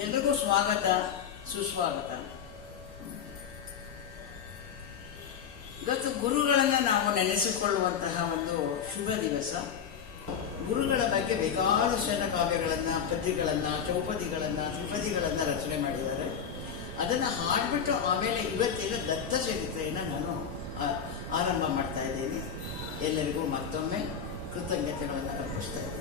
ಎಲ್ರಿಗೂ ಸ್ವಾಗತ ಸುಸ್ವಾಗತ. ಇವತ್ತು ಗುರುಗಳನ್ನು ನಾವು ನೆನೆಸಿಕೊಳ್ಳುವಂತಹ ಒಂದು ಶುಭ ದಿವಸ. ಗುರುಗಳ ಬಗ್ಗೆ ಬೇಕಾದಷ್ಟು ಕಾವ್ಯಗಳನ್ನು, ಪದ್ಯಗಳನ್ನು, ಚೌಪದಿಗಳನ್ನು, ತ್ರಿಪದಿಗಳನ್ನು ರಚನೆ ಮಾಡಿದ್ದಾರೆ. ಅದನ್ನು ಹಾಡ್ಬಿಟ್ಟು ಆಮೇಲೆ ಇವತ್ತಿನ ದತ್ತ ಚರಿತ್ರೆಯನ್ನು ನಾನು ಆರಂಭ ಮಾಡ್ತಾ ಇದ್ದೀನಿ. ಎಲ್ಲರಿಗೂ ಮತ್ತೊಮ್ಮೆ ಕೃತಜ್ಞತೆಗಳನ್ನು ಅರ್ಪಿಸ್ತಾ ಇದ್ದೇನೆ.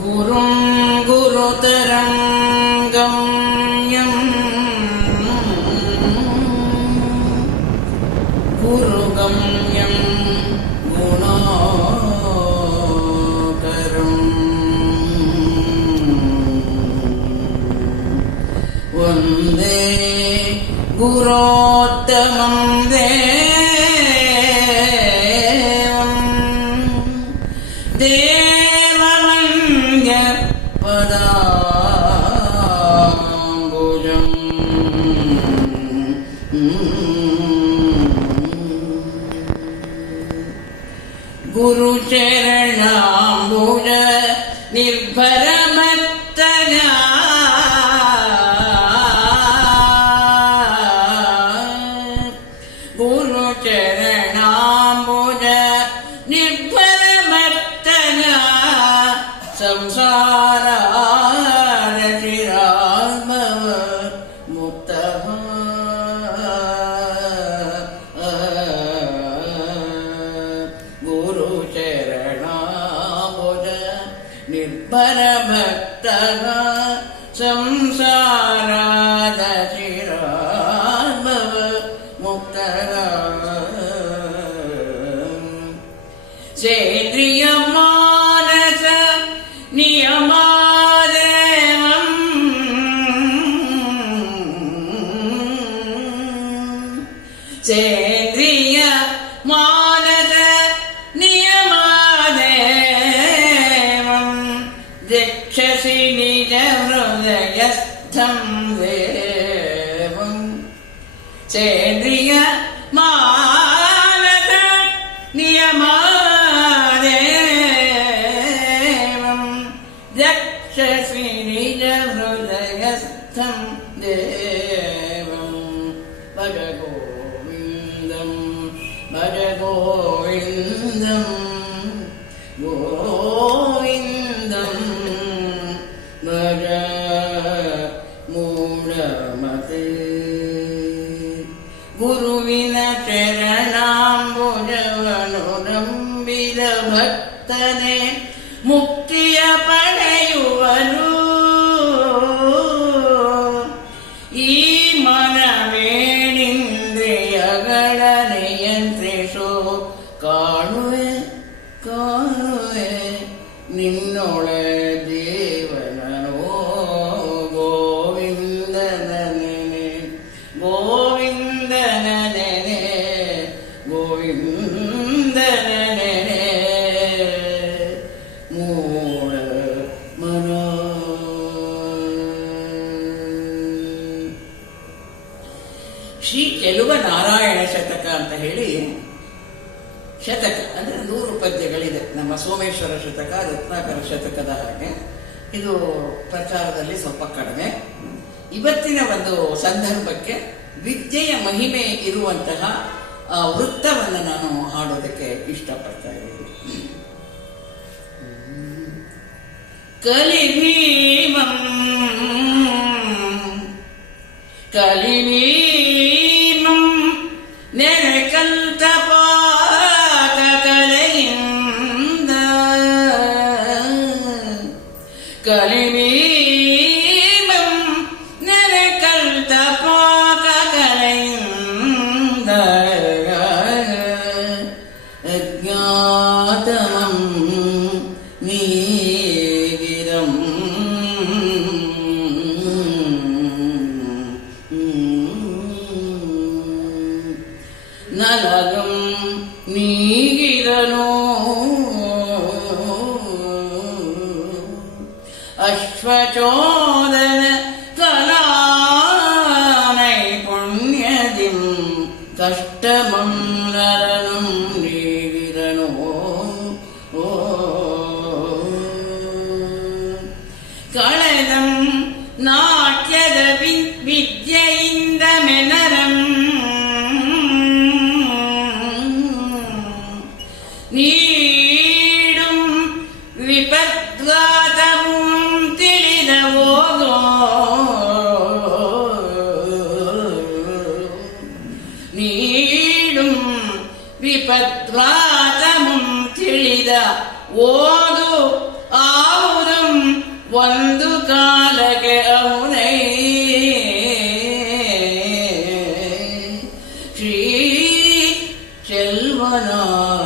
ಗುರುಂ ಗುರುತರಂ ಗಮ್ಯಂ ಗುರುಗಮ್ಯಂ ಗುಣಾಕರಂ ವಂದೇ ಗುರೋತ್ತಮಂ ದೇವಂ ದೇವಮನ್ಯ ಪದಾಂಬುಜಂ ಗುರುಚರಣಾಂಬುಜ ನಿರ್ಭರಮತ್ತನ ಗುರುಚರಣಾಂಬುಜ ನಿರ್ಭರಮತ್ತನ ಸಂಸಾರ ರಚಿರಾತ್ಮವ ಮುಕ್ತ ಗುರುಚರಣಾಂಬುಜ ನಿರ್ಭರ ಭಕ್ತನ ಸಂಸಾರದ ಚಿರಾತ್ಮವ ಮುಕ್ತ ಸೇಂದ್ರಿಯ ಮಾನಸ ನಿಯಮಾದೇವಂ ಸೇಂದ್ರಿಯ ಮಾನಸ ನಿಯಮಾದೇವಂ ದಕ್ಷಸಿ ನಿಜ ಹೃದಯಸ್ಥಂ ದೇವಂ ಸೇಂದ್ರಿಯ ಮಾನಸ ನಿಯಮಾದೇವಂ ದಕ್ಷಸಿ ನಿಜ ಹೃದಯಸ್ಥಂ ದೇವಂ ಭಜ ಗೋವಿಂದಂ ಭಜ ಗೋವಿಂದಂ ಗೋವಿಂದಂ ಭಜ ಮೂಢಮತೆ ಗುರುವಿನ ಚರಣಾಂಬುಜವನು ನಂಬಿದ ಭಕ್ತನೇ ಮುಕ್ತಿಯ ಪಡೆಯುವನು. ಈ ಮನವೇಣಿಂದ್ರಿಯಗಳ ನಿಯಂತ್ರಿಸೋ ಕಾಣುವೆ ಕಾಣುವೆ ನಿನ್ನೊಳೆ ದೇವನೋ ಗೋವಿಂದನ ನೆನೆ ಗೋವಿಂದನ ನೆನೆ ಗೋವಿಂದನ ನೆನೆ ಮೂಢ ಮನ. ಶ್ರೀ ಚೆಲುವ ನಾರಾಯಣ ಶತಕ ಅಂತ ಹೇಳಿ ಶತಕ ಅಂದರೆ 100 ಪದ್ಯಗಳಿದೆ. ನಮ್ಮ ಸೋಮೇಶ್ವರ ಶತಕ, ರತ್ನಾಕರ ಶತಕದ ಹಾಗೆ ಇದು ಪ್ರಚಾರದಲ್ಲಿ ಸ್ವಲ್ಪ ಕಡಿಮೆ. ಇವತ್ತಿನ ಒಂದು ಸಂದರ್ಭಕ್ಕೆ ವಿದ್ಯೆಯ ಮಹಿಮೆ ಇರುವಂತಹ ವೃತ್ತವನ್ನು ನಾನು ಹಾಡೋದಕ್ಕೆ ಇಷ್ಟಪಡ್ತಾ ಇದ್ದೀನಿ. ಕಲಿಭೀಮಂ ಕಲಿಭೀಮಂ ನೆರೆಕಂತ ಪಾಕ ಕಲೆಯಿಂದ ಕಲಿಭೀಮಂ ನೆರೆಕಂತ ಪಾಕ ಕಲೆಯಿಂದ ಅಜ್ಞಾತಮಂ ನೀಗಿರಂ ನಲಗಂ ನೀಗಿದನು ಅಶ್ವಚೋದನ ಕಲಾ ನೈಪುಣ್ಯದಿಂ ಕಷ್ಟಮಂ ನರನಂ ನೀಗಿದನು ಕಳೆದಂ ನಾಟ್ಯದ ವಿದ್ಯೆಯಿಂದ ಮೆನರಂ ನೀಡುಂ ವಿಪದ್ಘಾತವಂ ತಿಳಿದ ಹೋಗೋ ನೀಡುಂ ವಿಪದ್ಘಾತವಂ ತಿಳಿದ ಓದು ಆವುದಂ ಒಂದು ಕಾಲಕ್ಕೆ ಅವನೈ ಶ್ರೀ ಚೆಲ್ವನಾರಾಯಣ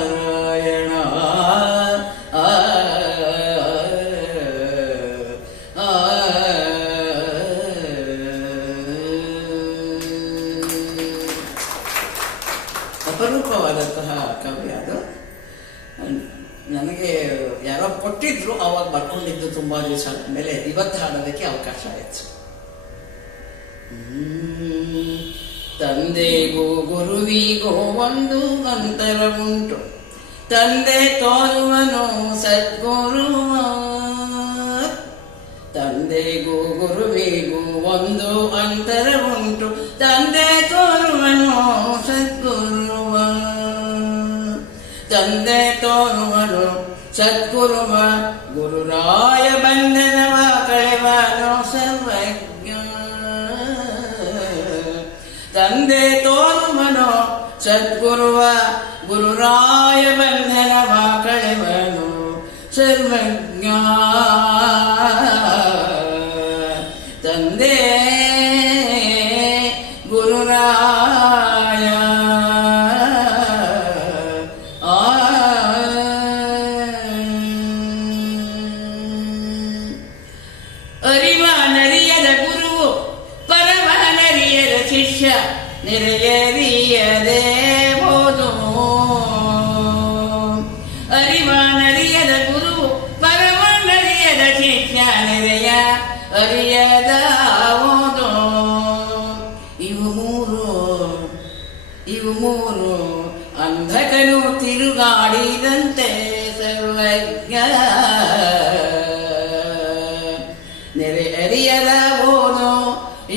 ಅಪರೂಪವಾದಂತಹ ಕವಿ ಅದು. ನನಗೆ ಯಾರೋ ಕೊಟ್ಟಿದ್ರು, ಅವಾಗ ಬರ್ಕೊಂಡಿದ್ದು ತುಂಬಾ ದಿವಸ ಮೇಲೆ ಇವತ್ತು ಹಾಡೋದಕ್ಕೆ ಅವಕಾಶ ಆಯ್ತು. ತಂದೆಗೂ ಗುರುವಿಗೂ ಒಂದು ಅಂತರ ಉಂಟು, ತಂದೆ ತೋರುವನು ಸದ್ಗುರುವ. ತಂದೆಗೂ ಗುರುವಿಗೂ ಒಂದು ಅಂತರ ಉಂಟು, ತಂದೆ ತೋರುವನು ಸದ್ಗುರುವ. ತಂದೆ ತೋರುವನು ಸದ್ಗುರುವ, ಗುರುರಾಯ ಬಂಧನವ ಕಳೆವನು ಸರ್ವಜ್ಞ. ತಂದೆ ತೋರುವನು ಸದ್ಗುರುವ, ಗುರುರಾಯ ಬಂಧನವ ಕಳೆವನು ಸರ್ವಜ್ಞ. ತಂದೆ ಗುರುರಾಯ ಅರಿವನರಿಯದ ಗುರುವು ಪರಮನರಿಯದ ಶಿಷ್ಯ ನೆರೆಯರಿಯದೆ ಹೋದು. ಅರಿವನರಿಯದ ಗುರುವು ಪರಮನರಿಯದ ಶಿಷ್ಯ ನೆರೆಯ ಅರಿಯದ ಹೋದು. ಇವು ಮೂರು ಅಂಧಕನು ತಿರುಗಾಡಿದಂತೆ ಸರ್ವಜ್ಞ. ನೆರೆ ಅರಿಯದ ಹೋದು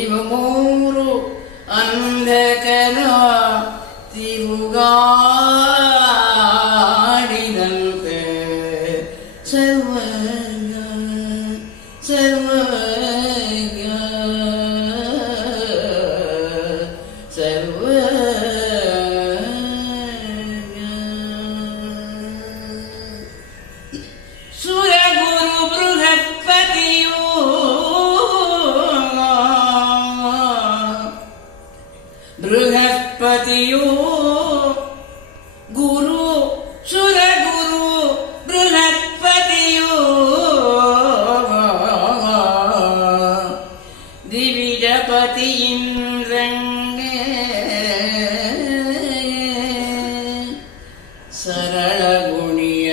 ಇವು ಮೂರು ಅಂಧಕನು ತಿರುಗಾಡಿದಂತೆ ಸರ್ವಜ್ಞ ಸರ್ವಜ್ಞ ಸರ್ವಜ್ಞ. ಸುರಗುರು ಬೃಹಸ್ಪತಿಯು ಬೃಹಸ್ಪತಿಯು ಗುರು ಸುರಗುರು ಬೃಹಸ್ಪತಿಯು ದಿವಿಜಪತಿ ಇಂದ್ರಂಗೆ ಸರಳ ಗುಣಿಯ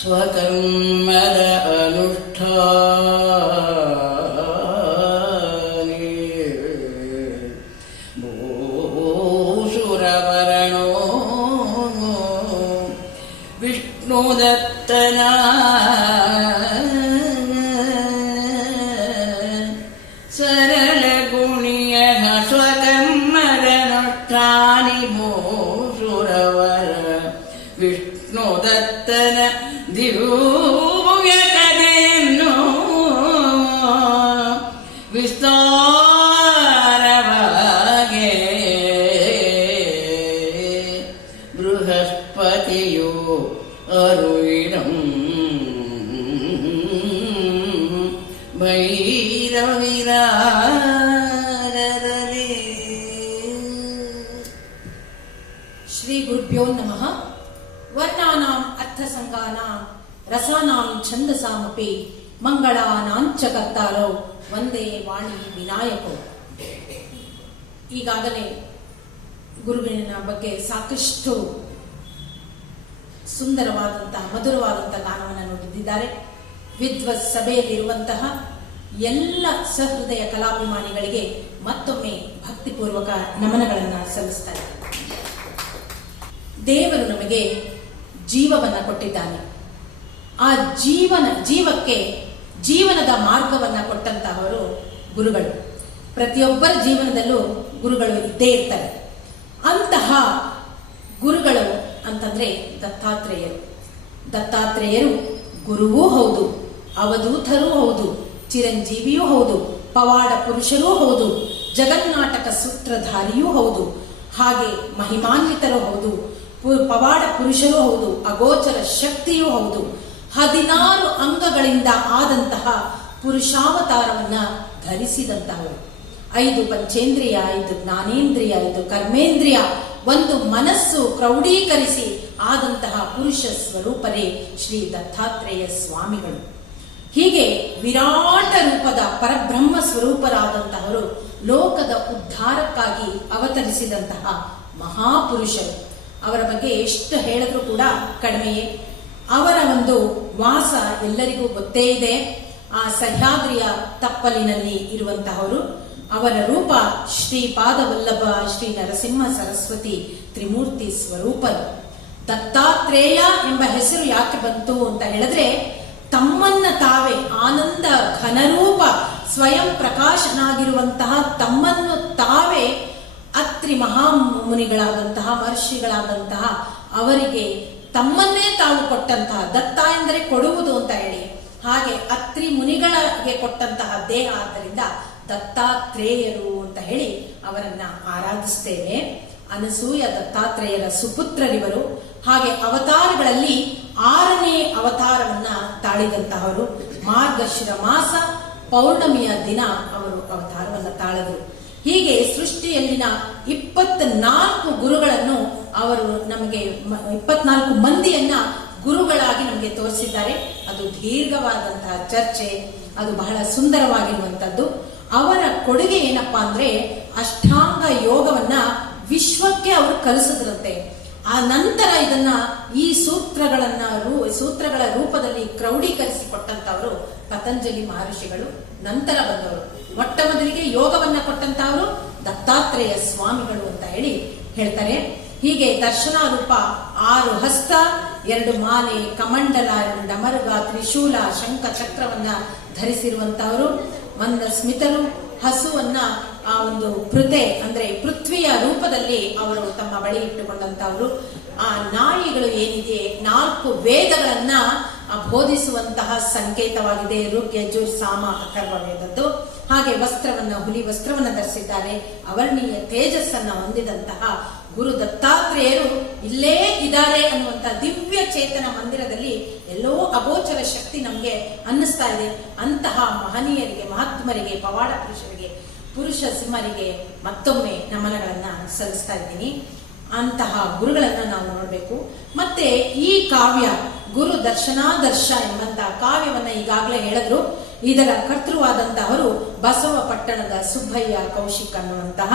ಸ್ವಕರ್ಮದ ಅನುಷ್ಠಾನಿ ಭೂಸುರವರಣೋ ವಿಷ್ಣುದತ್ತನ ಸರಳ ಗುಣಿಯ ಸ್ವಕರ್ಮದ ಅನುಷ್ಠಾನಿ ಭೂಸುರವರ ವಿಷ್ಣುದತ್ತನ ದಿವ್ಯ ಕಥೆಯನ್ನು ವಿಸ್ತಾರವಾಗಿ ಬೃಹಸ್ಪತಿಯು ಅರುವಿಣಂ ಭೈರವಿರಾರದಲ್ಲಿ. ಶ್ರೀ ಗುರುಭ್ಯೋ ನಮಃ. ವರ್ಣಾನಾಂ ಅರ್ಥಸಂಗಾನಾಂ ರಸಾನಾಂ ಛಂದಸಾಮಪಿ ಮಂಗಳಾನಾಂಚ ಕರ್ತಾರೌ ವಂದೇ ವಾಣಿ ವಿನಾಯಕೋ. ಈಗಾಗಲೇ ಗುರುವಿನ ಬಗ್ಗೆ ಸಾಕಷ್ಟು ಸುಂದರವಾದಂತಹ ಮಧುರವಾದಂತಹ ಗಾನವನ್ನು ನುಡಿದಿದ್ದಾರೆ. ವಿದ್ವತ್ ಸಭೆಯಲ್ಲಿರುವಂತಹ ಎಲ್ಲ ಸಹೃದಯ ಕಲಾಭಿಮಾನಿಗಳಿಗೆ ಮತ್ತೊಮ್ಮೆ ಭಕ್ತಿಪೂರ್ವಕ ನಮನಗಳನ್ನು ಸಲ್ಲಿಸ್ತಾ ಇದ್ದಾರೆ. ದೇವರು ನಮಗೆ ಜೀವವನ್ನ ಕೊಟ್ಟಿದ್ದಾನೆ. ಆ ಜೀವಕ್ಕೆ ಜೀವನದ ಮಾರ್ಗವನ್ನ ಕೊಟ್ಟಂತಹವರು ಗುರುಗಳು. ಪ್ರತಿಯೊಬ್ಬರ ಜೀವನದಲ್ಲೂ ಗುರುಗಳು ಇದ್ದೇ ಇರ್ತಾರೆ. ಅಂತಹ ಗುರುಗಳು ಅಂತಂದ್ರೆ ದತ್ತಾತ್ರೇಯರು ಗುರುವೂ ಹೌದು, ಅವಧೂತರೂ ಹೌದು, ಚಿರಂಜೀವಿಯೂ ಹೌದು, ಪವಾಡ ಪುರುಷರೂ ಹೌದು, ಜಗನ್ನಾಟಕ ಸೂತ್ರಧಾರಿಯೂ ಹೌದು, ಹಾಗೆ ಮಹಿಮಾನ್ವಿತರೂ ಹೌದು, ಪವಾಡ ಪುರುಷರೂ ಹೌದು, ಅಗೋಚರ ಶಕ್ತಿಯೂ ಹೌದು. 16 ಅಂಗಗಳಿಂದ ಆದಂತಹ ಪುರುಷಾವತಾರವನ್ನ ಧರಿಸಿದಂತಹವರು. 5 ಪಂಚೇಂದ್ರಿಯ, 5 ಜ್ಞಾನೇಂದ್ರಿಯ, 5 ಕರ್ಮೇಂದ್ರಿಯ, ಒಂದು ಮನಸ್ಸು ಕ್ರೌಢೀಕರಿಸಿ ಆದಂತಹ ಪುರುಷ ಸ್ವರೂಪರೇ ಶ್ರೀ ದತ್ತಾತ್ರೇಯ ಸ್ವಾಮಿಗಳು. ಹೀಗೆ ವಿರಾಟ ರೂಪದ ಪರಬ್ರಹ್ಮ ಸ್ವರೂಪರಾದಂತಹವರು ಲೋಕದ ಉದ್ಧಾರಕ್ಕಾಗಿ ಅವತರಿಸಿದಂತಹ ಮಹಾಪುರುಷರು. ಅವರ ಬಗ್ಗೆ ಎಷ್ಟು ಹೇಳಿದ್ರೂ ಕೂಡ ಕಡಿಮೆಯೇ. ಅವರ ಒಂದು ವಾಸ ಎಲ್ಲರಿಗೂ ಗೊತ್ತೇ ಇದೆ. ಆ ಸಹ್ಯಾದ್ರಿಯ ತಪ್ಪಲಿನಲ್ಲಿ ಇರುವಂತಹವರು. ಅವರ ರೂಪ ಶ್ರೀಪಾದವಲ್ಲಭ ಶ್ರೀ ನರಸಿಂಹ ಸರಸ್ವತಿ ತ್ರಿಮೂರ್ತಿ ಸ್ವರೂಪರು. ದತ್ತಾತ್ರೇಯ ಎಂಬ ಹೆಸರು ಯಾಕೆ ಬಂತು ಅಂತ ಹೇಳಿದ್ರೆ, ತಮ್ಮನ್ನ ತಾವೇ ಆನಂದ ಘನರೂಪ ಸ್ವಯಂ ಪ್ರಕಾಶನಾಗಿರುವಂತಹ ತಮ್ಮನ್ನು ತಾವೇ ಅತ್ರಿ ಮಹಾಮುನಿಗಳಾದಂತಹ ಮಹರ್ಷಿಗಳಾದಂತಹ ಅವರಿಗೆ ತಮ್ಮನ್ನೇ ತಾವು ಕೊಟ್ಟಂತಹ, ದತ್ತ ಎಂದರೆ ಕೊಡುವುದು ಅಂತ ಹೇಳಿ, ಹಾಗೆ ಅತ್ರಿ ಮುನಿಗಳಿಗೆ ಕೊಟ್ಟಂತಹ ದೇಹ. ಆದ್ದರಿಂದ ದತ್ತಾತ್ರೇಯರು ಅಂತ ಹೇಳಿ ಅವರನ್ನ ಆರಾಧಿಸ್ತೇವೆ. ಅನಸೂಯ ದತ್ತಾತ್ರೇಯರ ಸುಪುತ್ರರಿವರು. ಹಾಗೆ ಅವತಾರಗಳಲ್ಲಿ 6ನೇ ಅವತಾರವನ್ನ ತಾಳಿದಂತಹವರು. ಮಾರ್ಗಶಿರ ಮಾಸ ಪೌರ್ಣಮಿಯ ದಿನ ಅವರು ಅವತಾರವನ್ನ ತಾಳದರು. ಹೀಗೆ ಸೃಷ್ಟಿಯಲ್ಲಿನ 24 ಗುರುಗಳನ್ನು ಅವರು ನಮಗೆ 24 ಮಂದಿಯನ್ನ ಗುರುಗಳಾಗಿ ನಮಗೆ ತೋರಿಸಿದ್ದಾರೆ. ಅದು ದೀರ್ಘವಾದಂತಹ ಚರ್ಚೆ, ಅದು ಬಹಳ ಸುಂದರವಾಗಿರುವಂತದ್ದು. ಅವರ ಕೊಡುಗೆ ಏನಪ್ಪಾ ಅಂದ್ರೆ, ಅಷ್ಟಾಂಗ ಯೋಗವನ್ನ ವಿಶ್ವಕ್ಕೆ ಅವರು ಕಲಿಸಿದ್ರಂತೆ. ಆ ನಂತರ ಇದನ್ನ ಈ ಸೂತ್ರಗಳ ರೂಪದಲ್ಲಿ ಕ್ರೌಢೀಕರಿಸಿ ಕೊಟ್ಟಂತವರು ಪತಂಜಲಿ ಮಹರ್ಷಿಗಳು. ನಂತರ ಬಂದವರು ಮೊಟ್ಟ ಮೊದಲಿಗೆ ಯೋಗವನ್ನ ಕೊಟ್ಟಂತವರು ದತ್ತಾತ್ರೇಯ ಸ್ವಾಮಿಗಳು ಅಂತ ಹೇಳಿ ಹೇಳ್ತಾರೆ. ಹೀಗೆ ದರ್ಶನ ರೂಪ 6 ಹಸ್ತ, 2 ಮಾಲೆ, ಕಮಂಡಲ, 2 ಡಮರುಗ, ತ್ರಿಶೂಲ, ಶಂಖ ಚಕ್ರವನ್ನ ಧರಿಸಿರುವಂತಹವರು. ಮಂದ ಸ್ಮಿತರು. ಹಸುವನ್ನ ಆ ಒಂದು ಪೃತೆ ಅಂದ್ರೆ ಪೃಥ್ವಿಯ ರೂಪದಲ್ಲಿ ಅವರು ತಮ್ಮ ಬಳಿ ಇಟ್ಟುಕೊಂಡಂತಹವರು. ಆ ನಾಯಿಗಳು ಏನಿದೆ 4 ವೇದಗಳನ್ನ ಬೋಧಿಸುವಂತಹ ಸಂಕೇತವಾಗಿದೆ. ಋಗ್, ಯಜುರ್, ಸಾಮ, ಅಥರ್ವ ವೇದದ್ದು. ಹಾಗೆ ಹುಲಿ ವಸ್ತ್ರವನ್ನ ಧರಿಸಿದ್ದಾರೆ. ಅವರ್ಣೀಯ ತೇಜಸ್ಸನ್ನ ಹೊಂದಿದಂತಹ ಗುರು ದತ್ತಾತ್ರೇಯರು ಇಲ್ಲೇ ಇದ್ದಾರೆ ಅನ್ನುವಂತಹ ದಿವ್ಯ ಚೇತನ ಮಂದಿರದಲ್ಲಿ ಎಲ್ಲೋ ಅಗೋಚರ ಶಕ್ತಿ ನಮ್ಗೆ ಅನ್ನಿಸ್ತಾ ಇದೆ. ಅಂತಹ ಮಹನೀಯರಿಗೆ, ಮಹಾತ್ಮರಿಗೆ, ಪವಾಡ ಪುರುಷರಿಗೆ, ಪುರುಷ ಸಿಂಹರಿಗೆ ಮತ್ತೊಮ್ಮೆ ನಮನಗಳನ್ನ ಸಲ್ಲಿಸ್ತಾ ಇದ್ದೀನಿ. ಅಂತಹ ಗುರುಗಳನ್ನ ನಾವು ನೋಡ್ಬೇಕು. ಮತ್ತೆ ಈ ಕಾವ್ಯ ಗುರು ದರ್ಶನಾದರ್ಶ ಎಂಬಂತಹ ಕಾವ್ಯವನ್ನ ಈಗಾಗಲೇ ಹೇಳಿದ್ರು. ಇದರ ಕರ್ತೃವಾದಂತಹವರು ಬಸವ ಪಟ್ಟಣದ ಸುಬ್ಬಯ್ಯ ಕೌಶಿಕ್ ಅನ್ನುವಂತಹ,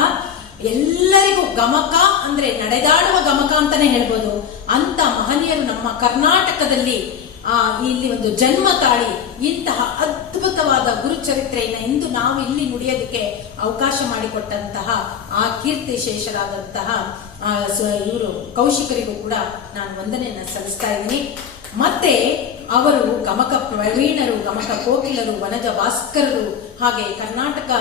ಎಲ್ಲರಿಗೂ ಗಮಕ ಅಂದ್ರೆ ನಡೆದಾಡುವ ಗಮಕ ಅಂತಾನೆ ಹೇಳ್ಬೋದು. ಅಂತ ಮಹನೀಯರು ನಮ್ಮ ಕರ್ನಾಟಕದಲ್ಲಿ ಇಲ್ಲಿ ಒಂದು ಜನ್ಮ ತಾಳಿ ಇಂತಹ ಅದ್ಭುತವಾದ ಗುರುಚರಿತ್ರೆಯನ್ನ ಇಂದು ನಾವು ಇಲ್ಲಿ ನುಡಿಯೋದಕ್ಕೆ ಅವಕಾಶ ಮಾಡಿಕೊಟ್ಟಂತಹ ಆ ಕೀರ್ತಿ ಶೇಷರಾದಂತಹ ಇವರು ಕೌಶಿಕರಿಗೂ ಕೂಡ ನಾನು ವಂದನೆಯನ್ನ ಸಲ್ಲಿಸ್ತಾ ಇದ್ದೀನಿ. ಮತ್ತೆ ಅವರು ಗಮಕ ಪ್ರವೀಣರು, ಗಮಕ ಕೋಕಿಲರು, ವನಜ ಭಾಸ್ಕರರು, ಹಾಗೆ ಕರ್ನಾಟಕ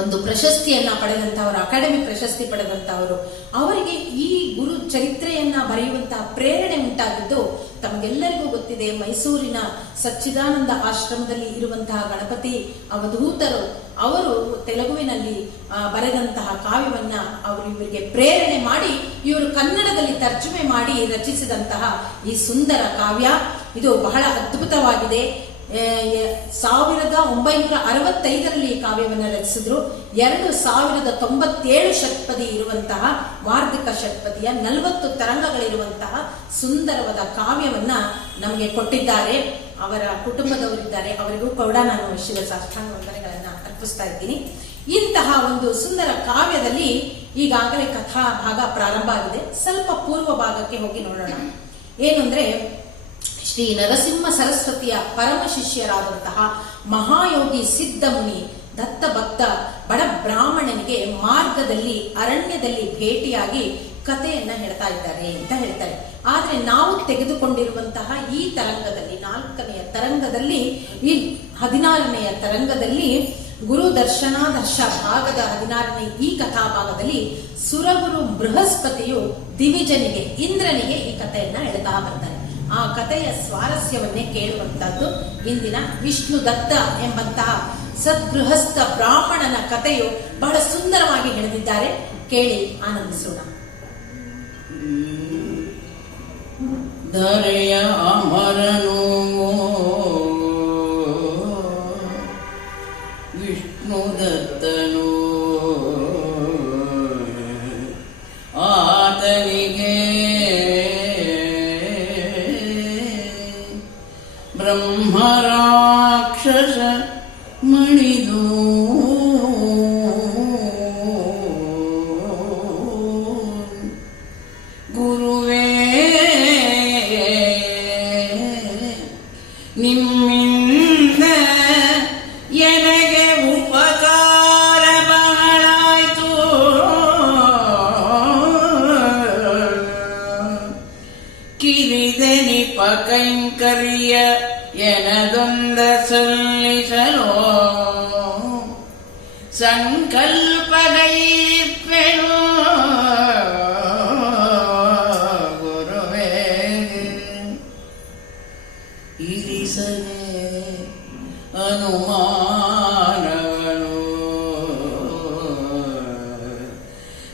ಒಂದು ಪ್ರಶಸ್ತಿಯನ್ನ ಪಡೆದಂತಹವರು, ಅಕಾಡೆಮಿ ಪ್ರಶಸ್ತಿ ಪಡೆದಂತಹವರು. ಅವರಿಗೆ ಈ ಗುರು ಚರಿತ್ರೆಯನ್ನ ಬರೆಯುವಂತಹ ಪ್ರೇರಣೆ ಉಂಟಾಗಿದ್ದು ತಮಗೆಲ್ಲರಿಗೂ ಗೊತ್ತಿದೆ. ಮೈಸೂರಿನ ಸಚ್ಚಿದಾನಂದ ಆಶ್ರಮದಲ್ಲಿ ಇರುವಂತಹ ಗಣಪತಿ ಅವಧೂತರು ಅವರು ತೆಲುಗುವಿನಲ್ಲಿ ಬರೆದಂತಹ ಕಾವ್ಯವನ್ನ ಅವರು ಇವರಿಗೆ ಪ್ರೇರಣೆ ಮಾಡಿ ಇವರು ಕನ್ನಡದಲ್ಲಿ ತರ್ಜುಮೆ ಮಾಡಿ ರಚಿಸಿದಂತಹ ಈ ಸುಂದರ ಕಾವ್ಯ ಇದು ಬಹಳ ಅದ್ಭುತವಾಗಿದೆ. 1965ರಲ್ಲಿ ಈ ಕಾವ್ಯವನ್ನು ರಚಿಸಿದ್ರು. 2097 ಷಟ್ಪದಿ ಇರುವಂತಹ ವಾರ್ಧಿಕ ಷಟ್ಪದಿಯ 40 ತರಂಗಗಳಿರುವಂತಹ ಸುಂದರವಾದ ಕಾವ್ಯವನ್ನ ನಮಗೆ ಕೊಟ್ಟಿದ್ದಾರೆ. ಅವರ ಕುಟುಂಬದವರಿದ್ದಾರೆ, ಅವರಿಗೂ ಕೂಡ ನಾನು ಶಿವ ಸಾಷ್ಟಾಂಗ ವಂದನೆಗಳನ್ನ ಅರ್ಪಿಸ್ತಾ ಇದ್ದೀನಿ. ಇಂತಹ ಒಂದು ಸುಂದರ ಕಾವ್ಯದಲ್ಲಿ ಈಗಾಗಲೇ ಕಥಾ ಭಾಗ ಪ್ರಾರಂಭ ಆಗಿದೆ. ಸ್ವಲ್ಪ ಪೂರ್ವ ಭಾಗಕ್ಕೆ ಹೋಗಿ ನೋಡೋಣ. ಏನು ಅಂದ್ರೆ, ಶ್ರೀ ನರಸಿಂಹ ಸರಸ್ವತಿಯ ಪರಮ ಶಿಷ್ಯರಾದಂತಹ ಮಹಾಯೋಗಿ ಸಿದ್ಧ ಮುನಿ ದತ್ತ ಭಕ್ತ ಬಡ ಬ್ರಾಹ್ಮಣನಿಗೆ ಮಾರ್ಗದಲ್ಲಿ ಅರಣ್ಯದಲ್ಲಿ ಭೇಟಿಯಾಗಿ ಕಥೆಯನ್ನ ಹೇಳ್ತಾ ಇದ್ದಾರೆ ಅಂತ ಹೇಳ್ತಾರೆ. ಆದ್ರೆ ನಾವು ತೆಗೆದುಕೊಂಡಿರುವಂತಹ ಈ ತರಂಗದಲ್ಲಿ, 4ನೆಯ ತರಂಗದಲ್ಲಿ, ಈ 16ನೆಯ ತರಂಗದಲ್ಲಿ, ಗುರು ದರ್ಶನಾದರ್ಶ ಭಾಗದ 16ನೇ ಈ ಕಥಾ ಭಾಗದಲ್ಲಿ ಸುರಗುರು ಬೃಹಸ್ಪತಿಯು ದಿವಿಜನಿಗೆ, ಇಂದ್ರನಿಗೆ ಈ ಕಥೆಯನ್ನ ಹೇಳ್ತಾ ಬರ್ತಾರೆ. ಆ ಕಥೆಯ ಸ್ವಾರಸ್ಯವನ್ನೇ ಕೇಳುವಂತಹದ್ದು ಇಂದಿನ ವಿಷ್ಣು ದತ್ತ ಎಂಬಂತಹ ಸದ್ಗೃಹಸ್ಥ ಬ್ರಾಹ್ಮಣನ ಕಥೆಯು ಬಹಳ ಸುಂದರವಾಗಿ ಹೇಳಿದ್ದಾರೆ. ಕೇಳಿ ಆನಂದಿಸೋಣ. ಧರೆಯ ಅಮರನು ವಿಷ್ಣು ದತ್ತನು, ಆತನಿಗೆ ಬ್ರಹ್ಮರಾಕ್ಷಸ ಮಣಿದು ಗುರುವೇ ನಿಮ್ಮಿಂದ ಎನಗೆ ಉಪಕಾರ ಬಹಳಾಯ್ತು. ಕಿರಿದನಿಪ ಕೈಂಕರ್ಯ ಎನದೊಂದ ಸಲ್ಲಿಸಲು ಸಂಕಲ್ಪಗೈಪ್ಪೆನು. ಗುರುವೇ ಇರಿಸದೆ ಅನುಮಾನವನು,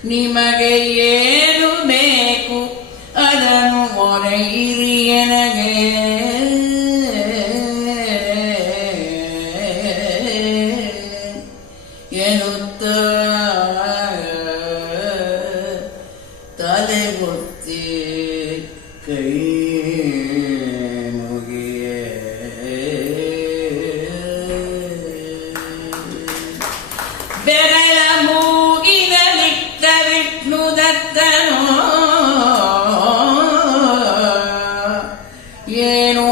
ನಿಮಗೆ ಏನು ಬೇಕು ಅದನ್ನು ಮೊರೆಯಿರಿ ಎನಗೆ. ಎನ್ನುತ್ತ ತಲೆಗೊತ್ತಿ ಕೈ ಮುಗಿಯೇ ಬೆರಳ ಮೂಗಿನ ನಿಟ್ಟ ವಿಷ್ಣು ದತ್ತನು ಏನೋ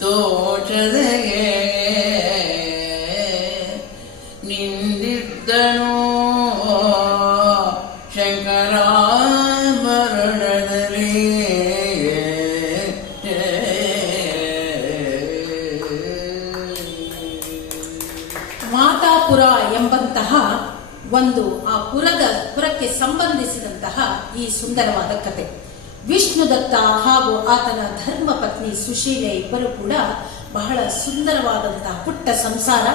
ತೋಚದೆಗೆ ನಿಂದಿದ್ದನು ಶಂಕರಾಭರಣದಲ್ಲಿ. ಮಾತಾಪುರ ಎಂಬಂತಹ ಒಂದು ಆ ಪುರಕ್ಕೆ ಸಂಬಂಧಿಸಿದಂತಹ ಈ ಸುಂದರವಾದ ಕತೆ. ವಿಷ್ಣುದತ್ತ ಹಾಗೂ ಆತನ ಧರ್ಮ ಪತ್ನಿ ಸುಶೀಲೆ ಇಬ್ಬರು ಕೂಡ ಬಹಳ ಸುಂದರವಾದಂತಹ ಪುಟ್ಟ ಸಂಸಾರ,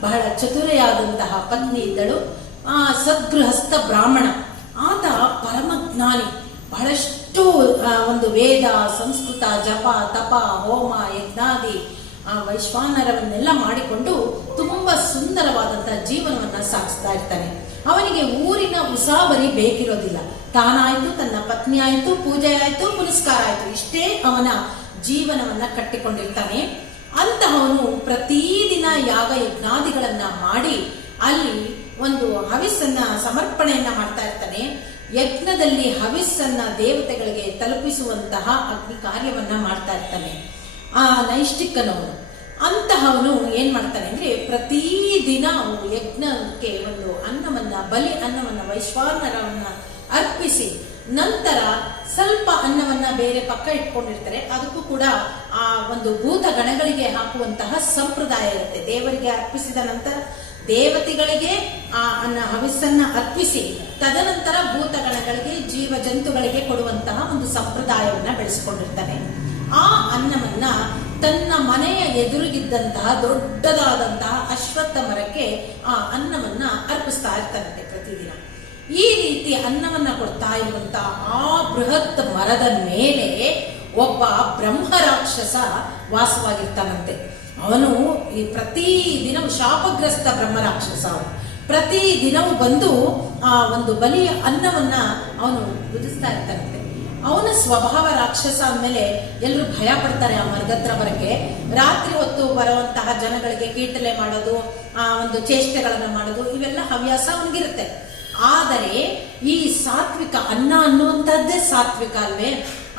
ಬಹಳ ಚತುರೆಯಾದಂತಹ ಪತ್ನಿ ಇದ್ದಳು. ಆ ಸದ್ಗೃಹಸ್ಥ ಬ್ರಾಹ್ಮಣ, ಆತ ಪರಮಜ್ಞಾನಿ, ಬಹಳಷ್ಟು ಒಂದು ವೇದ, ಸಂಸ್ಕೃತ, ಜಪ, ತಪ, ಹೋಮ, ಯಜ್ಞಾದಿ ವೈಶ್ವಾನರವನ್ನೆಲ್ಲ ಮಾಡಿಕೊಂಡು ತುಂಬಾ ಸುಂದರವಾದಂತಹ ಜೀವನವನ್ನ ಸಾಗಿಸ್ತಾ ಇರ್ತಾನೆ. ಅವನಿಗೆ ಊರಿನ ಉಸಾಬರಿ ಬೇಕಿರೋದಿಲ್ಲ. ತಾನಾಯ್ತು, ತನ್ನ ಪತ್ನಿ ಆಯ್ತು, ಪೂಜೆ ಆಯ್ತು, ಪುನಸ್ಕಾರ ಆಯ್ತು, ಇಷ್ಟೇ ಅವನ ಜೀವನವನ್ನ ಕಟ್ಟಿಕೊಂಡಿರ್ತಾನೆ. ಅಂತಹವನು ಪ್ರತಿದಿನ ಯಾಗ ಯಜ್ಞಾದಿಗಳನ್ನ ಮಾಡಿ ಅಲ್ಲಿ ಒಂದು ಹವಿಸ್ಸನ್ನ ಸಮರ್ಪಣೆಯನ್ನ ಮಾಡ್ತಾ ಇರ್ತಾನೆ. ಯಜ್ಞದಲ್ಲಿ ಹವಿಸ್ಸನ್ನ ದೇವತೆಗಳಿಗೆ ತಲುಪಿಸುವಂತಹ ಅಗ್ನಿ ಕಾರ್ಯವನ್ನ ಮಾಡ್ತಾ ಇರ್ತಾನೆ ಆ ನೈಷ್ಠಿಕನವನು. ಅಂತಹವನು ಏನ್ ಮಾಡ್ತಾನೆ ಅಂದ್ರೆ, ಪ್ರತಿದಿನ ಯಜ್ಞಕ್ಕೆ ಒಂದು ಅನ್ನವನ್ನ, ಬಲಿ ಅನ್ನವನ್ನ, ವೈಶ್ವಾನರವನ್ನ ಅರ್ಪಿಸಿ ನಂತರ ಸ್ವಲ್ಪ ಅನ್ನವನ್ನ ಬೇರೆ ಪಕ್ಕ ಇಟ್ಕೊಂಡಿರ್ತಾರೆ. ಅದಕ್ಕೂ ಕೂಡ ಆ ಒಂದು ಭೂತ ಗಣಗಳಿಗೆ ಹಾಕುವಂತಹ ಸಂಪ್ರದಾಯ ಇರುತ್ತೆ. ದೇವರಿಗೆ ಅರ್ಪಿಸಿದ ನಂತರ ದೇವತೆಗಳಿಗೆ ಆ ಅನ್ನ ಹವಿಸ್ಸನ್ನ ಅರ್ಪಿಸಿ ತದನಂತರ ಭೂತಗಣಗಳಿಗೆ, ಜೀವ ಜಂತುಗಳಿಗೆ ಕೊಡುವಂತಹ ಒಂದು ಸಂಪ್ರದಾಯವನ್ನ ಬೆಳೆಸಿಕೊಂಡಿರ್ತಾನೆ. ಆ ಅನ್ನವನ್ನ ತನ್ನ ಮನೆಯ ಎದುರಿಗಿದ್ದಂತಹ ದೊಡ್ಡದಾದಂತಹ ಅಶ್ವತ್ಥ ಮರಕ್ಕೆ ಆ ಅನ್ನವನ್ನ ಅರ್ಪಿಸ್ತಾ ಇರ್ತಾನಂತೆ ಪ್ರತಿದಿನ. ಈ ರೀತಿ ಅನ್ನವನ್ನ ಕೊಡ್ತಾ ಇರುವಂತಹ ಆ ಬೃಹತ್ ಮರದ ಮೇಲೆ ಒಬ್ಬ ಬ್ರಹ್ಮ ರಾಕ್ಷಸ ವಾಸವಾಗಿರ್ತಾನಂತೆ. ಅವನು ಈ ಪ್ರತಿದಿನವೂ ಶಾಪಗ್ರಸ್ತ ಬ್ರಹ್ಮ ರಾಕ್ಷಸ. ಅವನು ಪ್ರತಿದಿನವೂ ಬಂದು ಆ ಒಂದು ಬಲಿಯ ಅನ್ನವನ್ನ ಅವನು ಭುಜಿಸ್ತಾ ಇರ್ತಾನಂತೆ. ಅವನ ಸ್ವಭಾವ ರಾಕ್ಷಸ ಅಂದ್ಮೇಲೆ ಎಲ್ಲರೂ ಭಯ ಪಡ್ತಾರೆ ಆ ಮರದ ಹತ್ರ ಬರಕ್ಕೆ. ರಾತ್ರಿ ಹೊತ್ತು ಬರುವಂತಹ ಜನಗಳಿಗೆ ಕೀಟಲೆ ಮಾಡೋದು, ಒಂದು ಚೇಷ್ಟೆಗಳನ್ನ ಮಾಡೋದು, ಇವೆಲ್ಲ ಹವ್ಯಾಸ ಅವನಿಗಿರುತ್ತೆ. ಆದರೆ ಈ ಸಾತ್ವಿಕ ಅನ್ನ ಅನ್ನುವಂತಹದ್ದೇ ಸಾತ್ವಿಕ ಅಲ್ವೇ?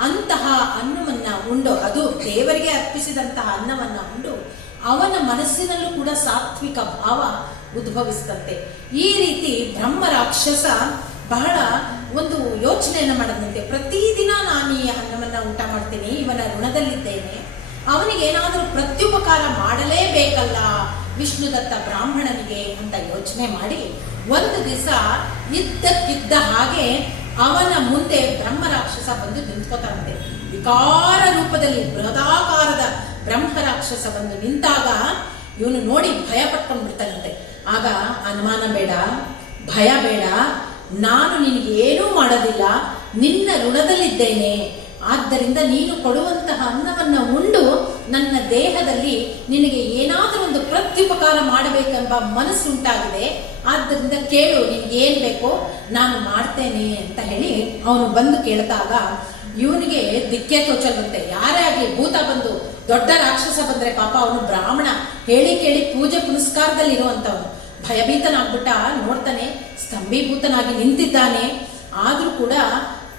ಅಂತಹ ಅನ್ನವನ್ನ ಉಂಡು, ಅದು ದೇವರಿಗೆ ಅರ್ಪಿಸಿದಂತಹ ಅನ್ನವನ್ನ ಉಂಡು ಅವನ ಮನಸ್ಸಿನಲ್ಲೂ ಕೂಡ ಸಾತ್ವಿಕ ಭಾವ ಉದ್ಭವಿಸ್ತಂತೆ. ಈ ರೀತಿ ಬ್ರಹ್ಮ ರಾಕ್ಷಸ ಬಹಳ ಒಂದು ಯೋಚನೆಯನ್ನ ಮಾಡದಂತೆ, ಪ್ರತಿದಿನ ನಾನು ಈ ಅನ್ನವನ್ನ ಊಟ ಮಾಡ್ತೀನಿ, ಇವನ ಋಣದಲ್ಲಿದ್ದೇನೆ, ಅವನಿಗೆ ಏನಾದರೂ ಪ್ರತ್ಯುಪಕಾರ ಮಾಡಲೇಬೇಕಲ್ಲ ವಿಷ್ಣುದತ್ತ ಬ್ರಾಹ್ಮಣನಿಗೆ ಅಂತ ಯೋಚನೆ ಮಾಡಿ ಒಂದು ದಿವಸ ಇದ್ದಕ್ಕಿದ್ದ ಹಾಗೆ ಅವನ ಮುಂದೆ ಬ್ರಹ್ಮ ರಾಕ್ಷಸ ಬಂದು ನಿಂತ್ಕೋತಾನಂತೆ. ವಿಕಾರ ರೂಪದಲ್ಲಿ ಬೃಹದಾಕಾರದ ಬ್ರಹ್ಮ ರಾಕ್ಷಸ ಬಂದು ನಿಂತಾಗ ಇವನು ನೋಡಿ ಭಯ ಪಟ್ಕೊಂಡು ಬಿಡ್ತಾನಂತೆ. ಆಗ ಅನುಮಾನ ಬೇಡ, ಭಯ ಬೇಡ, ನಾನು ನಿನಗೆ ಏನೂ ಮಾಡೋದಿಲ್ಲ, ನಿನ್ನ ಋಣದಲ್ಲಿದ್ದೇನೆ, ಆದ್ದರಿಂದ ನೀನು ಕೊಡುವಂತಹ ಅನ್ನವನ್ನ ಉಂಡು ನನ್ನ ದೇಹದಲ್ಲಿ ನಿನಗೆ ಏನಾದರೂ ಒಂದು ಪ್ರತ್ಯುಪಕಾರ ಮಾಡಬೇಕೆಂಬ ಮನಸ್ಸುಂಟಾಗಿದೆ, ಆದ್ದರಿಂದ ಕೇಳು, ನಿನ್ಗೆ ಏನ್ ಬೇಕೋ ನಾನು ಮಾಡ್ತೇನೆ ಅಂತ ಹೇಳಿ ಅವನು ಬಂದು ಕೇಳಿದಾಗ ಇವನಿಗೆ ದಿಕ್ಕೆ ತೋಚಲ್ವಂತೆ. ಯಾರೇ ಆಗ್ಲಿ, ಭೂತ ಬಂದು ದೊಡ್ಡ ರಾಕ್ಷಸ ಬಂದ್ರೆ ಪಾಪ ಅವನು ಬ್ರಾಹ್ಮಣ, ಹೇಳಿ ಕೇಳಿ ಪೂಜೆ ಪುನಸ್ಕಾರದಲ್ಲಿ ಇರುವಂತವನು ಭಯಭೀತನಾಗ್ಬಿಟ್ಟ. ನೋಡ್ತಾನೆ, ಸ್ತಂಭೀಭೂತನಾಗಿ ನಿಂತಿದ್ದಾನೆ. ಆದ್ರೂ ಕೂಡ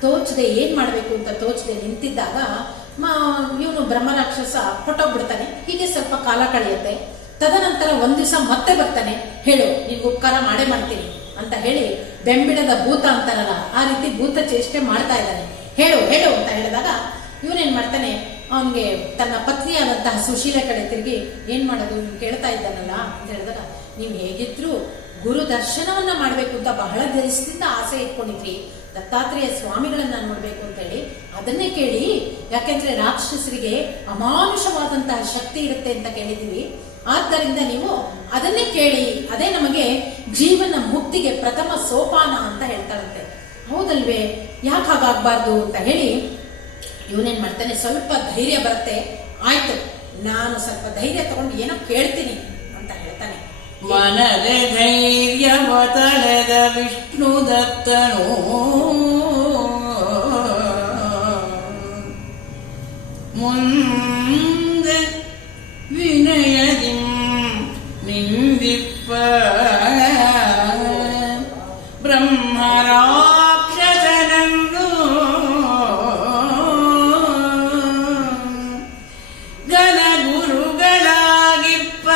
ತೋಚದೆ ಏನ್ ಮಾಡ್ಬೇಕು ಅಂತ ತೋಚದೆ ನಿಂತಿದ್ದಾಗ ಇವನು ಬ್ರಹ್ಮ ರಾಕ್ಷಸ ಹೊಟ್ಟೋಗ್ಬಿಡ್ತಾನೆ. ಹೀಗೆ ಸ್ವಲ್ಪ ಕಾಲ ಕಳೆಯುತ್ತೆ. ತದನಂತರ ಒಂದ್ ದಿವಸ ಮತ್ತೆ ಬರ್ತಾನೆ, ಹೇಳು ನಿನ್ಗೆ ಉಪಕಾರ ಮಾಡೇ ಮಾಡ್ತೀನಿ ಅಂತ ಹೇಳಿ ಬೆಂಬಿಡದ ಭೂತ ಅಂತಾರಲ್ಲ ಆ ರೀತಿ ಭೂತ ಚೇಷ್ಟೆ ಮಾಡ್ತಾ ಇದ್ದಾನೆ. ಹೇಳು ಹೇಳು ಅಂತ ಹೇಳಿದಾಗ ಇವನೇನ್ ಮಾಡ್ತಾನೆ, ಅವನ್ಗೆ ತನ್ನ ಪತ್ನಿಯಾದಂತಹ ಸುಶೀಲ ಕಡೆ ತಿರುಗಿ ಏನ್ ಮಾಡೋದು, ನೀನ್ ಕೇಳ್ತಾ ಇದ್ದಾನಲ್ಲ ಅಂತ ಹೇಳಿದಾಗ, ನೀವ್ ಹೇಗಿದ್ರು ಗುರು ದರ್ಶನವನ್ನ ಮಾಡ್ಬೇಕು ಅಂತ ಬಹಳ ದಿವಸದಿಂದ ಆಸೆ ಇಟ್ಕೊಂಡಿದ್ರಿ, ದತ್ತಾತ್ರೇಯ ಸ್ವಾಮಿಗಳನ್ನ ನೋಡ್ಬೇಕು ಅಂತ ಹೇಳಿ ಅದನ್ನೇ ಕೇಳಿ, ಯಾಕೆಂದ್ರೆ ರಾಕ್ಷಸರಿಗೆ ಅಮಾನುಷವಾದಂತಹ ಶಕ್ತಿ ಇರುತ್ತೆ ಅಂತ ಕೇಳಿದೀವಿ, ಆದ್ದರಿಂದ ನೀವು ಅದನ್ನೇ ಕೇಳಿ, ಅದೇ ನಮಗೆ ಜೀವನ ಮುಕ್ತಿಗೆ ಪ್ರಥಮ ಸೋಪಾನ ಅಂತ ಹೇಳ್ತಾರಂತೆ. ಹೌದಲ್ವೇ, ಯಾಕೆ ಹಾಗಾಗ್ಬಾರ್ದು ಅಂತ ಹೇಳಿ ಇವನೇನ್ ಮಾಡ್ತಾನೆ, ಸ್ವಲ್ಪ ಧೈರ್ಯ ಬರುತ್ತೆ, ಆಯ್ತು ನಾನು ಸ್ವಲ್ಪ ಧೈರ್ಯ ತಗೊಂಡು ಏನೋ ಕೇಳ್ತೀನಿ ಅಂತ ಹೇಳ್ತಾನೆ. ಮನದೆ ಧೈರ್ಯ ತಳೆದ ವಿಷ್ಣು ದತ್ತನು ಮುಂದೆ ವಿನಯದಿ ನಿಂದಿಪ್ಪ ಬ್ರಹ್ಮ ರಾಕ್ಷಸನನ್ನು ಘನ ಗುರುಗಳಾಗಿಪ್ಪ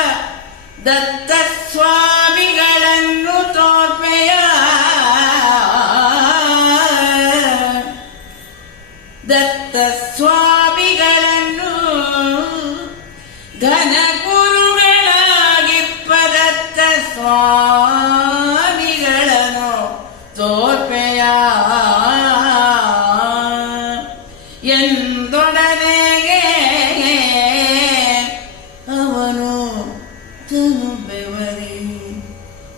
ದತ್ತ ಸ್ವಾಮಿಗಳನ್ನು ತೋರ್ಪೆಯ ದತ್ತ ಸ್ವಾಮಿಗಳನ್ನು ಘನ ಗುರುಗಳಾಗಿಪ್ಪ ದತ್ತ ಸ್ವಾಮಿಗಳನ್ನು ತೋರ್ಪೆಯ ಎಂದೊಡನೆಗೆ ಅವನು ತನು ಬೆವರಿ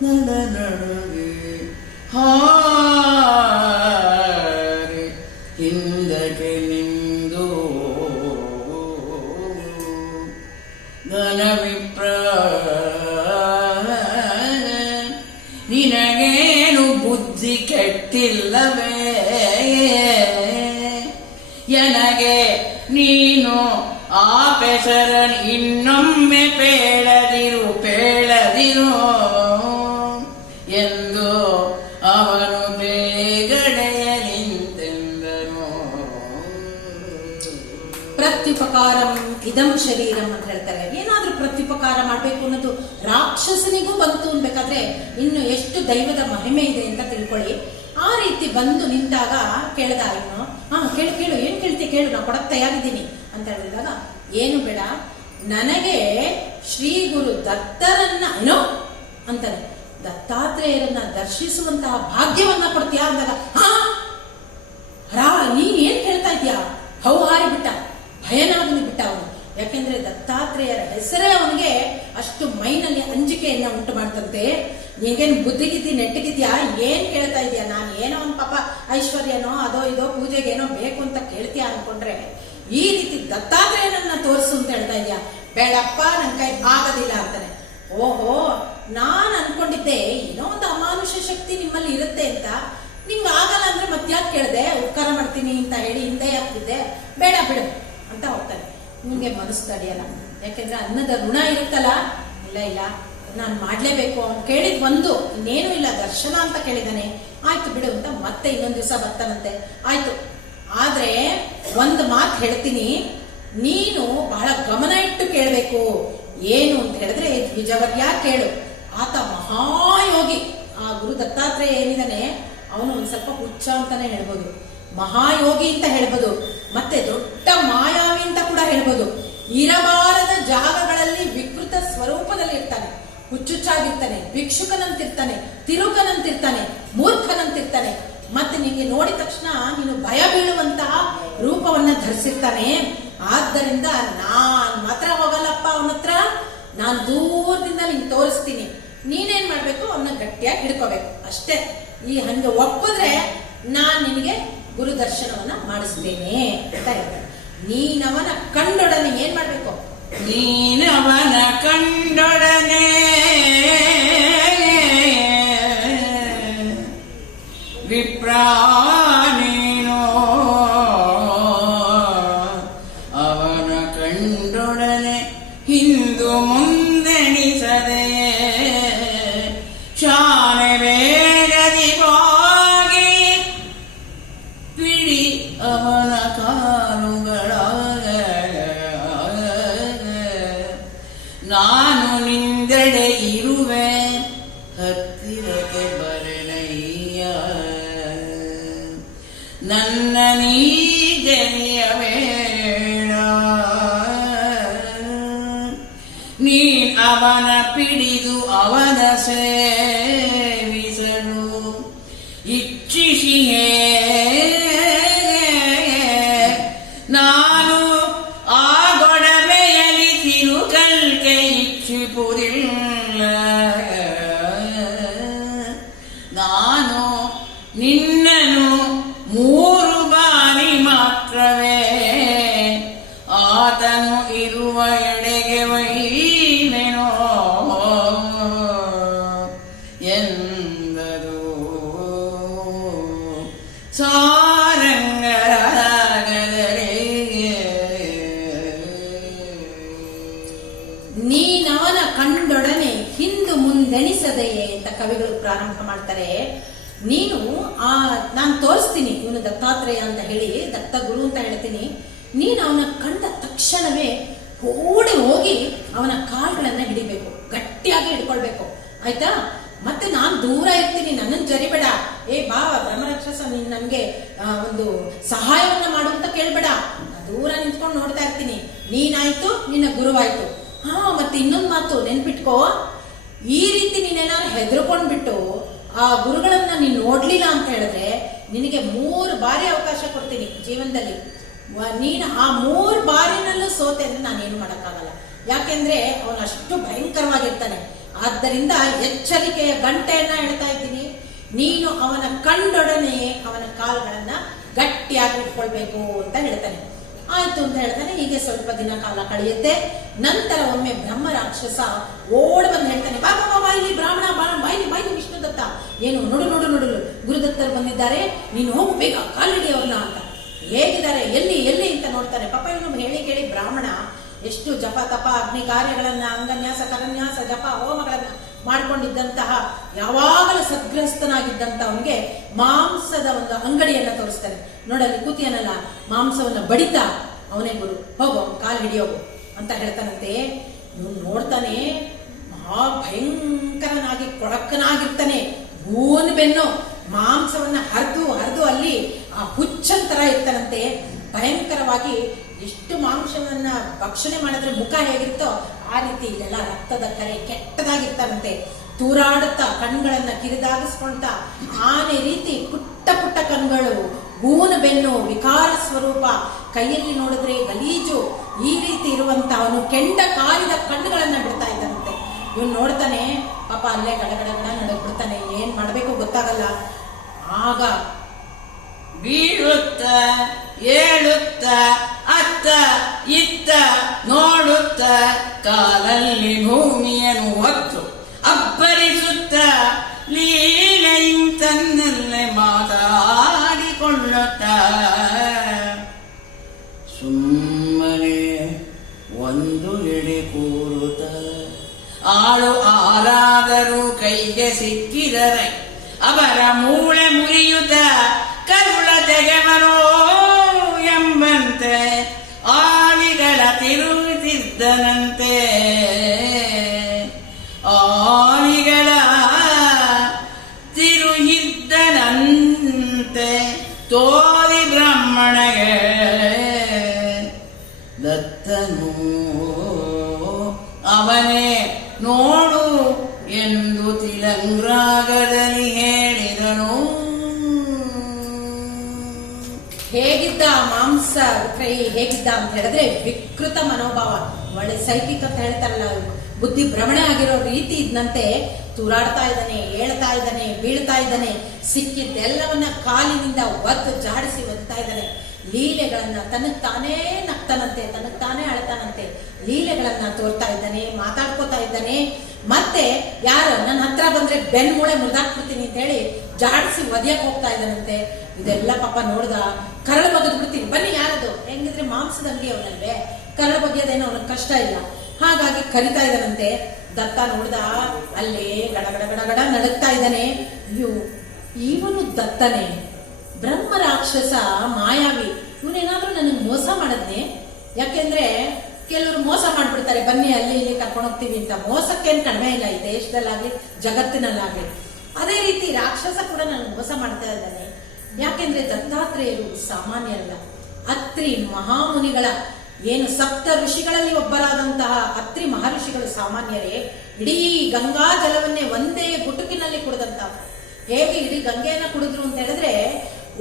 ನಡುವೆ ಹಾರಿ ಹಿಂದಕ್ಕೆ ನಿಂದು ಘನವಿಪ್ರ ನಿನಗೇನು ಬುದ್ಧಿ ಕೆಟ್ಟಿಲ್ಲವೇ, ನನಗೆ ನೀನು ಆ ಪೆಸರ ಇನ್ನೊಮ್ಮೆ ಪೇಳದಿರು ಎಂದು ಅವನು ಬೇಗಡೆಯ ನಿಂತೆಂದನು. ಪ್ರತ್ಯುಪಕಾರಂ ಇದಂ ಶರೀರಂ ಅಂತ ಹೇಳ್ತಾರೆ. ಏನಾದ್ರೂ ಪ್ರತ್ಯುಪಕಾರ ಮಾಡ್ಬೇಕು ಅನ್ನೋದು ರಾಕ್ಷಸನಿಗೂ ಬಂತು ಅನ್ಬೇಕಾದ್ರೆ ಇನ್ನು ಎಷ್ಟು ದೈವದ ಮಹಿಮೆ ಇದೆ ಅಂತ ತಿಳ್ಕೊಳ್ಳಿ. ಆ ರೀತಿ ಬಂದು ನಿಂತಾಗ ಕೇಳ್ದ ಇವನು, ಕೇಳು ಕೇಳು, ಏನ್ ಕೇಳ್ತಿ ಕೇಳು, ನಾ ಕೊಡಕ್ ತಯಾರಿದ್ದೀನಿ ಅಂತ ಹೇಳಿದಾಗ, ಏನು ಬೇಡ, ನನಗೆ ಶ್ರೀ ಗುರು ದತ್ತರನ್ನ ಏನೋ ಅಂತಾನೆ, ದತ್ತಾತ್ರೇಯರನ್ನ ದರ್ಶಿಸುವಂತಹ ಭಾಗ್ಯವನ್ನ ಕೊಡ್ತೀಯಾ ಅಂದಾಗ, ನೀನ್ ಏನ್ ಹೇಳ್ತಾ ಇದ್ಯಾ, ಹೌಹಾರಿ ಬಿಟ್ಟ, ಭಯನಾಗಲಿ ಬಿಟ್ಟ ಅವನು. ಯಾಕೆಂದ್ರೆ ದತ್ತಾತ್ರೇಯರ ಹೆಸರೇ ಅವನಿಗೆ ಅಷ್ಟು ಮೈನಲ್ಲಿ ಅಂಜಿಕೆಯನ್ನ ಉಂಟು ಮಾಡ್ತಂತೆ. ನೀಗೇನು ಬುದ್ಧಿಗಿದ್ದಿ ನೆಟ್ಟಿಗಿದ್ಯಾ, ಏನ್ ಕೇಳ್ತಾ ಇದೀಯಾ, ನಾನು ಏನೋ ಒಂದು ಪಾಪ ಐಶ್ವರ್ಯನೋ ಅದೋ ಇದೋ ಪೂಜೆಗೆ ಏನೋ ಬೇಕು ಅಂತ ಕೇಳ್ತೀಯಾ ಅನ್ಕೊಂಡ್ರೆ ಈ ರೀತಿ ದತ್ತಾತ್ರೇಯನನ್ನ ತೋರಿಸು ಅಂತ ಹೇಳ್ತಾ ಇದೀಯಾ, ಬೇಡಪ್ಪ ನನ್ ಕೈ ಆಗೋದಿಲ್ಲ ಅಂತಾನೆ. ಓಹೋ, ನಾನ್ ಅನ್ಕೊಂಡಿದ್ದೆ ಏನೋ ಒಂದು ಅಮಾನುಷ ಶಕ್ತಿ ನಿಮ್ಮಲ್ಲಿ ಇರುತ್ತೆ ಅಂತ, ನಿಮ್ಗೆ ಆಗಲ್ಲ ಅಂದ್ರೆ ಮತ್ಯಾಕೆ ಕೇಳ್ದೆ, ಉಪಕಾರ ಮಾಡ್ತೀನಿ ಅಂತ ಹೇಳಿ ಹಿಂದೆ ಹಾಕ್ತಿದ್ದೆ, ಬೇಡ ಬಿಡು ಅಂತ ಹೋಗ್ತಾನೆ. ನಿಮ್ಗೆ ಮನಸ್ಸು ತಡೆಯಲ್ಲ, ಯಾಕೆಂದ್ರೆ ಅನ್ನದ ಋಣ ಇರುತ್ತಲ್ಲ, ಇಲ್ಲ ಇಲ್ಲ ನಾನು ಮಾಡ್ಲೇಬೇಕು. ಅವ್ನು ಕೇಳಿದ್ ಒಂದು, ಇನ್ನೇನು ಇಲ್ಲ, ದರ್ಶನ ಅಂತ ಕೇಳಿದಾನೆ, ಆಯ್ತು ಬಿಡು ಅಂತ ಮತ್ತೆ ಇನ್ನೊಂದು ದಿವಸ ಬರ್ತಾನಂತೆ. ಆಯ್ತು, ಆದ್ರೆ ಒಂದು ಮಾತು ಹೇಳ್ತೀನಿ, ನೀನು ಬಹಳ ಗಮನ ಇಟ್ಟು ಕೇಳಬೇಕು. ಏನು ಅಂತ ಹೇಳಿದ್ರೆ ದ್ವಿಜವರ್ಯ ಕೇಳು, ಆತ ಮಹಾಯೋಗಿ. ಆ ಗುರು ದತ್ತಾತ್ರೇಯ ಏನಿದಾನೆ ಅವನು ಒಂದ್ ಸ್ವಲ್ಪ ಹುಚ್ಚ ಅಂತಾನೆ ಹೇಳ್ಬೋದು, ಮಹಾಯೋಗಿ ಅಂತ ಹೇಳ್ಬೋದು, ಮತ್ತೆ ದೊಡ್ಡ ಮಾಯಾವಿ ಅಂತ ಕೂಡ ಹೇಳ್ಬೋದು. ಇರಬಾರದ ಜಾಗಗಳಲ್ಲಿ ವಿಕೃತ ಸ್ವರೂಪದಲ್ಲಿ ಇರ್ತಾನೆ, ಹುಚ್ಚುಚ್ಚಾಗಿರ್ತಾನೆ, ಭಿಕ್ಷುಕನಂತಿರ್ತಾನೆ, ತಿರುಕನಂತಿರ್ತಾನೆ, ಮೂರ್ಖನಂತಿರ್ತಾನೆ. ಮತ್ತೆ ನಿಮಗೆ ನೋಡಿದ ತಕ್ಷಣ ನೀನು ಭಯ ಬೀಳುವಂತಹ ರೂಪವನ್ನ ಧರಿಸಿರ್ತಾನೆ. ಆದ್ದರಿಂದ ನಾನ್ ಮಾತ್ರ ಹೋಗಲ್ಲಪ್ಪ ಅವನ ಹತ್ರ, ನಾನ್ ದೂರದಿಂದ ನಿಂಗೆ ತೋರಿಸ್ತೀನಿ. ನೀನೇನ್ ಮಾಡ್ಬೇಕು, ಅವನ್ನ ಗಟ್ಟಿಯಾಗಿ ಹಿಡ್ಕೋಬೇಕು ಅಷ್ಟೇ. ಈ ಹಂಗೆ ಒಪ್ಪಿದ್ರೆ ನಾನ್ ನಿನಗೆ ಗುರು ದರ್ಶನವನ್ನ ಮಾಡಿಸ್ತೇನೆ ಅಂತ ಹೇಳ್ತಾರೆ. ನೀನವನ ಕಂಡೊಡನೆ ಏನ್ ಮಾಡ್ಬೇಕು, ನೀನವನ ಕಂಡೊಡನೆ ವಿಪ್ರಾನೇನೋ, ಅವನ ಕಂಡೊಡನೆ ಹಿಂದು ಮುಂದೆಣಿಸದೆ ಶಾನೆ ಬೇಗದಿ ಹೋಗಿ ಪಿಡಿ ಅವನ ಕಾಲುಗಳ. ನಾನು ನಿಂದೆಡೆ ಇರುವೆ ಹತ್ತಿರಕ್ಕೆ ಬರಣಯ್ಯ, ನನ್ನ ನೀ ಗೆಳೆಯಬೇಡ. ನೀನ್ ಅವನ ಪಿಡಿದು ಅವನ ಸೇವಿಸಲು ಇಚ್ಛಿಸಿಯೇ ನಾನು ಆ ಗೊಡವೆಯಲ್ಲಿ ತಿರುಗಲ್ಕೆ ಇಚ್ಛಿಪುದಿಲ್ಲ. ನಾನು ನಿನ್ನನು 3 ಬಾರಿ ಮಾತ್ರವೇ ಆತನು ಇರುವ ಎಡೆಗೆ ಒಯ್ಮೆನೋ ಎಂದರು ಸಾರಂಗರಾಗದರೆ. ನೀನವನ ಕಂಡೊಡನೆ ಹಿಂದು ಮುಂದೆಣಿಸದೆಯೇ ಅಂತ ಕವಿಗಳು ಪ್ರಾರಂಭ ಮಾಡ್ತಾರೆ. ನೀನು ನಾನು ತೋರಿಸ್ತೀನಿ, ಇವನು ದತ್ತಾತ್ರೇಯ ಅಂತ ಹೇಳಿ ದತ್ತ ಗುರು ಅಂತ ಹೇಳ್ತೀನಿ. ನೀನು ಅವನ ಕಂಡ ತಕ್ಷಣವೇ ಓಡಿ ಹೋಗಿ ಅವನ ಕಾಲ್ಗಳನ್ನ ಹಿಡಿಬೇಕು, ಗಟ್ಟಿಯಾಗಿ ಹಿಡ್ಕೊಳ್ಬೇಕು, ಆಯ್ತಾ? ಮತ್ತೆ ನಾನ್ ದೂರ ಇರ್ತೀನಿ, ನನ್ನನ್ನು ಜರಿಬೇಡ. ಏ ಬಾ ಬ್ರಹ್ಮರಾಕ್ಷಸ, ನೀನ್ ನನ್ಗೆ ಒಂದು ಸಹಾಯವನ್ನ ಮಾಡು ಅಂತ ಕೇಳ್ಬೇಡ. ದೂರ ನಿಂತ್ಕೊಂಡು ನೋಡ್ತಾ ಇರ್ತೀನಿ. ನೀನಾಯ್ತು, ನಿನ್ನ ಗುರುವಾಯ್ತು. ಮತ್ತೆ ಇನ್ನೊಂದು ಮಾತು ನೆನ್ಪಿಟ್ಕೋ, ಈ ರೀತಿ ನೀನೇನಾದ್ರು ಹೆದರ್ಕೊಂಡ್ಬಿಟ್ಟು ಆ ಗುರುಗಳನ್ನ ನೀನ್ ನೋಡ್ಲಿಲ್ಲ ಅಂತ ಹೇಳಿದ್ರೆ ನಿನಗೆ 3 ಬಾರಿ ಅವಕಾಶ ಕೊಡ್ತೀನಿ ಜೀವನದಲ್ಲಿ. ನೀನು ಆ 3 ಬಾರಿನಲ್ಲೂ ಸೋತೆ ಅಂದ್ರೆ ನಾನೇನು ಮಾಡಕ್ಕಾಗಲ್ಲ. ಯಾಕೆಂದ್ರೆ ಅವನು ಅಷ್ಟು ಭಯಂಕರವಾಗಿರ್ತಾನೆ. ಆದ್ದರಿಂದ ಎಚ್ಚರಿಕೆಯ ಗಂಟೆಯನ್ನ ಹೇಳ್ತಾ ಇದ್ದೀನಿ. ನೀನು ಅವನ ಕಂಡೊಡನೆ ಅವನ ಕಾಲುಗಳನ್ನ ಗಟ್ಟಿಯಾಗಿ ಇಟ್ಕೊಳ್ಬೇಕು ಅಂತ ಹೇಳ್ತಾನೆ. ಆಯ್ತು ಅಂತ ಹೇಳ್ತಾನೆ. ಹೀಗೆ ಸ್ವಲ್ಪ ದಿನ ಕಾಲ ಕಳೆಯುತ್ತೆ. ನಂತರ ಒಮ್ಮೆ ಬ್ರಹ್ಮ ರಾಕ್ಷಸ ಓಡ್ ಬಂದು ಹೇಳ್ತಾನೆ, ಬಾ ಬಾ ಬಾ ಇಲ್ಲಿ ಬ್ರಾಹ್ಮಣ, ಬಾಯ್ಲಿ ಬಾಯ್ಲಿ ವಿಷ್ಣು ದತ್ತ, ಏನು ನೋಡು ನೋಡು ನೋಡು ಗುರುದತ್ತರು ಬಂದಿದ್ದಾರೆ, ನೀನು ಹೋಗು ಬೇಗ ಕಾಲಿಡಿ ಅವ್ರನ್ನ ಅಂತ. ಹೇಗಿದ್ದಾರೆ, ಎಲ್ಲಿ ಎಲ್ಲಿ ಅಂತ ನೋಡ್ತಾರೆ. ಪಾಪ ಇವನು ಹೇಳಿ ಕೇಳಿ ಬ್ರಾಹ್ಮಣ ಎಷ್ಟು ಜಪ ತಪ ಅಗ್ನಿ ಕಾರ್ಯಗಳನ್ನ, ಅಂಗನ್ಯಾಸ ಕರನ್ಯಾಸ ಜಪ ಹೋಮಗಳನ್ನ ಮಾಡ್ಕೊಂಡಿದ್ದಂತಹ, ಯಾವಾಗಲೂ ಸದ್ಗ್ರಸ್ತನಾಗಿದ್ದಂತ ಅವನಿಗೆ ಮಾಂಸದ ಒಂದು ಅಂಗಡಿಯನ್ನ ತೋರಿಸ್ತಾನೆ. ನೋಡಲ್ಲಿ ಕೂತಿಯನಲ್ಲ, ಮಾಂಸವನ್ನ ಬಡಿತಾ ಅವನೇ ಗುರು, ಹೋಗು ಕಾಲು ಹಿಡಿಯೋಗು ಅಂತ ಹೇಳ್ತಾನಂತೆ. ಇವನು ನೋಡ್ತಾನೆ, ಮಹಾ ಭಯಂಕರನಾಗಿ ಕೊಳಕನಾಗಿರ್ತಾನೆ, ಗೂನ್ ಬೆನ್ನು, ಮಾಂಸವನ್ನ ಹರಿದು ಅಲ್ಲಿ ಆ ಹುಚ್ಚಂತರ ಇರ್ತಾನಂತೆ. ಭಯಂಕರವಾಗಿ ಎಷ್ಟು ಮಾಂಸವನ್ನ ಭಕ್ಷಣೆ ಮಾಡಿದ್ರೆ ಮುಖ ಹೇಗಿರ್ತೋ ಆ ರೀತಿ ಇಲ್ಲೆಲ್ಲ ರಕ್ತದ ಕರೆ ಕೆಟ್ಟದಾಗಿರ್ತಾನಂತೆ. ತೂರಾಡುತ್ತಾ ಕಣ್ಗಳನ್ನ ಕಿರಿದಾಗಿಸ್ಕೊಳ್ತಾ ಆನೆ ರೀತಿ ಪುಟ್ಟ ಪುಟ್ಟ ಕಣ್ಗಳು, ಗೂನು ಬೆನ್ನು, ವಿಕಾರ ಸ್ವರೂಪ, ಕೈಯಲ್ಲಿ ನೋಡಿದ್ರೆ ಗಲೀಜು, ಈ ರೀತಿ ಇರುವಂತ ಅವನು ಕೆಂಡ ಕಾರಿದ ಕಣ್ಣುಗಳನ್ನ ಬಿಡ್ತಾ ಇದ್ದಾನಂತೆ. ಇವನು ನೋಡ್ತಾನೆ, ಪಾಪ ಅಲ್ಲೇ ಗಡಗಡಗಡ ನಡಗ್ಬಿಡ್ತಾನೆ. ಏನ್ ಮಾಡ್ಬೇಕು ಗೊತ್ತಾಗಲ್ಲ. ಆಗ ಬೀಳುತ್ತ ಏಳುತ್ತ ಅತ್ತ ಇತ್ತ ನೋಡುತ್ತ ಕಾಲಲ್ಲಿ ಭೂಮಿಯನ್ನು ಹೊತ್ತು ಅಬ್ಬರಿಸುತ್ತ ಲೀಲೆಯಿಂತನ್ನಲ್ಲೇ ಮಾತಾಡಿಕೊಳ್ಳುತ್ತ ಸುಮ್ಮನೆ ಒಂದು ಎಡೆ ಕೂರುತ್ತ ಆಳು ಆಲ ಆದರೂ ಕೈಗೆ ಸಿಕ್ಕಿದರೆ ಅವರ ಮೂಳೆ ಮುರಿಯುತ್ತ ಕರುಳ ತೆಗೆವರೋ ಎಂಬಂತೆ ಆಲಿಗಳ ತಿರುಗುತ್ತಿದ್ದನಂತೆ. ಆಲಿಗಳ ತಿರುಗಿದ್ದನಂತೆ ತೋರಿ ಬ್ರಾಹ್ಮಣಗೆ ದತ್ತನು ಅವನೇ ನೋಡು ಎಂದು ತಿಲಂಗ್ರಾಗದಲ್ಲಿ ಹೇಳಿದನು. ಹೇಗಿದ್ದ ಮಾಂಸ ವಿಕ್ರಯಿ ಹೇಗಿದ್ದ ಅಂತ ಹೇಳಿದ್ರೆ ವಿಕೃತ ಮನೋಭಾವ, ಒಳ್ಳೆ ಸೈಕಿಕ್ ಅಂತ ಹೇಳ್ತಾರಲ್ಲ, ಬುದ್ಧಿ ಭ್ರಮಣೆ ಆಗಿರೋ ರೀತಿ ಇದ್ದಂತೆ ತೂರಾಡ್ತಾ ಇದ್ದಾನೆ, ಏಳ್ತಾ ಇದ್ದಾನೆ, ಬೀಳ್ತಾ ಇದ್ದಾನೆ, ಸಿಕ್ಕಿದ್ದೆಲ್ಲವನ್ನ ಕಾಲಿನಿಂದ ಒದ್ದು ಜಾಡಿಸಿ ಒದ್ತಾ ಇದ್ದಾನೆ. ಲೀಲೆಗಳನ್ನ ತನಗ್ ತಾನೇ ನಗ್ತಾನಂತೆ, ತನಗ್ ತಾನೇ ಅಳ್ತಾನಂತೆ, ಲೀಲೆಗಳನ್ನ ತೋರ್ತಾ ಇದ್ದಾನೆ, ಮಾತಾಡ್ಕೋತಾ ಇದ್ದಾನೆ. ಮತ್ತೆ ಯಾರು ನನ್ನ ಹತ್ರ ಬಂದ್ರೆ ಬೆನ್ ಮೂಳೆ ಮುರಿದಾಕ್ಬಿಡ್ತೀನಿ ಅಂತ ಹೇಳಿ ಜಾಡಿಸಿ ಒದಿಯಕ್ ಹೋಗ್ತಾ ಇದ್ದಾನಂತೆ. ಇದೆಲ್ಲ ಪಾಪ ನೋಡ್ದ ಕರಳು ಬಗೆದ್ ಬಿಡ್ತೀನಿ, ಬನ್ನಿ ಯಾರದು, ಹೆಂಗಿದ್ರೆ ಮಾಂಸದ ಅಂಗಡಿ ಅವನಲ್ವೇ, ಕರಳು ಬಗೆಯೋದೇನೋ ಅವನಿಗೆ ಕಷ್ಟ ಇಲ್ಲ, ಹಾಗಾಗಿ ಕರಿತಾ ಇದ್ದಾನಂತೆ. ದತ್ತ ನೋಡ್ದ ಅಲ್ಲೇ ಗಡಗಡ ಗಡಗಡ ನಡುಗ್ತಾ ಇದ್ದಾನೆ. ಇವನು ದತ್ತನೇ, ಬ್ರಹ್ಮ ರಾಕ್ಷಸ ಮಾಯಾವಿ, ಇವನೇನಾದ್ರೂ ನನಗೆ ಮೋಸ ಮಾಡದ್ನೆ? ಯಾಕೆಂದ್ರೆ ಕೆಲವರು ಮೋಸ ಮಾಡ್ಬಿಡ್ತಾರೆ, ಬನ್ನಿ ಅಲ್ಲಿ ಇಲ್ಲಿ ಕರ್ಕೊಂಡು ಹೋಗ್ತೀವಿ ಅಂತ. ಮೋಸಕ್ಕೇನು ಕಡಿಮೆ ಇಲ್ಲ ಈ ದೇಶದಲ್ಲಾಗ್ಲಿ ಜಗತ್ತಿನಲ್ಲಾಗ್ಲಿ. ಅದೇ ರೀತಿ ರಾಕ್ಷಸ ಕೂಡ ನನಗೆ ಮೋಸ ಮಾಡ್ತಾ ಇದ್ದಾನೆ. ಯಾಕೆಂದ್ರೆ ದತ್ತಾತ್ರೇಯರು ಸಾಮಾನ್ಯರಲ್ಲ, ಅತ್ರಿ ಮಹಾಮುನಿಗಳ ಏನು ಸಪ್ತ ಋಷಿಗಳಲ್ಲಿ ಒಬ್ಬರಾದಂತಹ ಅತ್ರಿ ಮಹರ್ಷಿಗಳು ಸಾಮಾನ್ಯರೇ. ಇಡೀ ಗಂಗಾ ಜಲವನ್ನೇ ಒಂದೇ ಗುಟುಕಿನಲ್ಲಿ ಕುಡಿದಂತ. ಹೇಗೆ ಇಡೀ ಗಂಗೆಯನ್ನ ಕುಡಿದ್ರು ಅಂತ ಹೇಳಿದ್ರೆ,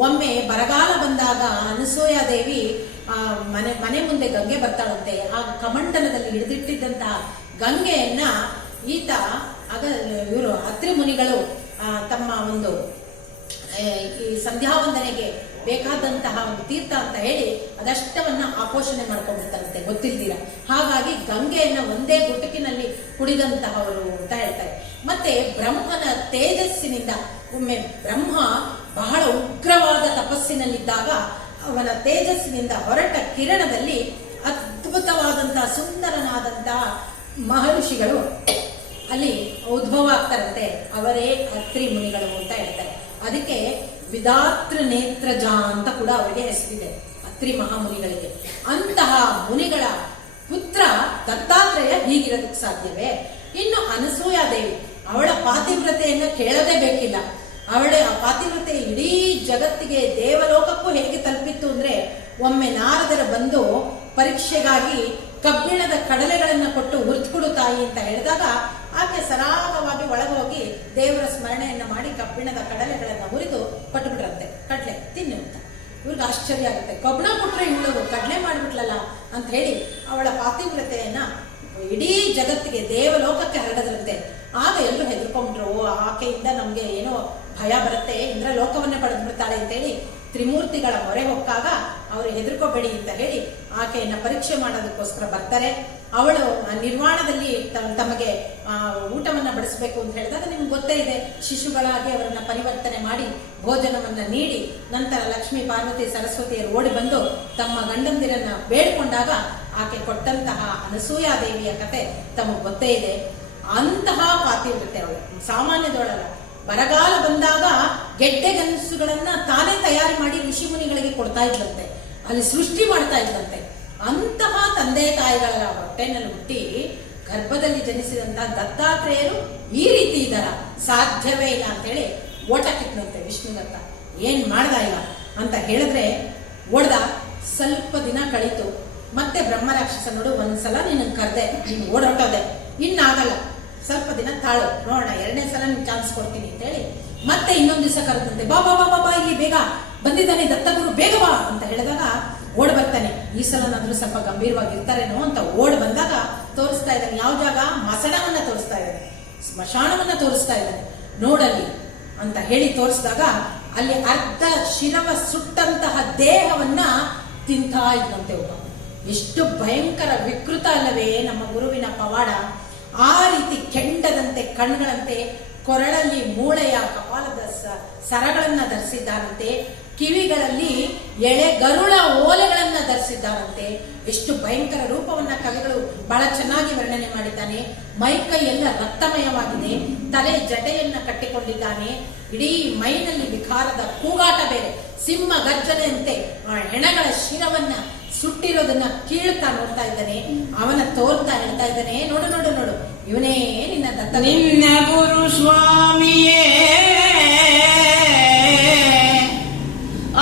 ಒಮ್ಮೆ ಬರಗಾಲ ಬಂದಾಗ ಅನಸೂಯಾದೇವಿ ಮನೆ ಮುಂದೆ ಗಂಗೆ ಬರ್ತಾಳಂತೆ. ಆ ಕಮಂಡಲದಲ್ಲಿ ಹಿಡಿದಿಟ್ಟಿದ್ದಂತಹ ಗಂಗೆಯನ್ನ ಈತ ಇವರು ಅತ್ರಿ ಮುನಿಗಳು ತಮ್ಮ ಒಂದು ಈ ಸಂಧ್ಯಾವಂದನೆಗೆ ಬೇಕಾದಂತಹ ಒಂದು ತೀರ್ಥ ಅಂತ ಹೇಳಿ ಅದಷ್ಟವನ್ನ ಆಪೋಷಣೆ ಮಾಡ್ಕೊಂಡ್ಬಿಡ್ತಾರಂತೆ ಗೊತ್ತಿಲ್ದಿರ. ಹಾಗಾಗಿ ಗಂಗೆಯನ್ನ ಒಂದೇ ಗುಟುಕಿನಲ್ಲಿ ಕುಡಿದಂತಹವರು ಅಂತ ಹೇಳ್ತಾರೆ. ಮತ್ತೆ ಬ್ರಹ್ಮನ ತೇಜಸ್ಸಿನಿಂದ ಒಮ್ಮೆ ಬ್ರಹ್ಮ ಬಹಳ ಉಗ್ರವಾದ ತಪಸ್ಸಿನಲ್ಲಿದ್ದಾಗ ಅವನ ತೇಜಸ್ಸಿನಿಂದ ಹೊರಟ ಕಿರಣದಲ್ಲಿ ಅದ್ಭುತವಾದಂತಹ ಸುಂದರನಾದಂತಹ ಮಹರ್ಷಿಗಳು ಅಲ್ಲಿ ಉದ್ಭವ ಆಗ್ತಾರಂತೆ. ಅವರೇ ಅತ್ರಿ ಮುನಿಗಳು ಅಂತ ಹೇಳ್ತಾರೆ. ಅದಕ್ಕೆ ವಿಧಾತೃ ನೇತ್ರಜ ಅಂತ ಕೂಡ ಅವರಿಗೆ ಹೆಸರಿದೆ, ಅತ್ರಿ ಮಹಾಮುನಿಗಳಿಗೆ. ಅಂತಹ ಮುನಿಗಳ ಪುತ್ರ ದತ್ತಾತ್ರೇಯ ಹೀಗಿರೋದಕ್ಕೆ ಸಾಧ್ಯವೇ? ಇನ್ನು ಅನಸೂಯಾದೇವಿ, ಅವಳ ಪಾತಿವ್ರತೆಯನ್ನ ಕೇಳದೇ ಬೇಕಿಲ್ಲ. ಅವಳ ಪಾತಿವ್ರತೆ ಇಡೀ ಜಗತ್ತಿಗೆ ದೇವಲೋಕಕ್ಕೂ ಹೇಗೆ ತಲುಪಿತ್ತು ಅಂದ್ರೆ, ಒಮ್ಮೆ ನಾರದರ ಬಂದು ಪರೀಕ್ಷೆಗಾಗಿ ಕಬ್ಬಿಣದ ಕಡಲೆಗಳನ್ನ ಕೊಟ್ಟು ಹುರಿದುಕೊಡು ತಾಯಿ ಅಂತ ಹೇಳಿದಾಗ ಆಕೆ ಸರಾಗವಾಗಿ ಒಳಗೋಗಿ ದೇವರ ಸ್ಮರಣೆಯನ್ನ ಮಾಡಿ ಕಬ್ಬಿಣದ ಕಡಲೆಗಳನ್ನ ಹುರಿದು ಕೊಟ್ಟುಬಿಟ್ರಂತೆ. ಕಡ್ಲೆ ತಿನ್ನು ಅಂತ. ಇವ್ರಿಗೆ ಆಶ್ಚರ್ಯ ಆಗುತ್ತೆ, ಕಬ್ಬಿಣ ಕೊಟ್ರೆ ಇವಳು ಕಡ್ಲೆ ಮಾಡ್ಬಿಟ್ಲಲ್ಲ ಅಂತ ಹೇಳಿ ಅವಳ ಪಾತಿವ್ರತೆಯನ್ನ ಇಡೀ ಜಗತ್ತಿಗೆ ದೇವಲೋಕಕ್ಕೆ ಹರಡದ್ರಂತೆ. ಆಗ ಎಲ್ಲರೂ ಹೆದರ್ಕೊಂಡ್ರು, ಆಕೆಯಿಂದ ನಮ್ಗೆ ಏನೋ ಭಯ ಬರುತ್ತೆ, ಇಂದ್ರ ಲೋಕವನ್ನೇ ಪಡೆದು ಬಿಡ್ತಾಳೆ ಅಂತ ಹೇಳಿ ತ್ರಿಮೂರ್ತಿಗಳ ಮೊರೆ ಹೊಕ್ಕಾಗ ಅವರು ಹೆದರ್ಕೋಬೇಡಿ ಅಂತ ಹೇಳಿ ಆಕೆಯನ್ನ ಪರೀಕ್ಷೆ ಮಾಡೋದಕ್ಕೋಸ್ಕರ ಬರ್ತಾರೆ. ಅವಳು ನಿರ್ವಾಣದಲ್ಲಿ ತಮಗೆ ಊಟವನ್ನ ಬಡಿಸ್ಬೇಕು ಅಂತ ಹೇಳಿದಾಗ ನಿಮ್ಗೆ ಗೊತ್ತೇ ಇದೆ, ಶಿಶುಗಳಾಗಿ ಅವರನ್ನ ಪರಿವರ್ತನೆ ಮಾಡಿ ಭೋಜನವನ್ನ ನೀಡಿ ನಂತರ ಲಕ್ಷ್ಮೀ ಪಾರ್ವತಿ ಸರಸ್ವತಿಯರು ಓಡಿ ಬಂದು ತಮ್ಮ ಗಂಡಂದಿರನ್ನ ಬೇಡ್ಕೊಂಡಾಗ ಆಕೆ ಕೊಟ್ಟಂತಹ ಅನಸೂಯಾದೇವಿಯ ಕತೆ ತಮಗೆ ಗೊತ್ತೇ ಇದೆ. ಅಂತಹ ಪಾತಿವ್ರತೆ ಅವಳು, ಸಾಮಾನ್ಯದೊಳಲ್ಲ. ಬರಗಾಲ ಬಂದಾಗ ಗೆಡ್ಡೆಗನಸುಗಳನ್ನ ತಾನೇ ತಯಾರಿ ಮಾಡಿ ಋಷಿ ಮುನಿಗಳಿಗೆ ಕೊಡ್ತಾ ಇದ್ಲಂತೆ, ಅಲ್ಲಿ ಸೃಷ್ಟಿ ಮಾಡ್ತಾ ಇದ್ಲಂತೆ. ಅಂತಹ ತಂದೆ ತಾಯಿಗಳ ಹೊಟ್ಟೆನಲ್ಲಿ ಹುಟ್ಟಿ ಗರ್ಭದಲ್ಲಿ ಜನಿಸಿದಂತಹ ದತ್ತಾತ್ರೇಯರು ಈ ರೀತಿ ಇದ್ದಾರ, ಸಾಧ್ಯವೇ ಇಲ್ಲ ಅಂತ ಹೇಳಿ ಓಟ ಕಿತ್ತಂತೆ ವಿಷ್ಣುದತ್ತ. ಏನ್ ಮಾಡ್ದ ಇಲ್ಲ ಅಂತ ಹೇಳಿದ್ರೆ ಓಡ್ದ. ಸ್ವಲ್ಪ ದಿನ ಕಳೀತು, ಮತ್ತೆ ಬ್ರಹ್ಮರಾಕ್ಷಸ ನೋಡು, ಒಂದ್ಸಲ ನಿನ್ನ ಕರ್ದೆ, ನೀನು ಓಡೋಟೋದೆ, ಇನ್ನಾಗಲ್ಲ, ಸ್ವಲ್ಪ ದಿನ ತಾಳು ನೋಡೋಣ, ಎರಡನೇ ಸಲ ನಿನ್ ಚಾನ್ಸ್ ಕೊಡ್ತೀನಿ ಅಂತ ಹೇಳಿ ಮತ್ತೆ ಇನ್ನೊಂದು ದಿವಸ ಕರೆದಂತೆ. ಬಾ ಬಾ ಬಾ ಬಾ ಇಲ್ಲಿ ಬೇಗ ಬಂದಿದ್ದಾನೆ ದತ್ತಗುರು, ಬೇಗ ಬಾ ಅಂತ ಹೇಳಿದಾಗ ಓಡ್ ಬರ್ತಾನೆ. ಈ ಸಲನಾದ್ರೂ ಸ್ವಲ್ಪ ಗಂಭೀರವಾಗಿರ್ತಾರೇನೋ ಅಂತ ಓಡ್ ಬಂದಾಗ ತೋರಿಸ್ತಾ ಇದ್ದಾನೆ. ಯಾವ ಜಾಗ? ಮಸಣವನ್ನ ತೋರಿಸ್ತಾ ಇದ್ದಾನೆ, ಸ್ಮಶಾನವನ್ನ ತೋರಿಸ್ತಾ ಇದ್ದಾನೆ. ನೋಡಲ್ಲಿ ಅಂತ ಹೇಳಿ ತೋರಿಸಿದಾಗ ಅಲ್ಲಿ ಅರ್ಧ ಶಿರವ ಸುಟ್ಟಂತಹ ದೇಹವನ್ನ ತಿಂತಾ ಇದ್ದಂತೆ ಒಬ್ಬ. ಎಷ್ಟು ಭಯಂಕರ ವಿಕೃತ ಅಲ್ಲವೇ ನಮ್ಮ ಗುರುವಿನ ಪವಾಡ. ಆ ರೀತಿ ಕೆಂಡದಂತೆ ಕಣ್ಗಳಂತೆ, ಕೊರಳಲ್ಲಿ ಮೂಳೆಯ ಕಪಾಲದ ಸರಗಳನ್ನ ಧರಿಸಿದ್ದಾನಂತೆ. ಕಿವಿಗಳಲ್ಲಿ ಎಳೆ ಗರುಳ ಓಲೆಗಳನ್ನ ಧರಿಸಿದ್ದಾರಂತೆ. ಎಷ್ಟು ಭಯಂಕರ ರೂಪವನ್ನ ಕವಿಗಳು ಬಹಳ ಚೆನ್ನಾಗಿ ವರ್ಣನೆ ಮಾಡಿದ್ದಾನೆ. ಮೈಕೈ ಎಲ್ಲ ರಕ್ತಮಯವಾಗಿದೆ. ತಲೆ ಜಡೆಯನ್ನ ಕಟ್ಟಿಕೊಂಡಿದ್ದಾನೆ. ಇಡೀ ಮೈನಲ್ಲಿ ವಿಕಾರದ ಕೂಗಾಟ ಬೇರೆ, ಸಿಂಹ ಗರ್ಜನೆಯಂತೆ ಆ ಹೆಣಗಳ ಶಿರವನ್ನ ಸುಟ್ಟಿರೋದನ್ನ ಕೀಳ್ತಾ ನೋಡ್ತಾ ಇದ್ದಾನೆ. ಅವನ ತೋರ್ತಾ ಹೇಳ್ತಾ ಇದ್ದಾನೆ, ನೋಡು ನೋಡು ನೋಡು, ಇವನೇ ನಿನ್ನ ದತ್ತ, ನಿನ್ನ ಗುರು ಸ್ವಾಮಿಯೇ,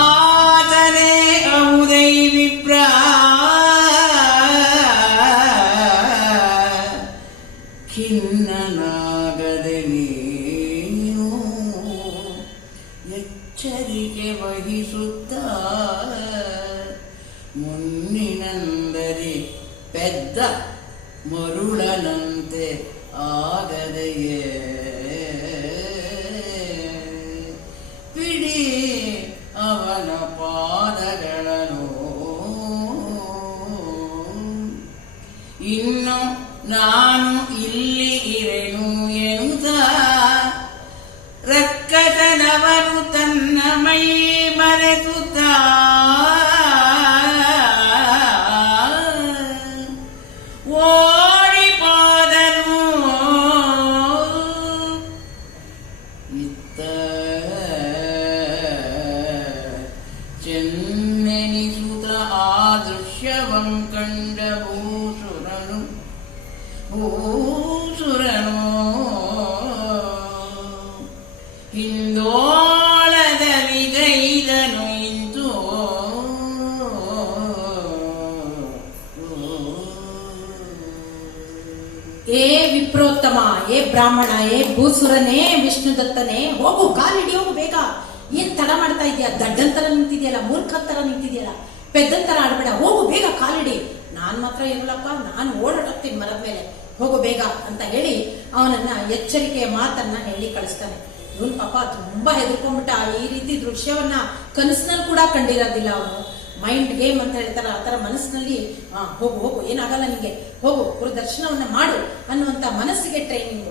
ಆತನೇ ಔದೈ ವಿಪ್ರ, ಖಿನ್ನನಾಗದೆ ನೀನು ಎಚ್ಚರಿಕೆ ವಹಿಸುತ್ತ ಮುನ್ನಿನಂದರೆ ಪೆದ್ದ ಮರುಳನಂತೆ ಆಗದೆಯೇ ಪಿಡಿ ಅವನ ಪಾದಗಳನ್ನು. ಇನ್ನು ನಾನು ಇಲ್ಲಿ ಇರೆನು ಎನ್ನುತ್ತ ರಕ್ಕಸನವನು ತನ್ನ ಮೈ ಮರೆಸುತ್ತ ಓಡಿಪೋದನು. ಇತ್ತ ಚೆನ್ನೆನಿಸುತ್ತ ಆ ದೃಶ್ಯವಂ ಕಂಡ ಭೂಸುರನು ಹಿಂದೋಳದಲ್ಲಿ ಗೈದನು ಇಂತು. ಏ ವಿಪ್ರೋತ್ತಮ, ಏ ಬ್ರಾಹ್ಮಣ, ಏ ಭೂಸುರನೇ, ವಿಷ್ಣುದತ್ತನೇ, ಹೋಗು, ಕಾಲಿಡಿ, ಹೋಗು ಬೇಗ. ಏನ್ ತಡ ಮಾಡ್ತಾ ಇದೀಯ? ದಡ್ಡಂತರ ನಿಂತಿದ್ಯಲ್ಲ, ಮೂರ್ಖಂತರ ನಿಂತಿದ್ಯಲ್ಲ, ಪೆದ್ದಂತರ ಆಡ್ಬೇಡ, ಹೋಗು ಬೇಗ ಕಾಲಿಡಿ. ನಾನ್ ಮಾತ್ರ ಇರಲಪ್ಪ, ನಾನು ಓಡಾಡ್ತೀನಿ ಮರದ ಮೇಲೆ, ಹೋಗು ಬೇಗ ಅಂತ ಹೇಳಿ ಅವನನ್ನ ಎಚ್ಚರಿಕೆಯ ಮಾತನ್ನ ಹೇಳಿ ಕಳಿಸ್ತಾನೆ. ಇವನ್ ಪಾಪ ತುಂಬಾ ಹೆದರ್ಕೊಂಡ್ಬಿಟ್ಟ. ಈ ರೀತಿ ದೃಶ್ಯವನ್ನ ಕನಸಿನಲ್ಲಿ ಕೂಡ ಕಂಡಿರೋದಿಲ್ಲ ಅವನು. ಮೈಂಡ್ ಗೇಮ್ ಅಂತ ಹೇಳ್ತಾರ, ಆತರ ಮನಸ್ಸಿನಲ್ಲಿ ಹೋಗು ಹೋಗು, ಏನಾಗಲ್ಲ ನಿಂಗೆ, ಹೋಗು ಗುರುದರ್ಶನವನ್ನ ಮಾಡು ಅನ್ನುವಂತ ಮನಸ್ಸಿಗೆ ಟ್ರೈನಿಂಗ್,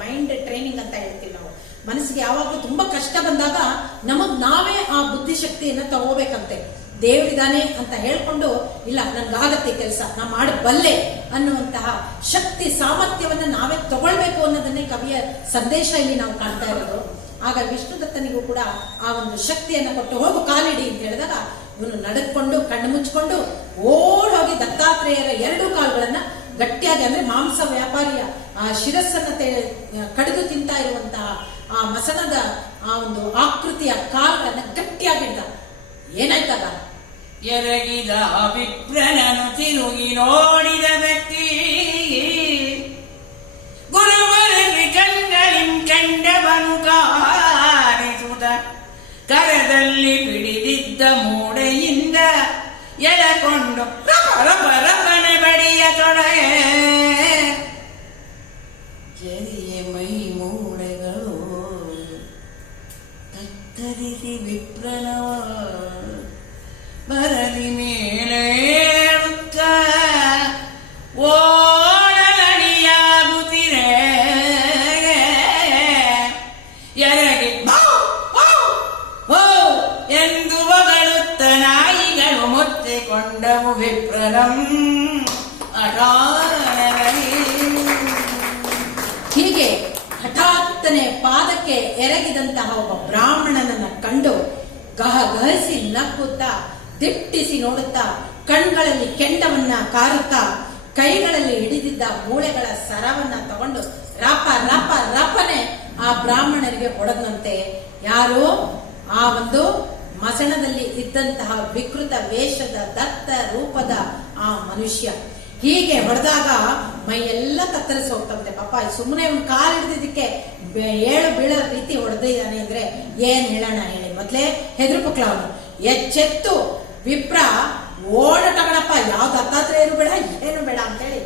ಮೈಂಡ್ ಟ್ರೈನಿಂಗ್ ಅಂತ ಹೇಳ್ತೀವಿ ನಾವು. ಮನಸ್ಸಿಗೆ ಯಾವಾಗ್ಲೂ ತುಂಬಾ ಕಷ್ಟ ಬಂದಾಗ ನಮಗ್ ನಾವೇ ಆ ಬುದ್ಧಿಶಕ್ತಿಯನ್ನ ತಗೋಬೇಕಂತೆ. ದೇವರಿದಾನೆ ಅಂತ ಹೇಳ್ಕೊಂಡು, ಇಲ್ಲ ನನ್ಗಾಗತ್ತೆ ಕೆಲಸ, ನಾ ಮಾಡಬಲ್ಲೆ ಅನ್ನುವಂತಹ ಶಕ್ತಿ ಸಾಮರ್ಥ್ಯವನ್ನ ನಾವೇ ತಗೊಳ್ಬೇಕು ಅನ್ನೋದನ್ನೇ ಕವಿಯ ಸಂದೇಶ ಇಲ್ಲಿ ನಾವು ಕಾಣ್ತಾ ಇರೋದು. ಆಗ ವಿಷ್ಣುದತ್ತನಿಗೂ ಕೂಡ ಆ ಒಂದು ಶಕ್ತಿಯನ್ನ ಕೊಟ್ಟು, ಹೋಗು ಕಾಲಿಡಿ ಅಂತ ಹೇಳಿದಾಗ ಇವನು ನಡೆದುಕೊಂಡು ಕಣ್ಣು ಮುಚ್ಚಿಕೊಂಡು ಓಡೋಗಿ ದತ್ತಾತ್ರೇಯರ ಎರಡೂ ಕಾಲುಗಳನ್ನ ಗಟ್ಟಿಯಾಗಿ, ಅಂದ್ರೆ ಮಾಂಸ ವ್ಯಾಪಾರಿಯ ಆ ಶಿರಸ್ಸನ್ನ ಕಡಿದು ತಿಂತಾ ಇರುವಂತಹ ಆ ಮಸಣದ ಆ ಒಂದು ಆಕೃತಿಯ ಕಾಲುಗಳನ್ನ ಗಟ್ಟಿಯಾಗಿಡ್ದ. ಏನಾಯ್ತಾಗ? ಎರಗಿದ ವಿಪ್ರನನು ತಿರುಗಿ ನೋಡಿದ ವ್ಯಕ್ತಿ ಗುರುವರಲ್ಲಿ ಕಂಗಳಿಂ ಕಂಡವನು ಕಾಣಿಸುತ್ತ ಕರದಲ್ಲಿ ಬಿಡಿದಿದ್ದ ಮೂಡೆಯಿಂದ ಎಳಕೊಂಡು ರಪರಪನೆ ಬಡಿಯ ತೊಡಗೆ ಜರಿಯ ಮೈ ಮೂಳೆಗಳು ಕತ್ತರಿಸಿ ವಿಪ್ರನವ ಬರಲಿ ಮೇಲೆ ಓಡಲಡಿಯಾಗುತ್ತಿರೆ ಎರಗಿ ಎಂದು ಬಗಳುತ್ತ ನಾಯಿಗಳು ಮುತ್ತಿಕೊಂಡವು ವಿಪ್ರನಂ ಅಟಾರದಲ್ಲಿ. ಹೀಗೆ ಹಠಾತ್ತನೆ ಪಾದಕ್ಕೆ ಎರಗಿದಂತಹ ಒಬ್ಬ ಬ್ರಾಹ್ಮಣನನ್ನ ಕಂಡು ಗಹಗಹಿಸಿ ನಕ್ಕುತ್ತಾ, ದಿಟ್ಟಿಸಿ ನೋಡುತ್ತಾ, ಕಣ್ಗಳಲ್ಲಿ ಕೆಂಡವನ್ನ ಕಾರುತ್ತಾ, ಕೈಗಳಲ್ಲಿ ಹಿಡಿದಿದ್ದ ಮೂಳೆಗಳ ಸರವನ್ನ ತಗೊಂಡು ರಪ ರಪ ರಪನೆ ಆ ಬ್ರಾಹ್ಮಣರಿಗೆ ಹೊಡೆದಂತೆ. ಯಾರು? ಆ ಒಂದು ಮಸಣದಲ್ಲಿ ಇದ್ದಂತಹ ವಿಕೃತ ವೇಷದ ದತ್ತ ರೂಪದ ಆ ಮನುಷ್ಯ. ಹೀಗೆ ಹೊಡೆದಾಗ ಮೈ ಎಲ್ಲ ಕತ್ತರಿಸಿ ಹೋಗ್ತಂತೆ. ಪಾಪ ಸುಮ್ಮನೆ ಒಂದು ಕಾಲು ಹಿಡಿದಿದ್ದಕ್ಕೆ ಏಳು ಬೀಳೋ ರೀತಿ ಹೊಡೆದಿದ್ದಾನೆ ಅಂದ್ರೆ ಏನ್ ಹೇಳೋಣ ಹೇಳಿ. ಮೊದ್ಲೇ ಹೆದರ್ಪಕ್ಲ ಅವನು. ಎಚ್ಚೆತ್ತು ವಿಪ್ರ ಓಡಟಗಣಪ್ಪ, ಯಾವ ದತ್ತಾತ್ರೇಯರು ಬೇಡ ಏನು ಬೇಡ ಅಂತೇಳಿ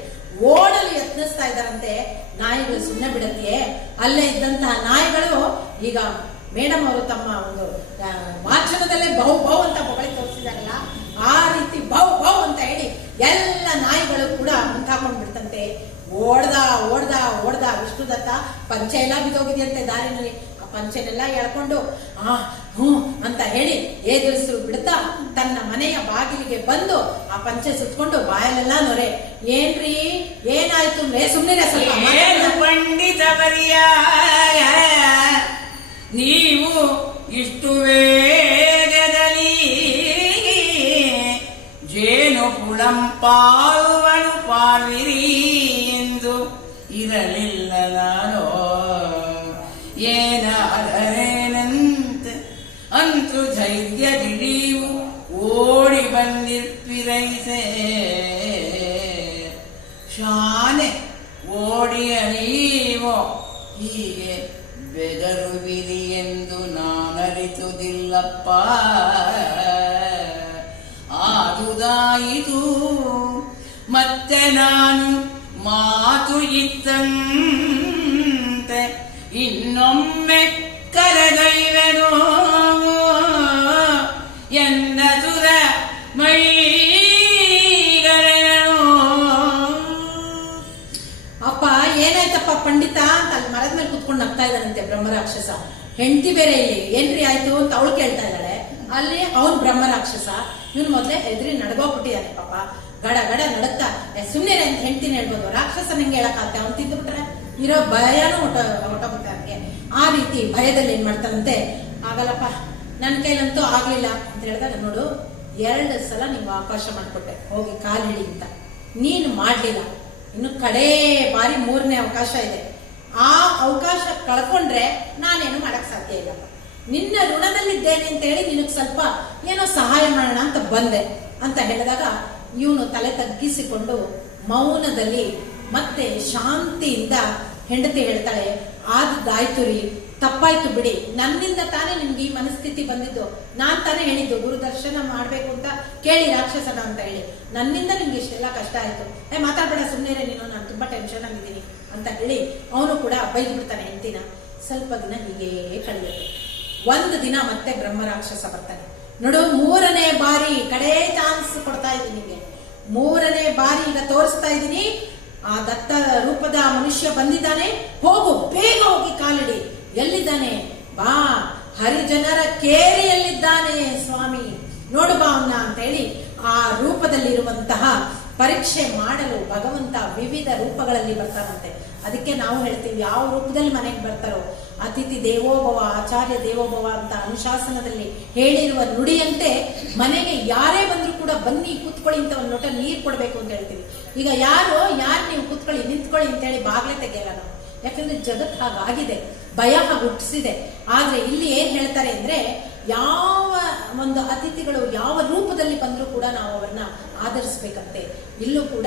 ಓಡಲು ಯತ್ನಿಸ್ತಾ ಇದ್ದಾರಂತೆ. ನಾಯಿಗಳು ಸುಮ್ಮನೆ ಬಿಡತ್ತೆಯೇ? ಅಲ್ಲೇ ಇದ್ದಂತಹ ನಾಯಿಗಳು ಈಗ ಮೇಡಮ್ ಅವರು ತಮ್ಮ ಒಂದು ವಾಚನದಲ್ಲೇ ಬಹು ಬಹು ಅಂತ ಬಳಿ ತೋರಿಸಿದಾರಲ್ಲ, ಆ ರೀತಿ ಬಹು ಬಹು ಅಂತ ಹೇಳಿ ಎಲ್ಲ ನಾಯಿಗಳು ಕೂಡ ಮುಂತಾಕೊಂಡ್ ಬಿಡ್ತಂತೆ. ಓಡ್ದ ಓಡ್ದ ಓಡ್ದ ವಿಷ್ಣುದತ್ತ. ಪಂಚ ಎಲ್ಲ ಬಿದ್ದೋಗಿದೆಯಂತೆ ದಾರಿನಲ್ಲಿ. ಅಪ್ಪ ಪಂಚೆನೆಲ್ಲ ಎಳ್ಕೊಂಡು ಹ್ಞೂ ಅಂತ ಹೇಳಿ ಎದುರಿಸು ಬಿಡ್ತಾ ತನ್ನ ಮನೆಯ ಬಾಗಿಲಿಗೆ ಬಂದು ಆ ಪಂಚೆ ಸುತ್ಕೊಂಡು ಬಾಯಲ್ಲೆಲ್ಲ ನೊರೆ. ಏನ್ರಿ ಏನಾಯ್ತು ಅಂದ್ರೆ ಸುಮ್ಮನೆ ಏನು ಪಂಡಿತವರಿಯ ನೀವು ಇಷ್ಟು ವೇಗದಲ್ಲಿ ಜೇನು ಪುಳಂಪಾಳುವನು ಪಾವಿರಿ ಎಂದು ಇರಲಿಲ್ಲ ನಾನು. ಏನಾದರೇನಂತೆ ಅಂತೂ ಧೈರ್ಯದಿಡಿಯು ಓಡಿ ಬಂದಿರ್ಪಿರೈಸೆ. ಶಾನೆ ಓಡಿಯ ನೀವೋ ಹೀಗೆ ಬೆದರುವಿರಿ ಎಂದು ನಾನರಿತುದಿಲ್ಲಪ್ಪ. ಆದುದಾಯಿತು ಮತ್ತೆ ನಾನು ಮಾತು ಇತ್ತಂತೆ ಇನ್ನೊಮ್ಮೆ ಕರೆದೊಯ್ವೆನು ಎನ್ನ ಸುರ ಮೈಗಳೆನು. ಅಪ್ಪ ಏನಾಯ್ತಪ್ಪ ಪಂಡಿತ ಅಂತ ಅಲ್ಲಿ ಮರದ ಮೇಲೆ ಕುತ್ಕೊಂಡು ನಗ್ತಾ ಇದ್ದಾನಂತೆ ಬ್ರಹ್ಮರಾಕ್ಷಸ. ಹೆಂಡತಿ ಬೇರೆ ಇಲ್ಲಿ ಏನ್ರಿ ಆಯ್ತು ಅಂತ ಅವಳು ಕೇಳ್ತಾ ಇದ್ದಾಳೆ. ಅಲ್ಲಿ ಅವನ್ ಬ್ರಹ್ಮರಾಕ್ಷಸ. ಇವನು ಮೊದ್ಲೇ ಹೆದ್ರಿ ನಡ್ಗೋಗ್ಬಿಟ್ಟಿದ್ದಾನೆ ಪಾಪ. ಗಡ ಗಡ ನಡುತ್ತಾ ಸುಮ್ಮನೆ ಅಂತ ಹೆಂಡ್ತಿನ ಹೇಳ್ಬೋದು, ರಾಕ್ಷಸ ನಂಗೆ ಹೇಳಕ್ಕಾಗ್ತದೆ. ಅವ್ನು ತಿಂದ್ಬಿಟ್ರೆ ಇರೋ ಭಯನೂ ಹೊಟ್ಟೋಗುತ್ತೆ ಅವನಿಗೆ. ಆ ರೀತಿ ಭಯದಲ್ಲಿ ಏನ್ ಮಾಡ್ತಾನಂತೆ, ಆಗಲ್ಲಪ್ಪ ನನ್ನ ಕೈಲಂತೂ ಆಗ್ಲಿಲ್ಲ ಅಂತ ಹೇಳಿದಾಗ, ನೋಡು 2 ಸಲ ನೀವು ಅವಕಾಶ ಮಾಡ್ಕೊಟ್ಟೆ ಹೋಗಿ ಕಾಲು ಹಿಡಿ ಅಂತ, ನೀನು ಮಾಡ್ಲಿಲ್ಲ. ಇನ್ನು ಕಡೇ ಬಾರಿ 3ನೇ ಅವಕಾಶ ಇದೆ. ಆ ಅವಕಾಶ ಕಳ್ಕೊಂಡ್ರೆ ನಾನೇನು ಮಾಡಕ್ ಸಾಧ್ಯ ಇಲ್ಲಪ್ಪ. ನಿನ್ನ ಋಣದಲ್ಲಿದ್ದೇನೆ ಅಂತ ಹೇಳಿ ನಿನಗ್ ಸ್ವಲ್ಪ ಏನೋ ಸಹಾಯ ಮಾಡೋಣ ಅಂತ ಬಂದೆ ಅಂತ ಹೇಳಿದಾಗ ಇವನು ತಲೆ ತಗ್ಗಿಸಿಕೊಂಡು ಮೌನದಲ್ಲಿ ಮತ್ತೆ ಶಾಂತಿಯಿಂದ ಹೆಂಡತಿ ಹೇಳ್ತಾಳೆ, ಆದಾಯ್ತು ರೀ, ತಪ್ಪಾಯ್ತು ಬಿಡಿ, ನನ್ನಿಂದ ತಾನೇ ನಿಮ್ಗೆ ಈ ಮನಸ್ಥಿತಿ ಬಂದಿದ್ದು. ನಾನ್ ತಾನೇ ಹೇಳಿದ್ದು ಗುರು ದರ್ಶನ ಮಾಡ್ಬೇಕು ಅಂತ ಕೇಳಿ ರಾಕ್ಷಸನ ಅಂತ ಹೇಳಿ, ನನ್ನಿಂದ ನಿಮ್ಗೆ ಇಷ್ಟೆಲ್ಲ ಕಷ್ಟ ಆಯ್ತು. ಮಾತಾಡ್ಬೇಡ ಸುಮ್ಮನೆ ನೀನು, ನಾನು ತುಂಬಾ ಟೆನ್ಷನ್ ಆಗಿದ್ದೀನಿ ಅಂತ ಹೇಳಿ ಅವನು ಕೂಡ ಬೈದು ಬಿಡ್ತಾನೆ ಹೆಂಡತಿನ. ಸ್ವಲ್ಪ ದಿನ ಹೀಗೆ ಕಳೆಯುತ್ತೆ. 1 ದಿನ ಮತ್ತೆ ಬ್ರಹ್ಮ ರಾಕ್ಷಸ ಬರ್ತಾನೆ. ನೋಡು, 3ನೇ ಬಾರಿ ಕಡೇ ಚಾನ್ಸ್ ಕೊಡ್ತಾ ಇದ್ದೀನಿ ನಿಮ್ಗೆ. 3ನೇ ಬಾರಿ ಈಗ ತೋರಿಸ್ತಾ ಇದ್ದೀನಿ. ಆ ದತ್ತ ರೂಪದ ಮನುಷ್ಯ ಬಂದಿದ್ದಾನೆ, ಹೋಗು ಬೇಗ ಹೋಗಿ ಕಾಲಿಡಿ. ಎಲ್ಲಿದ್ದಾನೆ? ಬಾ, ಹರಿಜನರ ಕೇರಿಯಲ್ಲಿದ್ದಾನೆ ಸ್ವಾಮಿ, ನೋಡು ಬಾ ಅವನ್ನ ಅಂತ ಹೇಳಿ ಆ ರೂಪದಲ್ಲಿರುವಂತಹ ಪರೀಕ್ಷೆ ಮಾಡಲು ಭಗವಂತ ವಿವಿಧ ರೂಪಗಳಲ್ಲಿ ಬರ್ತಾನಂತೆ. ಅದಕ್ಕೆ ನಾವು ಹೇಳ್ತೀವಿ, ಯಾವ ರೂಪದಲ್ಲಿ ಮನೆಗೆ ಬರ್ತಾರೋ ಅತಿಥಿ ದೇವೋಭವ ಆಚಾರ್ಯ ದೇವೋಭವ ಅಂತ ಅನುಶಾಸನದಲ್ಲಿ ಹೇಳಿರುವ ನುಡಿಯಂತೆ ಮನೆಗೆ ಯಾರೇ ಬಂದ್ರು ಕೂಡ ಬನ್ನಿ ಕೂತ್ಕೊಳ್ಳಿ ಅಂತ ಒಂದು ಲೋಟ ನೀರು ಕೊಡ್ಬೇಕು ಅಂತ ಹೇಳ್ತೀವಿ. ಈಗ ಯಾರು ನೀವು ಕೂತ್ಕೊಳ್ಳಿ ನಿಂತ್ಕೊಳ್ಳಿ ಅಂತ ಹೇಳಿ ಬಾಗ್ಲೆ ತೆಗೆಯಲ್ಲ ನಾವು, ಯಾಕಂದ್ರೆ ಜಗತ್ ಹಾಗಾಗಿದೆ, ಭಯ ಹಾಗೆ ಹುಟ್ಟಿಸಿದೆ. ಆದ್ರೆ ಇಲ್ಲಿ ಏನ್ ಹೇಳ್ತಾರೆ ಅಂದ್ರೆ, ಯಾವ ಒಂದು ಅತಿಥಿಗಳು ಯಾವ ರೂಪದಲ್ಲಿ ಬಂದರೂ ಕೂಡ ನಾವು ಅವರನ್ನ ಆಧರಿಸ್ಬೇಕಂತೆ. ಇಲ್ಲೂ ಕೂಡ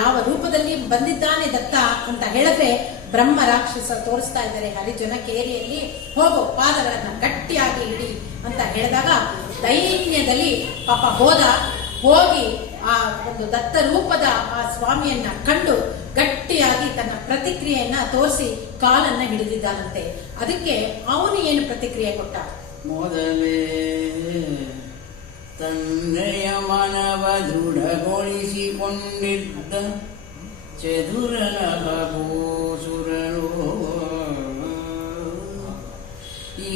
ಯಾವ ರೂಪದಲ್ಲಿ ಬಂದಿದ್ದಾನೆ ದತ್ತ ಅಂತ ಹೇಳಿದ್ರೆ ಬ್ರಹ್ಮ ರಾಕ್ಷಸ ತೋರಿಸ್ತಾ ಇದ್ದಾರೆ ಹರಿಜನ ಕೇರಿಯಲ್ಲಿ, ಹೋಗೋ ಪಾದಗಳನ್ನ ಗಟ್ಟಿಯಾಗಿ ಹಿಡಿ ಅಂತ ಹೇಳಿದಾಗ ದೈನ್ಯದಲ್ಲಿ ಪಾಪ ಹೋಗಿ ಆ ಒಂದು ದತ್ತ ರೂಪದ ಆ ಸ್ವಾಮಿಯನ್ನ ಕಂಡು ಗಟ್ಟಿಯಾಗಿ ತನ್ನ ಪ್ರತಿಕ್ರಿಯೆಯನ್ನ ತೋರಿಸಿ ಕಾಲನ್ನ ಹಿಡಿದಿದ್ದಾನಂತೆ. ಅದಕ್ಕೆ ಅವನು ಏನು ಪ್ರತಿಕ್ರಿಯೆ ಕೊಟ್ಟ? ಮೊದಲೇ ತಂದೆಯ ಮನವ ದೃಢಗೊಳಿಸಿಕೊಂಡಿದ್ದ ಚದುರನಭೂಸುರರು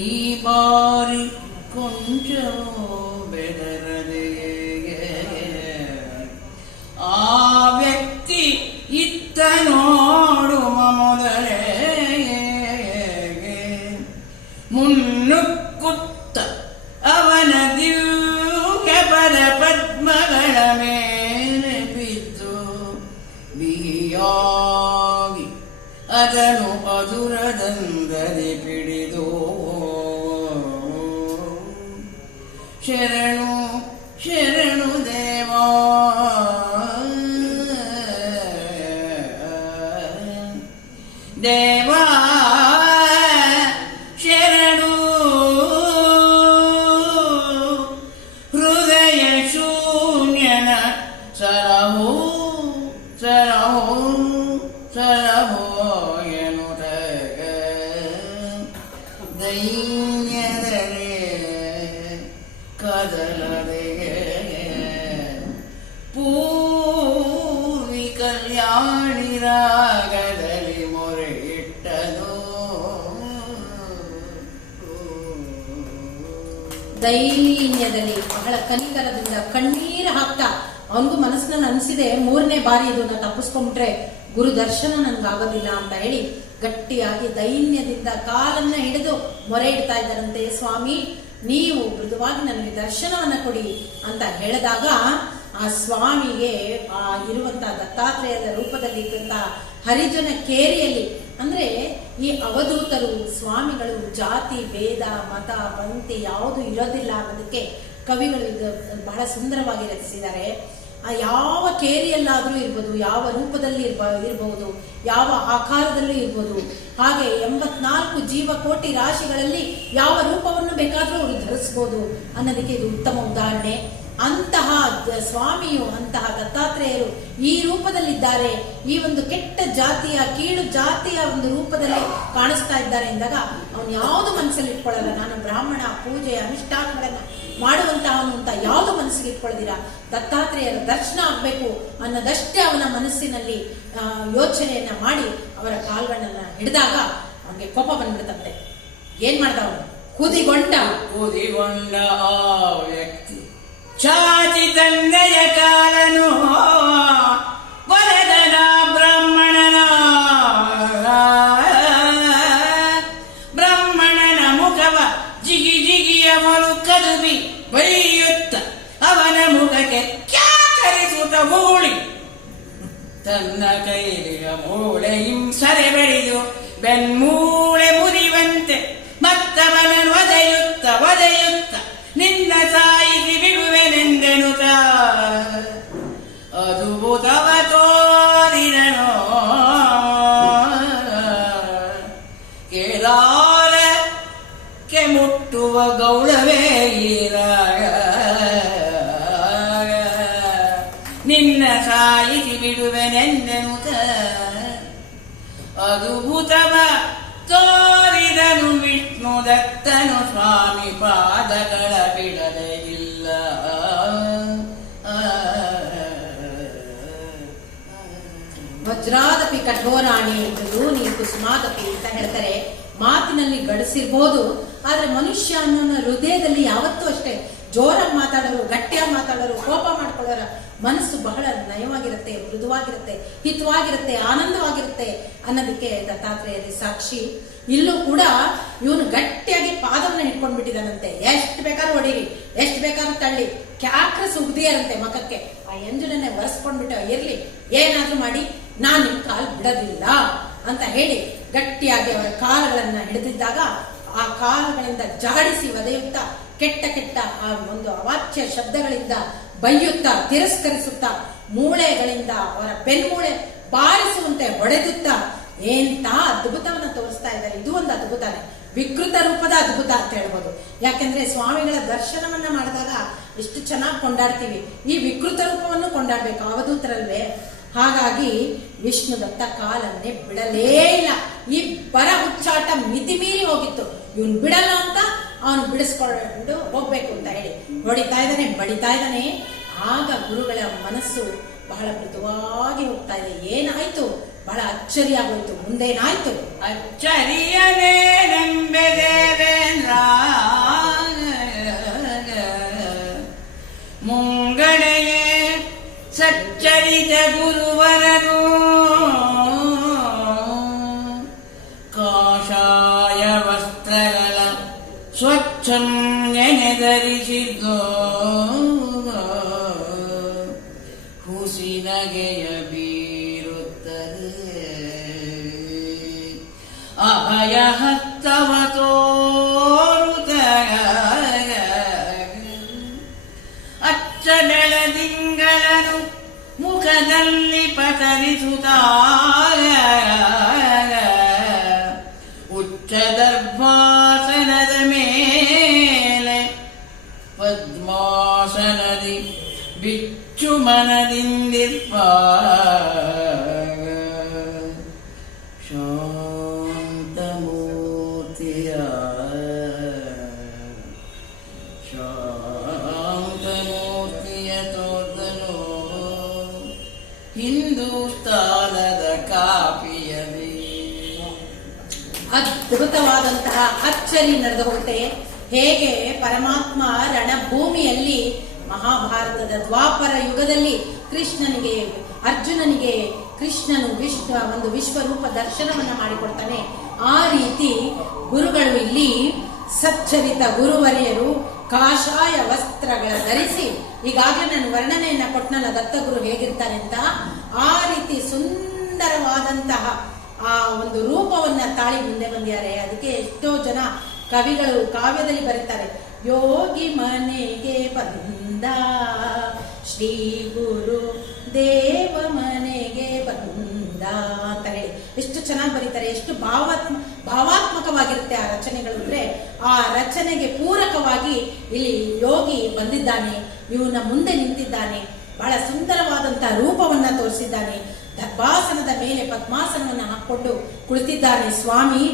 ಈ ಬಾರಿ ಕೊಂಚವೋ ಬೆದರದೆ ಆ ವ್ಯಕ್ತಿ ಇತ್ತ ನೋಡು ಮೊದಲೇ ಮುನ್ನುಕ್ಕುತ್ತ ಅವನ ದಿವ್ಯ ಪದ ಪದ್ಮಗಳ ಮೇಲೆ ಬಿದ್ದು ಬಿಗಿಯಾಗಿ ಅದನ್ನು ಅದುರದಂದರೆ ಪಿಡಿದು ಶರಣು ಶರಣು ದೇವಾ ದೇವಾ ಶರಣು ಹೃದಯ ಶೂನ್ಯನ ಸರಹೋ ಸರಹೋ ಸರಹೋ ಎನ್ನುತ್ತ ದೈನ್ಯದರೆ ಕದಲದೆ ಪೂರ್ವಿ ಕಲ್ಯಾಣಿ ರಾಗದಲ್ಲಿ ಮೊರೆ ಇಟ್ಟನು ದೈನ್ಯದಲ್ಲಿ ಬಹಳ ಕನಿಕರದಿಂದ ಕಣ್ಣೀರು ಹಾಕ್ತಾ ಅವನಿಗೂ ಮನಸ್ಸಿನಲ್ಲಿ ಅನಿಸಿದೆ, 3ನೇ ಬಾರಿ ಇದನ್ನ ತಪ್ಪಿಸ್ಕೊಂಡ್ಬಿಟ್ರೆ ಗುರು ದರ್ಶನ ನನ್ಗಾಗೋದಿಲ್ಲ ಅಂತ ಹೇಳಿ ಗಟ್ಟಿಯಾಗಿ ದೈನ್ಯದಿಂದ ಕಾಲನ್ನ ಹಿಡಿದು ಮೊರೆ ಇಡ್ತಾ ಇದ್ದಾರಂತೆ. ಸ್ವಾಮಿ, ನೀವು ಮೃದುವಾಗಿ ನನಗೆ ದರ್ಶನವನ್ನ ಕೊಡಿ ಅಂತ ಹೇಳಿದಾಗ ಆ ಸ್ವಾಮಿಗೆ ಆ ಇರುವಂತಹ ದತ್ತಾತ್ರೇಯದ ರೂಪದಲ್ಲಿ ಇದ್ದಂತಹ ಹರಿಜನ ಕೇರಿಯಲ್ಲಿ, ಅಂದ್ರೆ ಈ ಅವಧೂತರು ಸ್ವಾಮಿಗಳು ಜಾತಿ ಭೇದ ಮತ ಪಂಥಿ ಯಾವುದು ಇರೋದಿಲ್ಲ ಅನ್ನೋದಕ್ಕೆ ಕವಿಗಳು ಇದು ಬಹಳ ಸುಂದರವಾಗಿ ರಚಿಸಿದ್ದಾರೆ. ಯಾವ ಕೇರಿಯಲ್ಲಾದ್ರೂ ಇರ್ಬೋದು, ಯಾವ ರೂಪದಲ್ಲಿ ಇರಬಹುದು, ಯಾವ ಆಕಾರದಲ್ಲೂ ಇರ್ಬೋದು. ಹಾಗೆ 84 ಜೀವಕೋಟಿ ರಾಶಿಗಳಲ್ಲಿ ಯಾವ ರೂಪವನ್ನು ಬೇಕಾದ್ರೂ ಅವರು ಧರಿಸ್ಬೋದು ಅನ್ನೋದಕ್ಕೆ ಇದು ಉತ್ತಮ ಉದಾಹರಣೆ. ಅಂತಹ ಸ್ವಾಮಿಯು, ಅಂತಹ ದತ್ತಾತ್ರೇಯರು ಈ ರೂಪದಲ್ಲಿದ್ದಾರೆ, ಈ ಒಂದು ಕೆಟ್ಟ ಜಾತಿಯ ಕೀಳು ಜಾತಿಯ ಒಂದು ರೂಪದಲ್ಲಿ ಕಾಣಿಸ್ತಾ ಇದ್ದಾರೆ ಎಂದಾಗ ಅವನು ಯಾವುದು ಮನಸ್ಸಲ್ಲಿ ಇಟ್ಕೊಳ್ಳಲ್ಲ. ನಾನು ಬ್ರಾಹ್ಮಣ, ಪೂಜೆ ಅನುಷ್ಠಾನಗಳನ್ನ ಮಾಡುವಂತಹವನು ಅಂತ ಯಾವುದು ಮನಸ್ಸಿಗೆ ಇಟ್ಕೊಳ್ಳದಿರ ದತ್ತಾತ್ರೇಯರ ದರ್ಶನ ಆಗ್ಬೇಕು ಅನ್ನೋದಷ್ಟೇ ಅವನ ಮನಸ್ಸಿನಲ್ಲಿ ಯೋಚನೆಯನ್ನ ಮಾಡಿ ಅವರ ಕಾಲ್ಗಳನ್ನ ಹಿಡಿದಾಗ ಅವನಿಗೆ ಕೋಪ ಬಂದ್ಬಿಡ್ತಂತೆ. ಏನ್ ಮಾಡ್ದ ಅವನು? ಕುದಿಗೊಂಡ ಆ ವ್ಯಕ್ತಿ ಚಾಚಿ ತಂದೆಯ ಕಾಲನು ವರದನ ಬ್ರಾಹ್ಮಣನ ಮುಖವ ಜಿಗಿ ಜಿಗಿಯವನು ಕದುಬಿ ಬೈಯುತ್ತ ಅವನ ಮುಖಕ್ಕೆ ಕ್ಯಾಕರಿಸುತ್ತ ಮೂಳಿ ತನ್ನ ಕೈಲಿಯ ಮೂಳೆಯಿಂ ಸರೆ ಬೆಳೆದು ಬೆನ್ಮೂಳೆ ಮುರಿವಂತೆ ಮತ್ತವನ ಒದೆಯುತ್ತ ನಿನ್ನ ಸಾಯಿಸಿ ಬಿಡುವೆನೆಂದೆನುತ ಅದ್ಭುತವ ತೋರಿದನೋ ಕೇದಾರಕ್ಕೆ ಮುಟ್ಟುವ ಗೌಳವೇ ಈರಾಗ ನಿನ್ನ ಸಾಯಿಸಿ ಬಿಡುವೆನೆಂದೆನುತ ಅದ್ಭುತವ ತೋರಿದನು ವಿಷ್ಣು ದತ್ತನು ಸ್ವಾಮಿ ಪಾದಗಳ ಬಿಡಲೇ ಇಲ್ಲ. ವಜ್ರಾದಪಿ ಕಠೋರಾಣಿ ಮೃದೂನಿ ಕುಸುಮಾದಪಿ ಅಂತ ಹೇಳ್ತಾರೆ. ಮಾತಿನಲ್ಲಿ ಗಡಿಸಿರ್ಬೋದು, ಆದ್ರೆ ಮನುಷ್ಯ ಅನ್ನೋ ಹೃದಯದಲ್ಲಿ ಯಾವತ್ತೂ ಅಷ್ಟೇ ಜೋರಾಗಿ ಮಾತಾಡೋರು, ಗಟ್ಟಿಯಾಗಿ ಮಾತಾಡೋರು, ಕೋಪ ಮಾಡ್ಕೊಳ್ಳೋರ ಮನಸ್ಸು ಬಹಳ ನಯವಾಗಿರುತ್ತೆ, ಮೃದುವಾಗಿರುತ್ತೆ, ಹಿತವಾಗಿರುತ್ತೆ, ಆನಂದವಾಗಿರುತ್ತೆ ಅನ್ನೋದಕ್ಕೆ ದತ್ತಾತ್ರೇಯರಿ ಸಾಕ್ಷಿ. ಇಲ್ಲೂ ಕೂಡ ಇವನು ಗಟ್ಟಿಯಾಗಿ ಪಾದವನ್ನ ಹಿಡ್ಕೊಂಡ್ಬಿಟ್ಟಿದ್ದಾನಂತೆ. ಎಷ್ಟು ಬೇಕಾದ್ರೂ ಹೊಡೀರಿ, ಎಷ್ಟು ಬೇಕಾದ್ರೂ ತಳ್ಳಿ, ಕ್ಯಾಕ್ರ ಸುಗ್ದಿಯರಂತೆ ಮಖಕ್ಕೆ. ಆ ಎಂಜುನನ್ನೇ ಒರೆಸ್ಕೊಂಡ್ಬಿಟ್ಟು ಇರ್ಲಿ, ಏನಾದ್ರೂ ಮಾಡಿ ನಾನು ನಿಮ್ ಕಾಲ್ ಬಿಡೋದಿಲ್ಲ ಅಂತ ಹೇಳಿ ಗಟ್ಟಿಯಾಗಿ ಅವರ ಕಾಲುಗಳನ್ನ ಹಿಡಿದಿದ್ದಾಗ ಆ ಕಾಲುಗಳಿಂದ ಜಾಡಿಸಿ ಒದೆಯುತ್ತಾ ಕೆಟ್ಟ ಕೆಟ್ಟ ಆ ಒಂದು ಅವಾಚ್ಯ ಶಬ್ದಗಳಿಂದ ಬೈಯುತ್ತಾ ತಿರಸ್ಕರಿಸುತ್ತಾ ಮೂಳೆಗಳಿಂದ ಅವರ ಬೆನ್ಮೂಳೆ ಬಾರಿಸುವಂತೆ ಹೊಡೆದುತ್ತಾ ಎಂತ ಅದ್ಭುತವನ್ನ ತೋರಿಸ್ತಾ ಇದ್ದಾರೆ. ಇದು ಒಂದು ಅದ್ಭುತನೇ, ವಿಕೃತ ರೂಪದ ಅದ್ಭುತ ಅಂತ ಹೇಳ್ಬೋದು. ಯಾಕೆಂದ್ರೆ ಸ್ವಾಮಿಗಳ ದರ್ಶನವನ್ನ ಮಾಡಿದಾಗ ಎಷ್ಟು ಚೆನ್ನಾಗಿ ಕೊಂಡಾಡ್ತೀವಿ, ಈ ವಿಕೃತ ರೂಪವನ್ನು ಕೊಂಡಾಡ್ಬೇಕು ಅವಧೂತರಲ್ವೇ. ಹಾಗಾಗಿ ವಿಷ್ಣು ದತ್ತ ಕಾಲನ್ನೇ ಬಿಡಲೇ ಇಲ್ಲ. ಈ ಬರ ಹುಚ್ಚಾಟ ಮಿತಿ ಮೀರಿ ಹೋಗಿತ್ತು. ಇವನ್ ಬಿಡಲ್ಲ ಅಂತ ಅವನು ಬಿಡಿಸ್ಕೊಂಡು ಹೋಗ್ಬೇಕು ಅಂತ ಹೇಳಿ ಹೊಡಿತಾ ಇದ್ದಾನೆ, ಬಡಿತಾ ಇದ್ದಾನೆ. ಆಗ ಗುರುಗಳ ಮನಸ್ಸು ಬಹಳ ಮೃದುವಾಗಿ ಹೋಗ್ತಾ ಇದೆ. ಏನಾಯ್ತು? ಬಹಳ ಅಚ್ಚರಿಯಾಗೋಯ್ತು. ಮುಂದೇನಾಯ್ತು? ಅಚ್ಚರಿಯನೇ ನಂಬೆದೇವೇಂದ್ರ ಮುಂಗಡೆಯೇ ಸಚ್ಚರಿತ ಗುರುವರನು ಕಾಷಾಯ ವಸ್ತ್ರಗಳ ಸ್ವಚ್ಛಂ ನೆನೆಧರಿಸಿದ್ದು ಹುಸಿನಗೆಯ ಬೀರುತ್ತದೆ ಅಭಯ ಹಸ್ತವ ತೋರುತ್ತ ಅಚ್ಚ ಬೆಳದಿಂಗಳನ್ನು ಮುಖದಲ್ಲಿ ಪಸರಿಸುತ್ತ ಉಚ್ಚ ದರ್ಭಾಸನದ ಮೇಲೆ ಪದ್ಮಾಸನದಿ ಬಿಚ್ಚು ಮನದಿಂದಿರ್ಪ ಶಾಂತಮೂರ್ತಿಯ ತೋರ್ದನು ಹಿಂದೂಸ್ತಾನದ ಕಾಪಿಯಲ್ಲಿ. ಅದ್ಭುತವಾದಂತಹ ಅಚ್ಚರಿ ನಡೆದು ಹೋಗುತ್ತೆ. ಹೇಗೆ ಪರಮಾತ್ಮ ರಣಭೂಮಿಯಲ್ಲಿ ಮಹಾಭಾರತದ ದ್ವಾಪರ ಯುಗದಲ್ಲಿ ಕೃಷ್ಣನಿಗೆ ಅರ್ಜುನನಿಗೆ ಕೃಷ್ಣನು ಒಂದು ವಿಶ್ವರೂಪ ದರ್ಶನವನ್ನ ಮಾಡಿಕೊಡ್ತಾನೆ, ಆ ರೀತಿ ಗುರುಗಳು ಇಲ್ಲಿ ಸಚ್ಚರಿತ ಗುರುವರಿಯರು ಕಾಷಾಯ ವಸ್ತ್ರಗಳ ಧರಿಸಿ, ಈಗಾಗಲೇ ನಾನು ವರ್ಣನೆಯನ್ನ ಕೊಟ್ಟನಲ್ಲ ದತ್ತಗುರು ಹೇಗಿರ್ತಾರೆ ಅಂತ, ಆ ರೀತಿ ಸುಂದರವಾದಂತಹ ಆ ಒಂದು ರೂಪವನ್ನ ತಾಳಿ ಮುಂದೆ ಬಂದಿದ್ದಾರೆ. ಅದಕ್ಕೆ ಎಷ್ಟೋ ಜನ ಕವಿಗಳು ಕಾವ್ಯದಲ್ಲಿ ಬರೀತಾರೆ, ಯೋಗಿ ಮನೆಗೆ ಬಂದ ಶ್ರೀ ಗುರು ದೇವ ಮನೆಗೆ ಬಂದ ಅಂತ ಹೇಳಿ ಎಷ್ಟು ಚೆನ್ನಾಗಿ ಬರೀತಾರೆ. ಎಷ್ಟು ಭಾವಾತ್ಮಕವಾಗಿರುತ್ತೆ ಆ ರಚನೆಗಳು. ಅಂದ್ರೆ ಆ ರಚನೆಗೆ ಪೂರಕವಾಗಿ ಇಲ್ಲಿ ಯೋಗಿ ಬಂದಿದ್ದಾನೆ, ಇವನ ಮುಂದೆ ನಿಂತಿದ್ದಾನೆ, ಬಹಳ ಸುಂದರವಾದಂತಹ ರೂಪವನ್ನ ತೋರಿಸಿದ್ದಾನೆ. ದರ್ಭಾಸನದ ಮೇಲೆ ಪದ್ಮಾಸನವನ್ನ ಹಾಕೊಂಡು ಕುಳಿತಿದ್ದಾನೆ ಸ್ವಾಮಿ.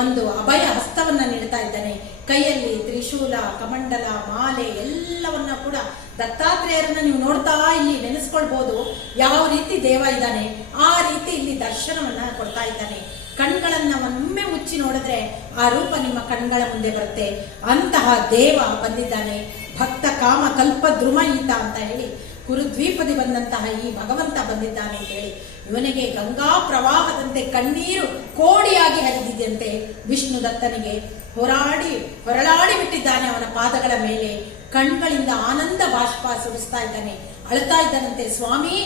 ಒಂದು ಅಭಯ ಹಸ್ತವನ್ನ ನೀಡ್ತಾ ಇದ್ದಾನೆ. ಕೈಯಲ್ಲಿ ತ್ರಿಶೂಲ, ಕಮಂಡಲ, ಮಾಲೆ ಎಲ್ಲವನ್ನ ಕೂಡ ದತ್ತಾತ್ರೇಯರನ್ನ ನೀವು ನೋಡ್ತಾ ಇಲ್ಲಿ ನೆನೆಸ್ಕೊಳ್ಬಹುದು. ಯಾವ ರೀತಿ ದೇವ ಇದ್ದಾನೆ ಆ ರೀತಿ ಇಲ್ಲಿ ದರ್ಶನವನ್ನ ಕೊಡ್ತಾ ಇದ್ದಾನೆ. ಕಣ್ಗಳನ್ನ ಒಮ್ಮೆ ಮುಚ್ಚಿ ನೋಡಿದ್ರೆ ಆ ರೂಪ ನಿಮ್ಮ ಕಣ್ಗಳ ಮುಂದೆ ಬರುತ್ತೆ. ಅಂತಹ ದೇವ ಬಂದಿದ್ದಾನೆ. ಭಕ್ತ ಕಾಮ ಕಲ್ಪ ದ್ರುಮಯಿತ ಅಂತ ಹೇಳಿ ಕುರುದ್ವೀಪದಿ ಬಂದಂತಹ ಈ ಭಗವಂತ ಬಂದಿದ್ದಾನೆ ಅಂತ ಹೇಳಿ ಇವನಿಗೆ ಗಂಗಾ ಪ್ರವಾಹದಂತೆ ಕಣ್ಣೀರು ಕೋಡಿಯಾಗಿ ಹರಿದಿದ್ದಂತೆ ವಿಷ್ಣು ದತ್ತನಿಗೆ ಹೊರಳಾಡಿ ಬಿಟ್ಟಿದ್ದಾನೆ ಅವನ ಪಾದಗಳ ಮೇಲೆ. ಕಣ್ಗಳಿಂದ ಆನಂದ ಬಾಷ್ಪ ಸುರಿಸ್ತಾ ಇದ್ದಾನೆ, ಅಳ್ತಾ ಇದ್ದಾನಂತೆ. ಸ್ವಾಮಿ,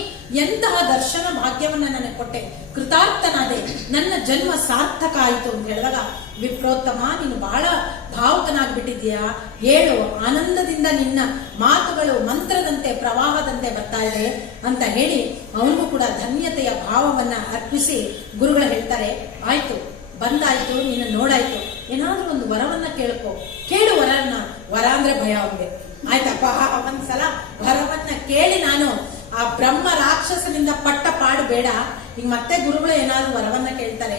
ಎಂತಹ ದರ್ಶನ ಭಾಗ್ಯವನ್ನ ನನಗೆ ಕೊಟ್ಟೆ, ಕೃತಾರ್ಥನಾದೆ, ನನ್ನ ಜನ್ಮ ಸಾರ್ಥಕ ಆಯಿತು ಅಂತ ಹೇಳಿದಾಗ, ವಿಪ್ರೋತ್ತಮ ನೀನು ಬಹಳ ಭಾವುಕನಾಗ್ಬಿಟ್ಟಿದ್ದೀಯಾ, ಹೇಳು, ಆನಂದದಿಂದ ನಿನ್ನ ಮಾತುಗಳು ಮಂತ್ರದಂತೆ ಪ್ರವಾಹದಂತೆ ಬರ್ತಾ ಇದೆ ಅಂತ ಹೇಳಿ ಅವನಿಗೂ ಕೂಡ ಧನ್ಯತೆಯ ಭಾವವನ್ನ ಅರ್ಪಿಸಿ ಗುರುಗಳು ಹೇಳ್ತಾರೆ, ಆಯ್ತು ಬಂದಾಯ್ತು, ನಿನ್ನ ನೋಡಾಯ್ತು, ಏನಾದ್ರೂ ಒಂದು ವರವನ್ನ ಕೇಳು ವರನ್ನ. ವರ ಅಂದ್ರೆ ಭಯ ಅವನಿಗೆ. ಆಯ್ತಪ್ಪ, ಒಂದ್ಸಲ ವರವನ್ನ ಕೇಳಿ ನಾನು ಆ ಬ್ರಹ್ಮ ರಾಕ್ಷಸನಿಂದ ಪಟ್ಟ ಪಾಡು ಬೇಡ. ಈಗ ಮತ್ತೆ ಗುರುಗಳು ಏನಾದ್ರು ವರವನ್ನ ಕೇಳ್ತಾರೆ,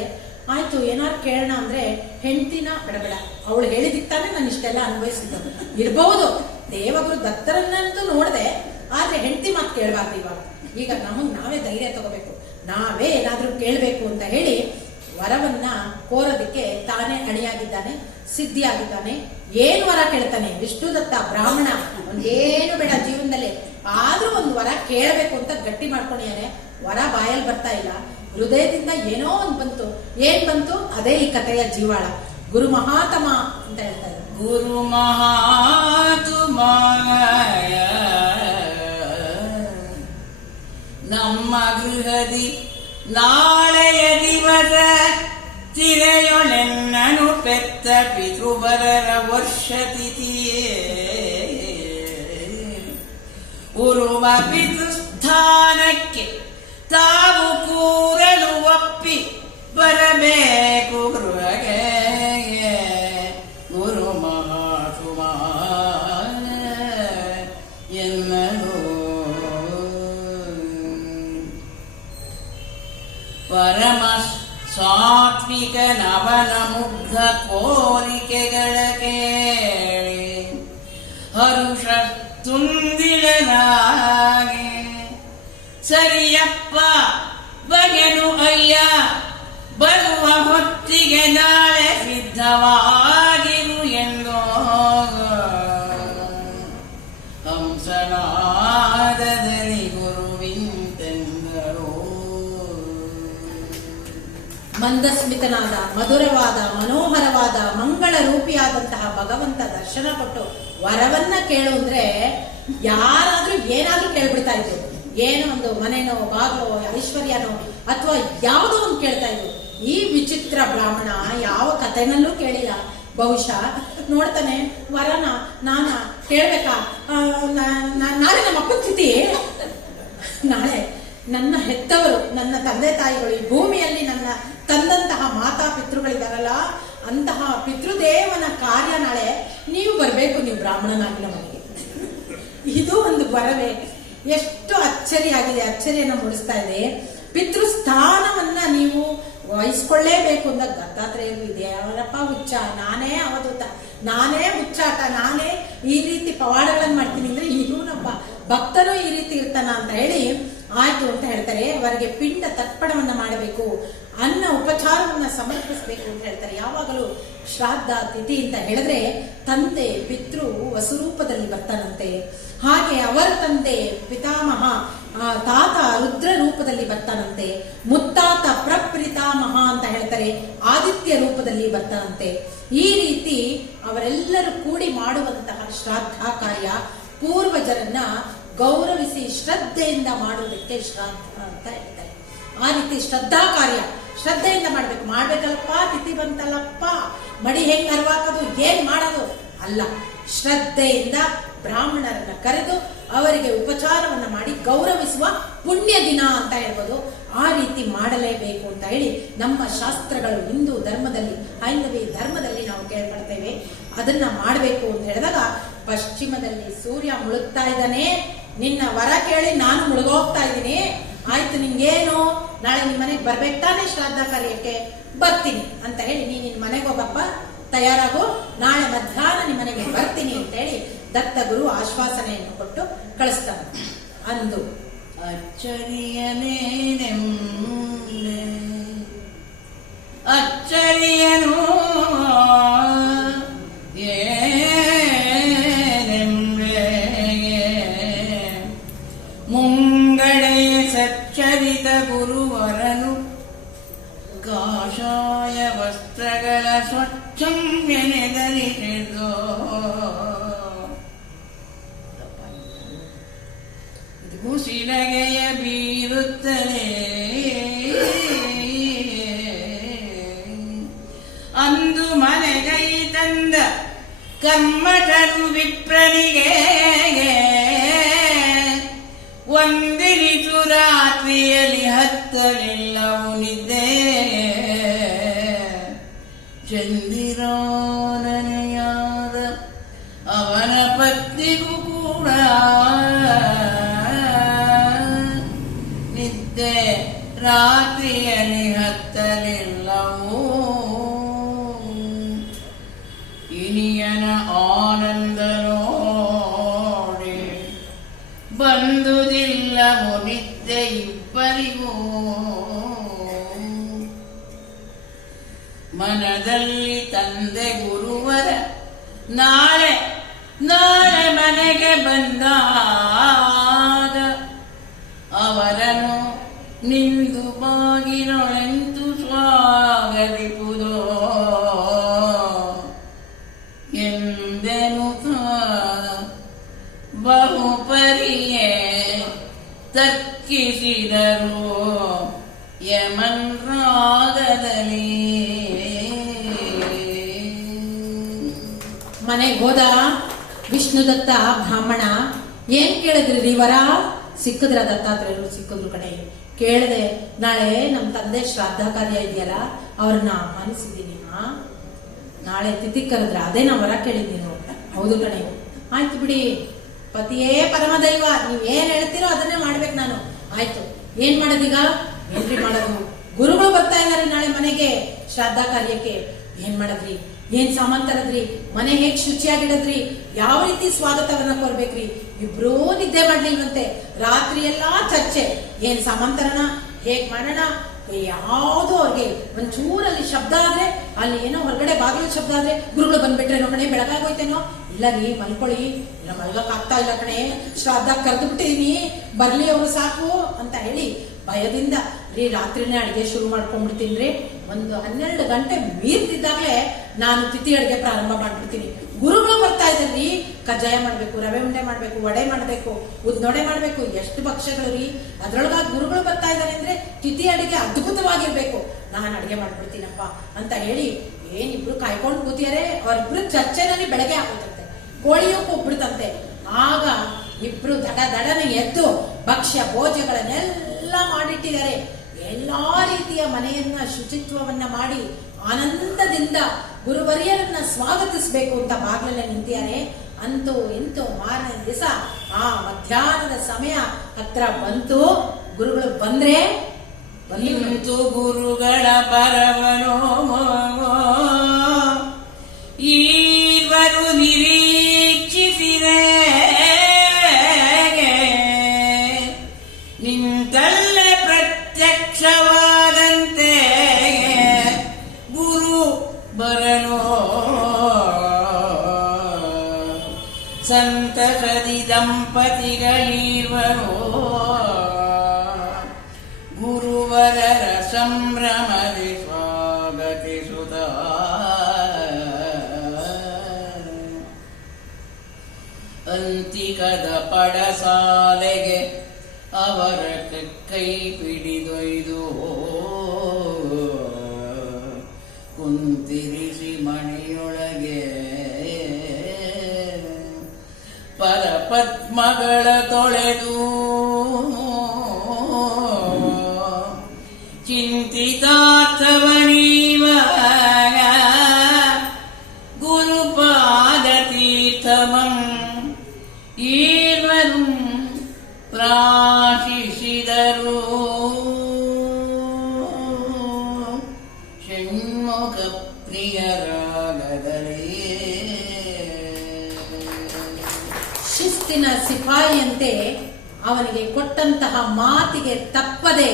ಆಯ್ತು ಏನಾದ್ರು ಕೇಳೋಣ ಅಂದ್ರೆ ಹೆಂಡತಿನ ಬೇಡ, ಅವಳು ಹೇಳಿದಿತ್ತಾನೆ ನಾನು ಇಷ್ಟೆಲ್ಲ ಅನುಭವಿಸಿದ್ದು ಇರಬಹುದು. ದೇವಗುರು ದತ್ತರನ್ನಂತೂ ನೋಡ್ದೆ, ಆದ್ರೆ ಹೆಂಡತಿ ಮಾತು ಕೇಳಬಾರ್ದು. ಈಗ ನಾವೇ ಧೈರ್ಯ ತಗೋಬೇಕು, ನಾವೇ ಏನಾದ್ರೂ ಕೇಳಬೇಕು ಅಂತ ಹೇಳಿ ವರವನ್ನ ಕೋರೋದಕ್ಕೆ ತಾನೇ ಅಣಿಯಾಗಿದ್ದಾನೆ, ಸಿದ್ಧಿಯಾಗಿದ್ದಾನೆ. ಏನು ವರ ಕೇಳ್ತಾನೆ ವಿಷ್ಣು ದತ್ತ ಬ್ರಾಹ್ಮಣ, ಒಂದೇನು ಬೇಡ ಜೀವನದಲ್ಲಿ, ಆದ್ರೂ ಒಂದು ವರ ಕೇಳಬೇಕು ಅಂತ ಗಟ್ಟಿ ಮಾಡ್ಕೊಂಡಿದ್ದಾನೆ. ವರ ಬಾಯಲ್ಲಿ ಬರ್ತಾ ಇಲ್ಲ, ಹೃದಯದಿಂದ ಏನೋ ಒಂದು ಬಂತು. ಏನ್ ಬಂತು? ಅದೇ ಈ ಕಥೆಯ ಜೀವಾಳ. ಗುರು ಮಹಾತಮ ಅಂತ ಹೇಳ್ತಾರೆ. ಗುರು ಮಹಾತುಮಾಯ ನಮ್ಮ ಗೃಹದಿ ನಾಳೆಯ ದಿವಸ ತಿರೆಯೊಳೆನ್ನನು ಪೆತ್ತ ಪಿತೃಬರರ ವರ್ಷತಿಥಿಯೇ ಉರುವ ಪಿತೃಸ್ಥಾನಕ್ಕೆ ತಾವು ಕೂರಲು ಒಪ್ಪಿ ಬರಬೇಕು ಗೃಹಗೆ. ಗುರು ಮಹಾಕುಮಾರ ಎನ್ನನು ಪರಮ ಸಾತ್ವಿಕ ನವನ ಮುಗ್ಧ ಕೋರಿಕೆಗಳ ಕೇಳಿ ಹರುಷ ತುಂದಿಳನಾಗೆ ಸರಿಯಪ್ಪ ಬಗೆನು ಅಯ್ಯ ಬರುವ ಹೊತ್ತಿಗೆ ನಾಳೆ ಸಿದ್ಧವಾಗಿರು ಎಂದೋ ಹಂಸನಾದದಲ್ಲಿ ಗುರುವಿಂತೆಂದರು. ಮಂದಸ್ಮಿತನಾದ, ಮಧುರವಾದ, ಮನೋಹರವಾದ, ಮಂಗಳ ರೂಪಿಯಾದಂತಹ ಭಗವಂತ ದರ್ಶನ ಕೊಟ್ಟು ವರವನ್ನ ಕೇಳು ಅಂದ್ರೆ ಯಾರಾದ್ರೂ ಏನಾದ್ರೂ ಕೇಳ್ಬಿಡ್ತಾ ಇದ್ರು. ಏನೋ ಒಂದು ಮನೆನೋ ಬಾಗ್ಲೋ ಐಶ್ವರ್ಯನೋ ಅಥವಾ ಯಾವುದೋ ಒಂದು ಕೇಳ್ತಾ ಇದ್ರು. ಈ ವಿಚಿತ್ರ ಬ್ರಾಹ್ಮಣ ಯಾವ ಕಥೆನಲ್ಲೂ ಕೇಳಿಲ್ಲ. ಬಹುಶಃ ನೋಡ್ತಾನೆ, ವರನ ನಾನ ಕೇಳ್ಬೇಕಾ, ನಾಳೆ ನಮ್ಮ ಅಪ್ಪನ ತಿಥಿ, ನಾಳೆ ನನ್ನ ಹೆತ್ತವರು, ನನ್ನ ತಂದೆ ತಾಯಿಗಳು, ಈ ಭೂಮಿಯಲ್ಲಿ ನನ್ನ ತಂದಂತಹ ಮಾತಾ ಪಿತೃಗಳಿದಾರಲ್ಲ, ಅಂತಹ ಪಿತೃದೇವನ ಕಾರ್ಯ ನಾಳೆ, ನೀವು ಬರಬೇಕು, ನೀವು ಬ್ರಾಹ್ಮಣನಾಗಿ ನಮಗೆ. ಇದು ಒಂದು ವರವೇ. ಎಷ್ಟು ಅಚ್ಚರಿಯಾಗಿದೆ, ಅಚ್ಚರಿಯನ್ನ ಮೂಡಿಸ್ತಾ ಇದೆ. ಪಿತೃಸ್ಥಾನವನ್ನ ನೀವು ವಹಿಸ್ಕೊಳ್ಳೇಬೇಕು ಅಂತ ದತ್ತಾತ್ರೇಯರು ಇದೆ. ಅವರಪ್ಪ ಹುಚ್ಚ, ನಾನೇ ಅವಧೂತ, ನಾನೇ ಹುಚ್ಚಾಟ, ನಾನೇ ಈ ರೀತಿ ಪವಾಡಗಳನ್ನು ಮಾಡ್ತೀನಿ ಅಂದ್ರೆ ಇವನಪ್ಪ ಭಕ್ತನು ಈ ರೀತಿ ಇರ್ತಾನ ಅಂತ ಹೇಳಿ ಆಯ್ತು ಅಂತ ಹೇಳ್ತಾರೆ. ಅವರಿಗೆ ಪಿಂಡ ತರ್ಪಣವನ್ನ ಮಾಡಬೇಕು. ಅನ್ನ ಉಪಚಾರವನ್ನ ಸಮರ್ಪಿಸಬೇಕು ಅಂತ ಹೇಳ್ತಾರೆ. ಯಾವಾಗಲೂ ಶ್ರಾದ್ದ ತಿಥಿ ಅಂತ ಹೇಳಿದ್ರೆ ತಂದೆ ಪಿತೃ ವಸುರೂಪದಲ್ಲಿ ಬರ್ತಾನಂತೆ. ಹಾಗೆ ಅವರ ತಂದೆ ಪಿತಾಮಹ ತಾತ ರುದ್ರ ರೂಪದಲ್ಲಿ ಬರ್ತಾನಂತೆ. ಮುತ್ತಾತ ಪ್ರಪ್ರಿತಾಮಹ ಅಂತ ಹೇಳ್ತಾರೆ, ಆದಿತ್ಯ ರೂಪದಲ್ಲಿ ಬರ್ತಾನಂತೆ. ಈ ರೀತಿ ಅವರೆಲ್ಲರೂ ಕೂಡಿ ಮಾಡುವಂತಹ ಶ್ರಾದ್ದ ಕಾರ್ಯ ಪೂರ್ವಜರನ್ನ ಗೌರವಿಸಿ ಶ್ರದ್ಧೆಯಿಂದ ಮಾಡುವುದಕ್ಕೆ ಶ್ರಾದ್ದ ಅಂತ ಹೇಳ್ತಾರೆ. ಆ ರೀತಿ ಶ್ರದ್ಧಾ ಕಾರ್ಯ ಶ್ರದ್ಧೆಯಿಂದ ಮಾಡ್ಬೇಕಲ್ಲಪ್ಪ, ತಿಥಿ ಬಂತಲ್ಲಪ್ಪ, ಮಡಿ ಹೆಂಗ್ ಅರ್ವಾಕೋದು, ಏನ್ ಮಾಡೋದು ಅಲ್ಲ. ಶ್ರದ್ಧೆಯಿಂದ ಬ್ರಾಹ್ಮಣರನ್ನ ಕರೆದು ಅವರಿಗೆ ಉಪಚಾರವನ್ನ ಮಾಡಿ ಗೌರವಿಸುವ ಪುಣ್ಯ ದಿನ ಅಂತ ಹೇಳ್ಬೋದು. ಆ ರೀತಿ ಮಾಡಲೇಬೇಕು ಅಂತ ಹೇಳಿ ನಮ್ಮ ಶಾಸ್ತ್ರಗಳು ಹಿಂದೂ ಧರ್ಮದಲ್ಲಿ, ಹೈಂದವಿ ಧರ್ಮದಲ್ಲಿ ನಾವು ಕೇಳ್ಪಡ್ತೇವೆ. ಅದನ್ನ ಮಾಡಬೇಕು ಅಂತ ಹೇಳಿದಾಗ ಪಶ್ಚಿಮದಲ್ಲಿ ಸೂರ್ಯ ಮುಳುಗ್ತಾ ಇದ್ದಾನೆ, ನಿನ್ನ ವರ ಕೇಳಿ ನಾನು ಮುಳುಗೋಗ್ತಾ ಇದ್ದೀನಿ, ಆಯ್ತು ನಿನ್ಗೇನು ನಾಳೆ ನಿಮ್ ಮನೆಗೆ ಬರ್ಬೇಕು ತಾನೆ ಶ್ರಾದ್ದ ಕಾರ್ಯಕ್ಕೆ, ಬರ್ತೀನಿ ಅಂತ ಹೇಳಿ ನಿನ್ನ ಮನೆಗೆ ಹೋಗಪ್ಪ, ತಯಾರಾಗು, ನಾಳೆ ಮಧ್ಯಾಹ್ನ ನಿಮ್ಮ ಮನೆಗೆ ಬರ್ತೀನಿ ಅಂತ ಹೇಳಿ ದತ್ತ ಗುರು ಆಶ್ವಾಸನೆಯನ್ನು ಕೊಟ್ಟು ಕಳಿಸ್ತಾನೆ. ಅಂದು ಅಚ್ಚರಿಯನು ಮುಂಗಡೆಯ ಸಚ್ಚರಿತ ಗುರುವರನು ಕಾಷಾಯ ವಸ್ತ್ರಗಳ ಸ್ವಚ್ಛಂ ನೆನೆದರಿಸಿದೋ ಕುಶಿಲಗೆಯ ಬೀರುತ್ತಲೇ ಅಂದು ಮನೆಗೈ ತಂದ ಕಮ್ಮಟರು ವಿಪ್ರನಿಗೆ ಒಂದಿರಿತು ರಾತ್ರಿಯಲ್ಲಿ ಹತ್ತಲಿಲ್ಲವು ನಿದ್ದೆ ಚಂದಿರಾನನೆಯಾದ ಅವನ ಪತ್ನಿಗೂ ಕೂಡ ನಿದ್ದೆ ರಾತ್ರಿಯಲ್ಲಿ ಹತ್ತಲಿಲ್ಲವು. ಇನಿಯನ ಆನಂದ ನೋಡಿ ಬಂದುದಿಲ್ಲವೋ ನಿದ್ದೆ ಇಬ್ಬರಿಗೂ. ಮನದಲ್ಲಿ ತಂದೆ ಗುರುವರ ನಾಳೆ ಮನೆಗೆ ಬಂದಾಗ ಅವರನ್ನು ನಿಂದು ಬಾಗಿಲೊಳೆಂತು ಸ್ವಾಗತಿಪುದೋ ಎಂದೆನು ಬಹುಪರಿಯೇ ತರ್ಕಿಸಿದರು ಯಮನ್ ರಾಗದಲ್ಲಿ. ಮನೆಗೆ ಹೋದ ವಿಷ್ಣುದತ್ತ ಬ್ರಾಹ್ಮಣ. ಏನ್ ಕೇಳಿದ್ರಿ ವರ? ಸಿಕ್ಕಿದ್ರ ದತ್ತಾತ್ರೇಯರು? ಸಿಕ್ಕಿದ್ರು ಕಡೆ. ಕೇಳಿದೆ, ನಾಳೆ ನಮ್ ತಂದೆ ಶ್ರಾದ್ದ ಕಾರ್ಯ ಇದೆಯಲ್ಲ, ಅವ್ರನ್ನ ಆಹ್ವಾನಿಸಿದ್ದೀನಿ, ನಾಳೆ ತಿಥಿ ಕರೆದ್ರ, ಅದೇ ನಾ ವರ ಕೇಳಿದ್ದೀನಿ. ಹೌದು ಕಣೆ. ಆಯ್ತು ಬಿಡಿ, ಪತಿಯೇ ಪರಮದೈವ, ನೀವ್ ಏನ್ ಹೇಳ್ತೀರೋ ಅದನ್ನೇ ಮಾಡ್ಬೇಕು ನಾನು. ಆಯ್ತು, ಏನ್ ಮಾಡೋದೀಗ? ಏನ್ರಿ ಮಾಡೋದು? ಗುರುಗಳು ಬರ್ತಾ ಇದಾರೆ ನಾಳೆ ಮನೆಗೆ ಶ್ರಾದ್ದ ಕಾರ್ಯಕ್ಕೆ. ಏನ್ ಮಾಡದ್ರಿ? ಏನ್ ಸಾಮಾನ್ ತರದ್ರಿ? ಮನೆ ಹೇಗ್ ಶುಚಿಯಾಗಿಡದ್ರಿ? ಯಾವ ರೀತಿ ಸ್ವಾಗತವನ್ನ ಕೊಡ್ಬೇಕ್ರಿ? ಇಬ್ರೂ ನಿದ್ದೆ ಮಾಡ್ಲಿಲ್ವಂತೆ. ರಾತ್ರಿ ಎಲ್ಲಾ ಚರ್ಚೆ, ಏನ್ ಸಾಮಾನ್ ತರೋಣ, ಹೇಗ್ ಮಾಡೋಣ, ಯಾವ್ದು ಅವ್ರಿಗೆ ಒಂಚೂರಲ್ಲಿ ಶಬ್ದ ಆದ್ರೆ, ಅಲ್ಲಿ ಏನೋ ಹೊರಗಡೆ ಬಾಗಿಲು ಶಬ್ದ ಆದ್ರೆ ಗುರುಗಳು ಬಂದ್ಬಿಟ್ರೇನೋ ಕಣೆ, ಬೆಳಗಾಗೋಯ್ತೇನೋ. ಇಲ್ಲ ರೀ, ಮಲ್ಕೊಳ್ಳಿ, ಇಲ್ಲ ಮಲ್ಗಕ್ ಆಗ್ತಾ ಇಲ್ಲ ಕಣೆ, ಶ್ರಾದ್ದ ಕರೆದು ಬಿಟ್ಟಿದೀನಿ, ಬರ್ಲಿ ಅವ್ರು ಸಾಕು ಅಂತ ಹೇಳಿ ಭಯದಿಂದ ರೀ ರಾತ್ರಿನೇ ಅಡಿಗೆ ಶುರು ಮಾಡ್ಕೊಂಡ್ಬಿಡ್ತೀನಿ. ಒಂದು 12 ಗಂಟೆ ಮೀರ್ತಿದ್ದಾಗಲೇ ನಾನು ತಿಥಿ ಅಡಿಗೆ ಪ್ರಾರಂಭ ಮಾಡ್ಬಿಡ್ತೀನಿ. ಗುರುಗಳು ಬರ್ತಾ ಇದ್ದಾರ್ರಿ, ಕಜ್ಜಾಯ ಮಾಡ್ಬೇಕು, ರವೆ ಉಂಡೆ ಮಾಡ್ಬೇಕು, ವಡೆ ಮಾಡ್ಬೇಕು, ಉದ್ನೊಡೆ ಮಾಡ್ಬೇಕು, ಎಷ್ಟು ಭಕ್ಷ್ಯಗಳು ರೀ. ಅದ್ರೊಳಗ ಗುರುಗಳು ಬರ್ತಾ ಇದ್ದಾರೆ ಅಂದ್ರೆ ತಿಥಿ ಅಡಿಗೆ ಅದ್ಭುತವಾಗಿರ್ಬೇಕು, ನಾನು ಅಡಿಗೆ ಮಾಡ್ಬಿಡ್ತೀನಪ್ಪ ಅಂತ ಹೇಳಿ ಏನಿಬ್ರು ಕಾಯ್ಕೊಂಡು ಕೂತಿಯಾರೆ. ಅವ್ರಿಬ್ರು ಚರ್ಚೆನಲ್ಲಿ ಬೆಳಗ್ಗೆ ಆಗುತ್ತಂತೆ, ಕೋಳಿಯೂ ಕೂಗ್ಬಿಡ್ತಂತೆ. ಆಗ ಇಬ್ರು ದಡನೆ ಎದ್ದು ಭಕ್ಷ್ಯ ಭೋಜ್ಯಗಳನ್ನೆಲ್ಲ ಮಾಡಿಟ್ಟಿದ್ದಾರೆ. ಎಲ್ಲಾ ರೀತಿಯ ಮನೆಯನ್ನ ಶುಚಿತ್ವವನ್ನ ಮಾಡಿ ಆನಂದದಿಂದ ಗುರುವರಿಯರನ್ನ ಸ್ವಾಗತಿಸಬೇಕು ಅಂತ ಬಾಗ್ಲಲ್ಲೇ ನಿಂತಿದ್ದಾರೆ. ಅಂತೂ ಇಂತೂ ಮಾರನೇ ದಿವಸ ಆ ಮಧ್ಯಾಹ್ನದ ಸಮಯ ಹತ್ರ ಬಂತು. ಗುರುಗಳು ಬಂದ್ರೆ ಬಂತು ಗುರುಗಳ ಬರವನೋ ಈವರು ನಿರೀಕ್ಷಿಸಿದೆ, ನಿಂತಲ್ಲೇ ಪ್ರತ್ಯಕ್ಷವಾದಂತೆ ಸಂತಸದಿ ದಂಪತಿಗಳಿರುವರೋ ಗುರುವರರ ಸಂಭ್ರಮದಿ ಸ್ವಾಗತಿಸುತ್ತ ಅಂತಿಕದ ಪಡಸಾಲೆಗೆ ಅವರ ಕೈ ಪಿಡಿದೊಯ್ದು ಕುಂತಿರಿಸಿ ಮಣಿಯೊಳಗೆ ಪರಪದ್ಮಗಳ ತೊಳೆದು ಚಿಂತಿತಾರ್ಥವನೀವಾಗ ಗುರುಪಾದ ತೀರ್ಥಮಂ ಈರ್ವರು ಪ್ರಾಶಿಸಿದರು ಷಣ್ಮುಖ ಪ್ರಿಯರಾಗದಲೇ. ಶಿಸ್ತಿನ ಸಿಪಾಯಿಯಂತೆ ಅವನಿಗೆ ಕೊಟ್ಟಂತಹ ಮಾತಿಗೆ ತಪ್ಪದೆ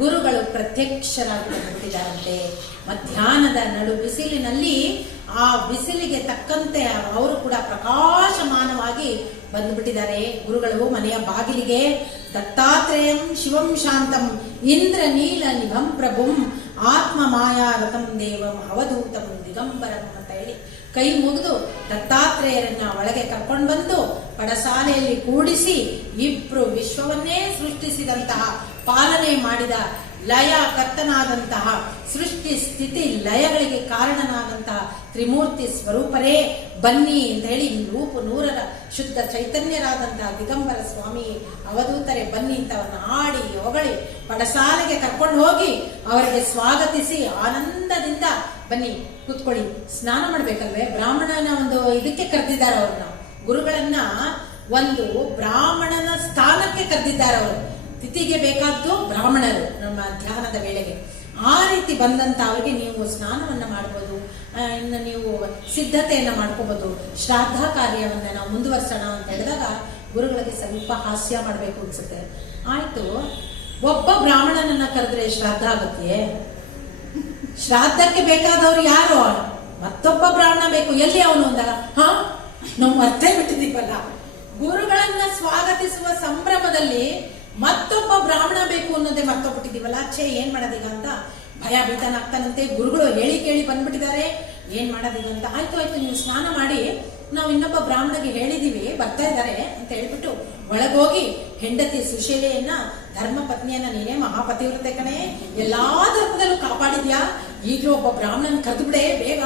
ಗುರುಗಳು ಪ್ರತ್ಯಕ್ಷರಾಗಿ ಬಂದಿದ್ದಾರಂತೆ. ಮಧ್ಯಾಹ್ನದ ನಡು ಬಿಸಿಲಿನಲ್ಲಿ ಆ ಬಿಸಿಲಿಗೆ ತಕ್ಕಂತೆ ಅವರು ಕೂಡ ಪ್ರಕಾಶಮಾನವಾಗಿ ಬಂದುಬಿಟ್ಟಿದ್ದಾರೆ. ಗುರುಗಳು ಮನೆಯ ಬಾಗಿಲಿಗೆ ದತ್ತಾತ್ರೇಯಂ ಶಿವಂ ಶಾಂತಂ ಇಂದ್ರನೀಲ ನಿಭಂ ಪ್ರಭುಂ ಆತ್ಮ ಮಾಯಾರಥಂ ದೇವಂ ಅವಧೂತಂ ದಿಗಂಬರಂ ಅಂತ ಹೇಳಿ ಕೈ ಮುಗಿದು ದತ್ತಾತ್ರೇಯರನ್ನ ಒಳಗೆ ಕರ್ಕೊಂಡು ಬಂದು ಪಡಸಾಲೆಯಲ್ಲಿ ಕೂಡಿಸಿ ಇಬ್ರು ವಿಶ್ವವನ್ನೇ ಸೃಷ್ಟಿಸಿದಂತಹ ಪಾಲನೆ ಮಾಡಿದ ಲಯ ಕರ್ತನಾದಂತಹ ಸೃಷ್ಟಿ ಸ್ಥಿತಿ ಲಯಗಳಿಗೆ ಕಾರಣನಾದಂತಹ ತ್ರಿಮೂರ್ತಿ ಸ್ವರೂಪರೇ ಬನ್ನಿ ಅಂತ ಹೇಳಿ ರೂಪ ನೂರರ ಶುದ್ಧ ಚೈತನ್ಯರಾದಂತಹ ದಿಗಂಬರ ಸ್ವಾಮಿ ಅವಧೂತರೇ ಬನ್ನಿ ಅಂತ ಅವರನ್ನು ಆಡಿ ಹೊಗಳಿ ಪಡಸಾಲೆಗೆ ಕರ್ಕೊಂಡು ಹೋಗಿ ಅವರಿಗೆ ಸ್ವಾಗತಿಸಿ ಆನಂದದಿಂದ ಬನ್ನಿ ಕೂತ್ಕೊಳ್ಳಿ, ಸ್ನಾನ ಮಾಡ್ಬೇಕಲ್ವೇ, ಬ್ರಾಹ್ಮಣನ ಒಂದು ಇದಕ್ಕೆ ಕರೆದಿದ್ದಾರೆ ಅವ್ರನ್ನ, ಗುರುಗಳನ್ನ ಒಂದು ಬ್ರಾಹ್ಮಣನ ಸ್ಥಾನಕ್ಕೆ ಕರೆದಿದ್ದಾರೆ ಅವರು. ತಿಥಿಗೆ ಬೇಕಾದ್ದು ಬ್ರಾಹ್ಮಣರು ನಮ್ಮ ಧ್ಯಾನದ ವೇಳೆಗೆ. ಆ ರೀತಿ ಬಂದಂತ ಅವರಿಗೆ ನೀವು ಸ್ನಾನವನ್ನ ಮಾಡ್ಬೋದು, ಇನ್ನು ನೀವು ಸಿದ್ಧತೆಯನ್ನ ಮಾಡ್ಕೋಬಹುದು, ಶ್ರಾದ್ದ ಕಾರ್ಯವನ್ನ ನಾವು ಮುಂದುವರ್ಸೋಣ ಅಂತ ಹೇಳಿದಾಗ ಗುರುಗಳಿಗೆ ಸ್ವಲ್ಪ ಹಾಸ್ಯ ಮಾಡ್ಬೇಕು ಅನ್ಸುತ್ತೆ. ಆಯ್ತು, ಒಬ್ಬ ಬ್ರಾಹ್ಮಣನನ್ನ ಕರೆದ್ರೆ ಶ್ರಾದ್ದ ಆಗುತ್ತೆ? ಶ್ರಾದ್ದಕ್ಕೆ ಬೇಕಾದವ್ರು ಯಾರು? ಮತ್ತೊಬ್ಬ ಬ್ರಾಹ್ಮಣ ಬೇಕು. ಎಲ್ಲಿ ಅವನು ಅಂದಾಗ ನಾವು ಮರ್ತೇ ಬಿಟ್ಟಿದ್ದೀವಲ್ಲ. ಗುರುಗಳನ್ನ ಸ್ವಾಗತಿಸುವ ಸಂಭ್ರಮದಲ್ಲಿ ಮತ್ತೊಬ್ಬ ಬ್ರಾಹ್ಮಣ ಬೇಕು ಅನ್ನೋದೇ ಮರ್ತೋಗ್ಬಿಟ್ಟಿದೀವಲ್ಲ. ಛೇ, ಏನ್ ಮಾಡೋದೀಗ ಅಂತ ಭಯ ಭೀತನಾಗ್ತಾನಂತೆ. ಗುರುಗಳು ಹೇಳಿ ಕೇಳಿ ಬಂದ್ಬಿಟ್ಟಿದ್ದಾರೆ, ಏನ್ ಮಾಡೋದೀಗ ಅಂತ. ಆಯ್ತು ನೀವು ಸ್ನಾನ ಮಾಡಿ, ನಾವು ಇನ್ನೊಬ್ಬ ಬ್ರಾಹ್ಮಣಿಗೆ ಹೇಳಿದೀವಿ, ಬರ್ತಾ ಇದ್ದಾರೆ ಅಂತ ಹೇಳ್ಬಿಟ್ಟು ಒಳಗೋಗಿ ಹೆಂಡತಿ ಸುಶೀಲೆಯನ್ನ, ಧರ್ಮ ಪತ್ನಿಯನ್ನ, ನೀನೇ ಮಹಾಪತಿವ್ರತೆ ಕಣೆ, ಎಲ್ಲಾ ಧರ್ಮದಲ್ಲೂ ಕಾಪಾಡಿದ್ಯಾ, ಈಗಲೂ ಒಬ್ಬ ಬ್ರಾಹ್ಮಣನ್ ಕರೆದು ಬಿಡೆ, ಬೇಗ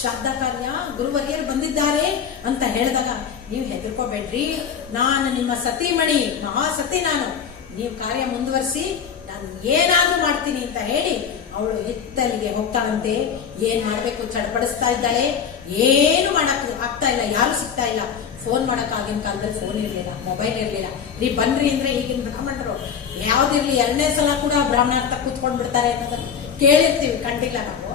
ಶ್ರಾದ್ದ ಕಾರ್ಯ ಗುರುವರಿಯರು ಬಂದಿದ್ದಾರೆ ಅಂತ ಹೇಳಿದಾಗ, ನೀವು ಹೆದರ್ಕೋಬೇಡ್ರಿ, ನಾನು ನಿಮ್ಮ ಸತಿಮಣಿ, ಮಹಾಸತಿ ನಾನು, ನೀವು ಕಾರ್ಯ ಮುಂದುವರಿಸಿ, ನಾನು ಏನಾದ್ರೂ ಮಾಡ್ತೀನಿ ಅಂತ ಹೇಳಿ ಅವಳು ಹಿತ್ತಲಿಗೆ ಹೋಗ್ತಾಳಂತೆ. ಏನ್ ಮಾಡ್ಬೇಕು ಚಡಪಡಿಸ್ತಾ ಇದ್ದಾಳೆ, ಏನು ಮಾಡಕ್ ಆಗ್ತಾ ಇಲ್ಲ, ಯಾರು ಸಿಗ್ತಾ ಇಲ್ಲ. ಫೋನ್ ಮಾಡಕ್ ಆಗಿನ ಕಾಲದಲ್ಲಿ ಫೋನ್ ಇರ್ಲಿಲ್ಲ, ಮೊಬೈಲ್ ಇರ್ಲಿಲ್ಲ. ನೀ ಬನ್ರಿ ಅಂದ್ರೆ ಈಗಿನ ಬ್ರಾಹ್ಮಣರು ಯಾವ್ದಿರ್ಲಿ 2ನೇ ಸಲ ಕೂಡ ಬ್ರಾಹ್ಮಣ ಅಂತ ಕೂತ್ಕೊಂಡ್ ಬಿಡ್ತಾರೆ ಅನ್ನೋದನ್ನ ಕೇಳಿರ್ತೀವಿ, ಕಂಡಿಲ್ಲ ನಾವು.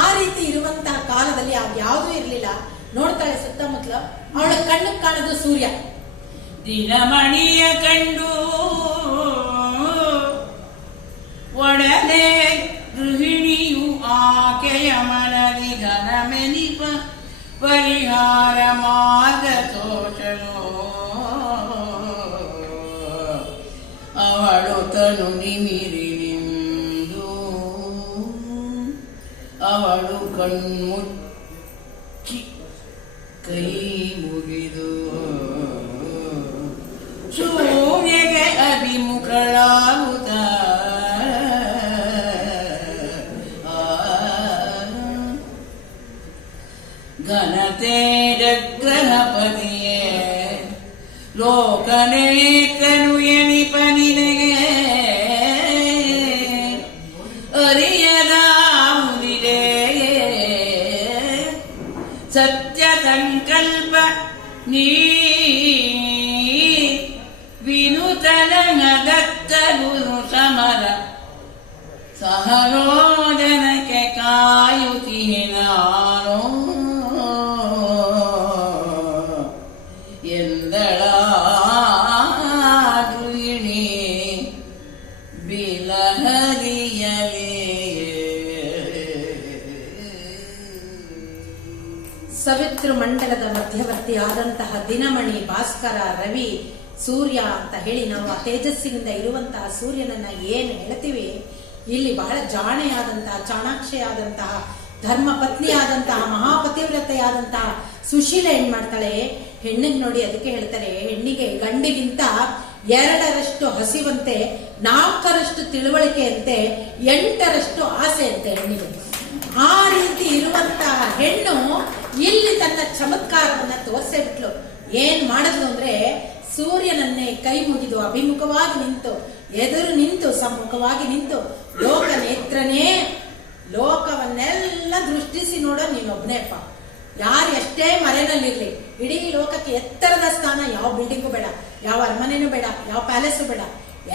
ಆ ರೀತಿ ಇರುವಂತಹ ಕಾಲದಲ್ಲಿ ಯಾವ್ದೂ ಇರ್ಲಿಲ್ಲ. ನೋಡ್ತಾಳೆ ಸುತ್ತಮುತ್ತಲ, ಅವಳ ಕಣ್ಣಿಗೆ ಕಾಣೋದು ಸೂರ್ಯ. ದಿನಮಣಿಯ ಕಂಡು ಒಡನೆ ಗೃಹಿಣಿಯು ಆಕೆಯ ಮನದಿ ಘನಮೆನಿಪ ಪರಿಹಾರ ಮಾರ್ಗ ತೋಚನು. ಅವಳು ತನು ನಿಮಿರಿ ನಿಂದು ಅವಳು ಕಣ್ಮುಚ್ಚಿ ಕೈ ಮುಗಿದು ಸೂರ್ಯಗೆ ಅಭಿಮುಖಳಾಗುತ್ತ ಘನತೇಜ ಗ್ರಹಪತಿಯೇ ಲೋಕನೇತನು ಎಣಿಪ ನಿನಗೆ ಅರಿಯದ ಮುನಿದೆ ಸತ್ಯ ಸಂಕಲ್ಪ ನೀ ವಿನುತನ ದತ್ತ ಗುರು ಸಮರ ಸಹರೋದನಕ್ಕೆ ಕಾಯುತ್ತೀ ನಾನು ಎಂದಳ ಗೃಹಿಣಿ ಬಿಲಹರಿಯಲೇ. ಸವಿತೃ ಮಂಡಲದ ಮಧ್ಯವರ್ತಿ ಆದಂತಹ ದಿನಮಣಿ, ಭಾಸ್ಕರ, ರವಿ, ಸೂರ್ಯ ಅಂತ ಹೇಳಿ ನಾವು ಆ ತೇಜಸ್ಸಿನಿಂದ ಇರುವಂತಹ ಸೂರ್ಯನನ್ನ ಏನು ಹೇಳ್ತೀವಿ, ಇಲ್ಲಿ ಬಹಳ ಜಾಣೆಯಾದಂತಹ, ಚಾಣಾಕ್ಷೆಯಾದಂತಹ, ಧರ್ಮ ಪತ್ನಿಯಾದಂತಹ, ಮಹಾಪತಿವ್ರತೆಯಾದಂತಹ ಸುಶೀಲ ಏನ್ ಮಾಡ್ತಾಳೆ, ಹೆಣ್ಣಿಗೆ ನೋಡಿ ಅದಕ್ಕೆ ಹೇಳ್ತಾರೆ, ಹೆಣ್ಣಿಗೆ ಗಂಡಿಗಿಂತ 2ರಷ್ಟು ಹಸಿವಂತೆ, 4ರಷ್ಟು ತಿಳುವಳಿಕೆಯಂತೆ, 8ರಷ್ಟು ಆಸೆ ಅಂತೆ ಹೆಣ್ಣಿಗೆ. ಆ ರೀತಿ ಇರುವಂತಹ ಹೆಣ್ಣು ಇಲ್ಲಿ ತನ್ನ ಚಮತ್ಕಾರವನ್ನ ತೋರಿಸೇ ಬಿಟ್ಲು. ಏನ್ ಮಾಡಿದ್ಲು ಅಂದ್ರೆ, ಸೂರ್ಯನನ್ನೇ ಕೈ ಮುಗಿದು ಅಭಿಮುಖವಾಗಿ ನಿಂತು, ಎದುರು ನಿಂತು, ಸಮ್ಮುಖವಾಗಿ ನಿಂತು, ಲೋಕ ನೇತ್ರನೇ, ಲೋಕವನ್ನೆಲ್ಲ ದೃಷ್ಟಿಸಿ ನೋಡೋ ನೀನೊಬ್ನೇಪ್ಪ. ಯಾರು ಎಷ್ಟೇ ಮರೆನಲ್ಲಿರ್ಲಿ, ಇಡೀ ಲೋಕಕ್ಕೆ ಎತ್ತರದ ಸ್ಥಾನ, ಯಾವ ಬಿಲ್ಡಿಂಗು ಬೇಡ, ಯಾವ ಅರಮನೆನೂ ಬೇಡ, ಯಾವ ಪ್ಯಾಲೇಸು ಬೇಡ,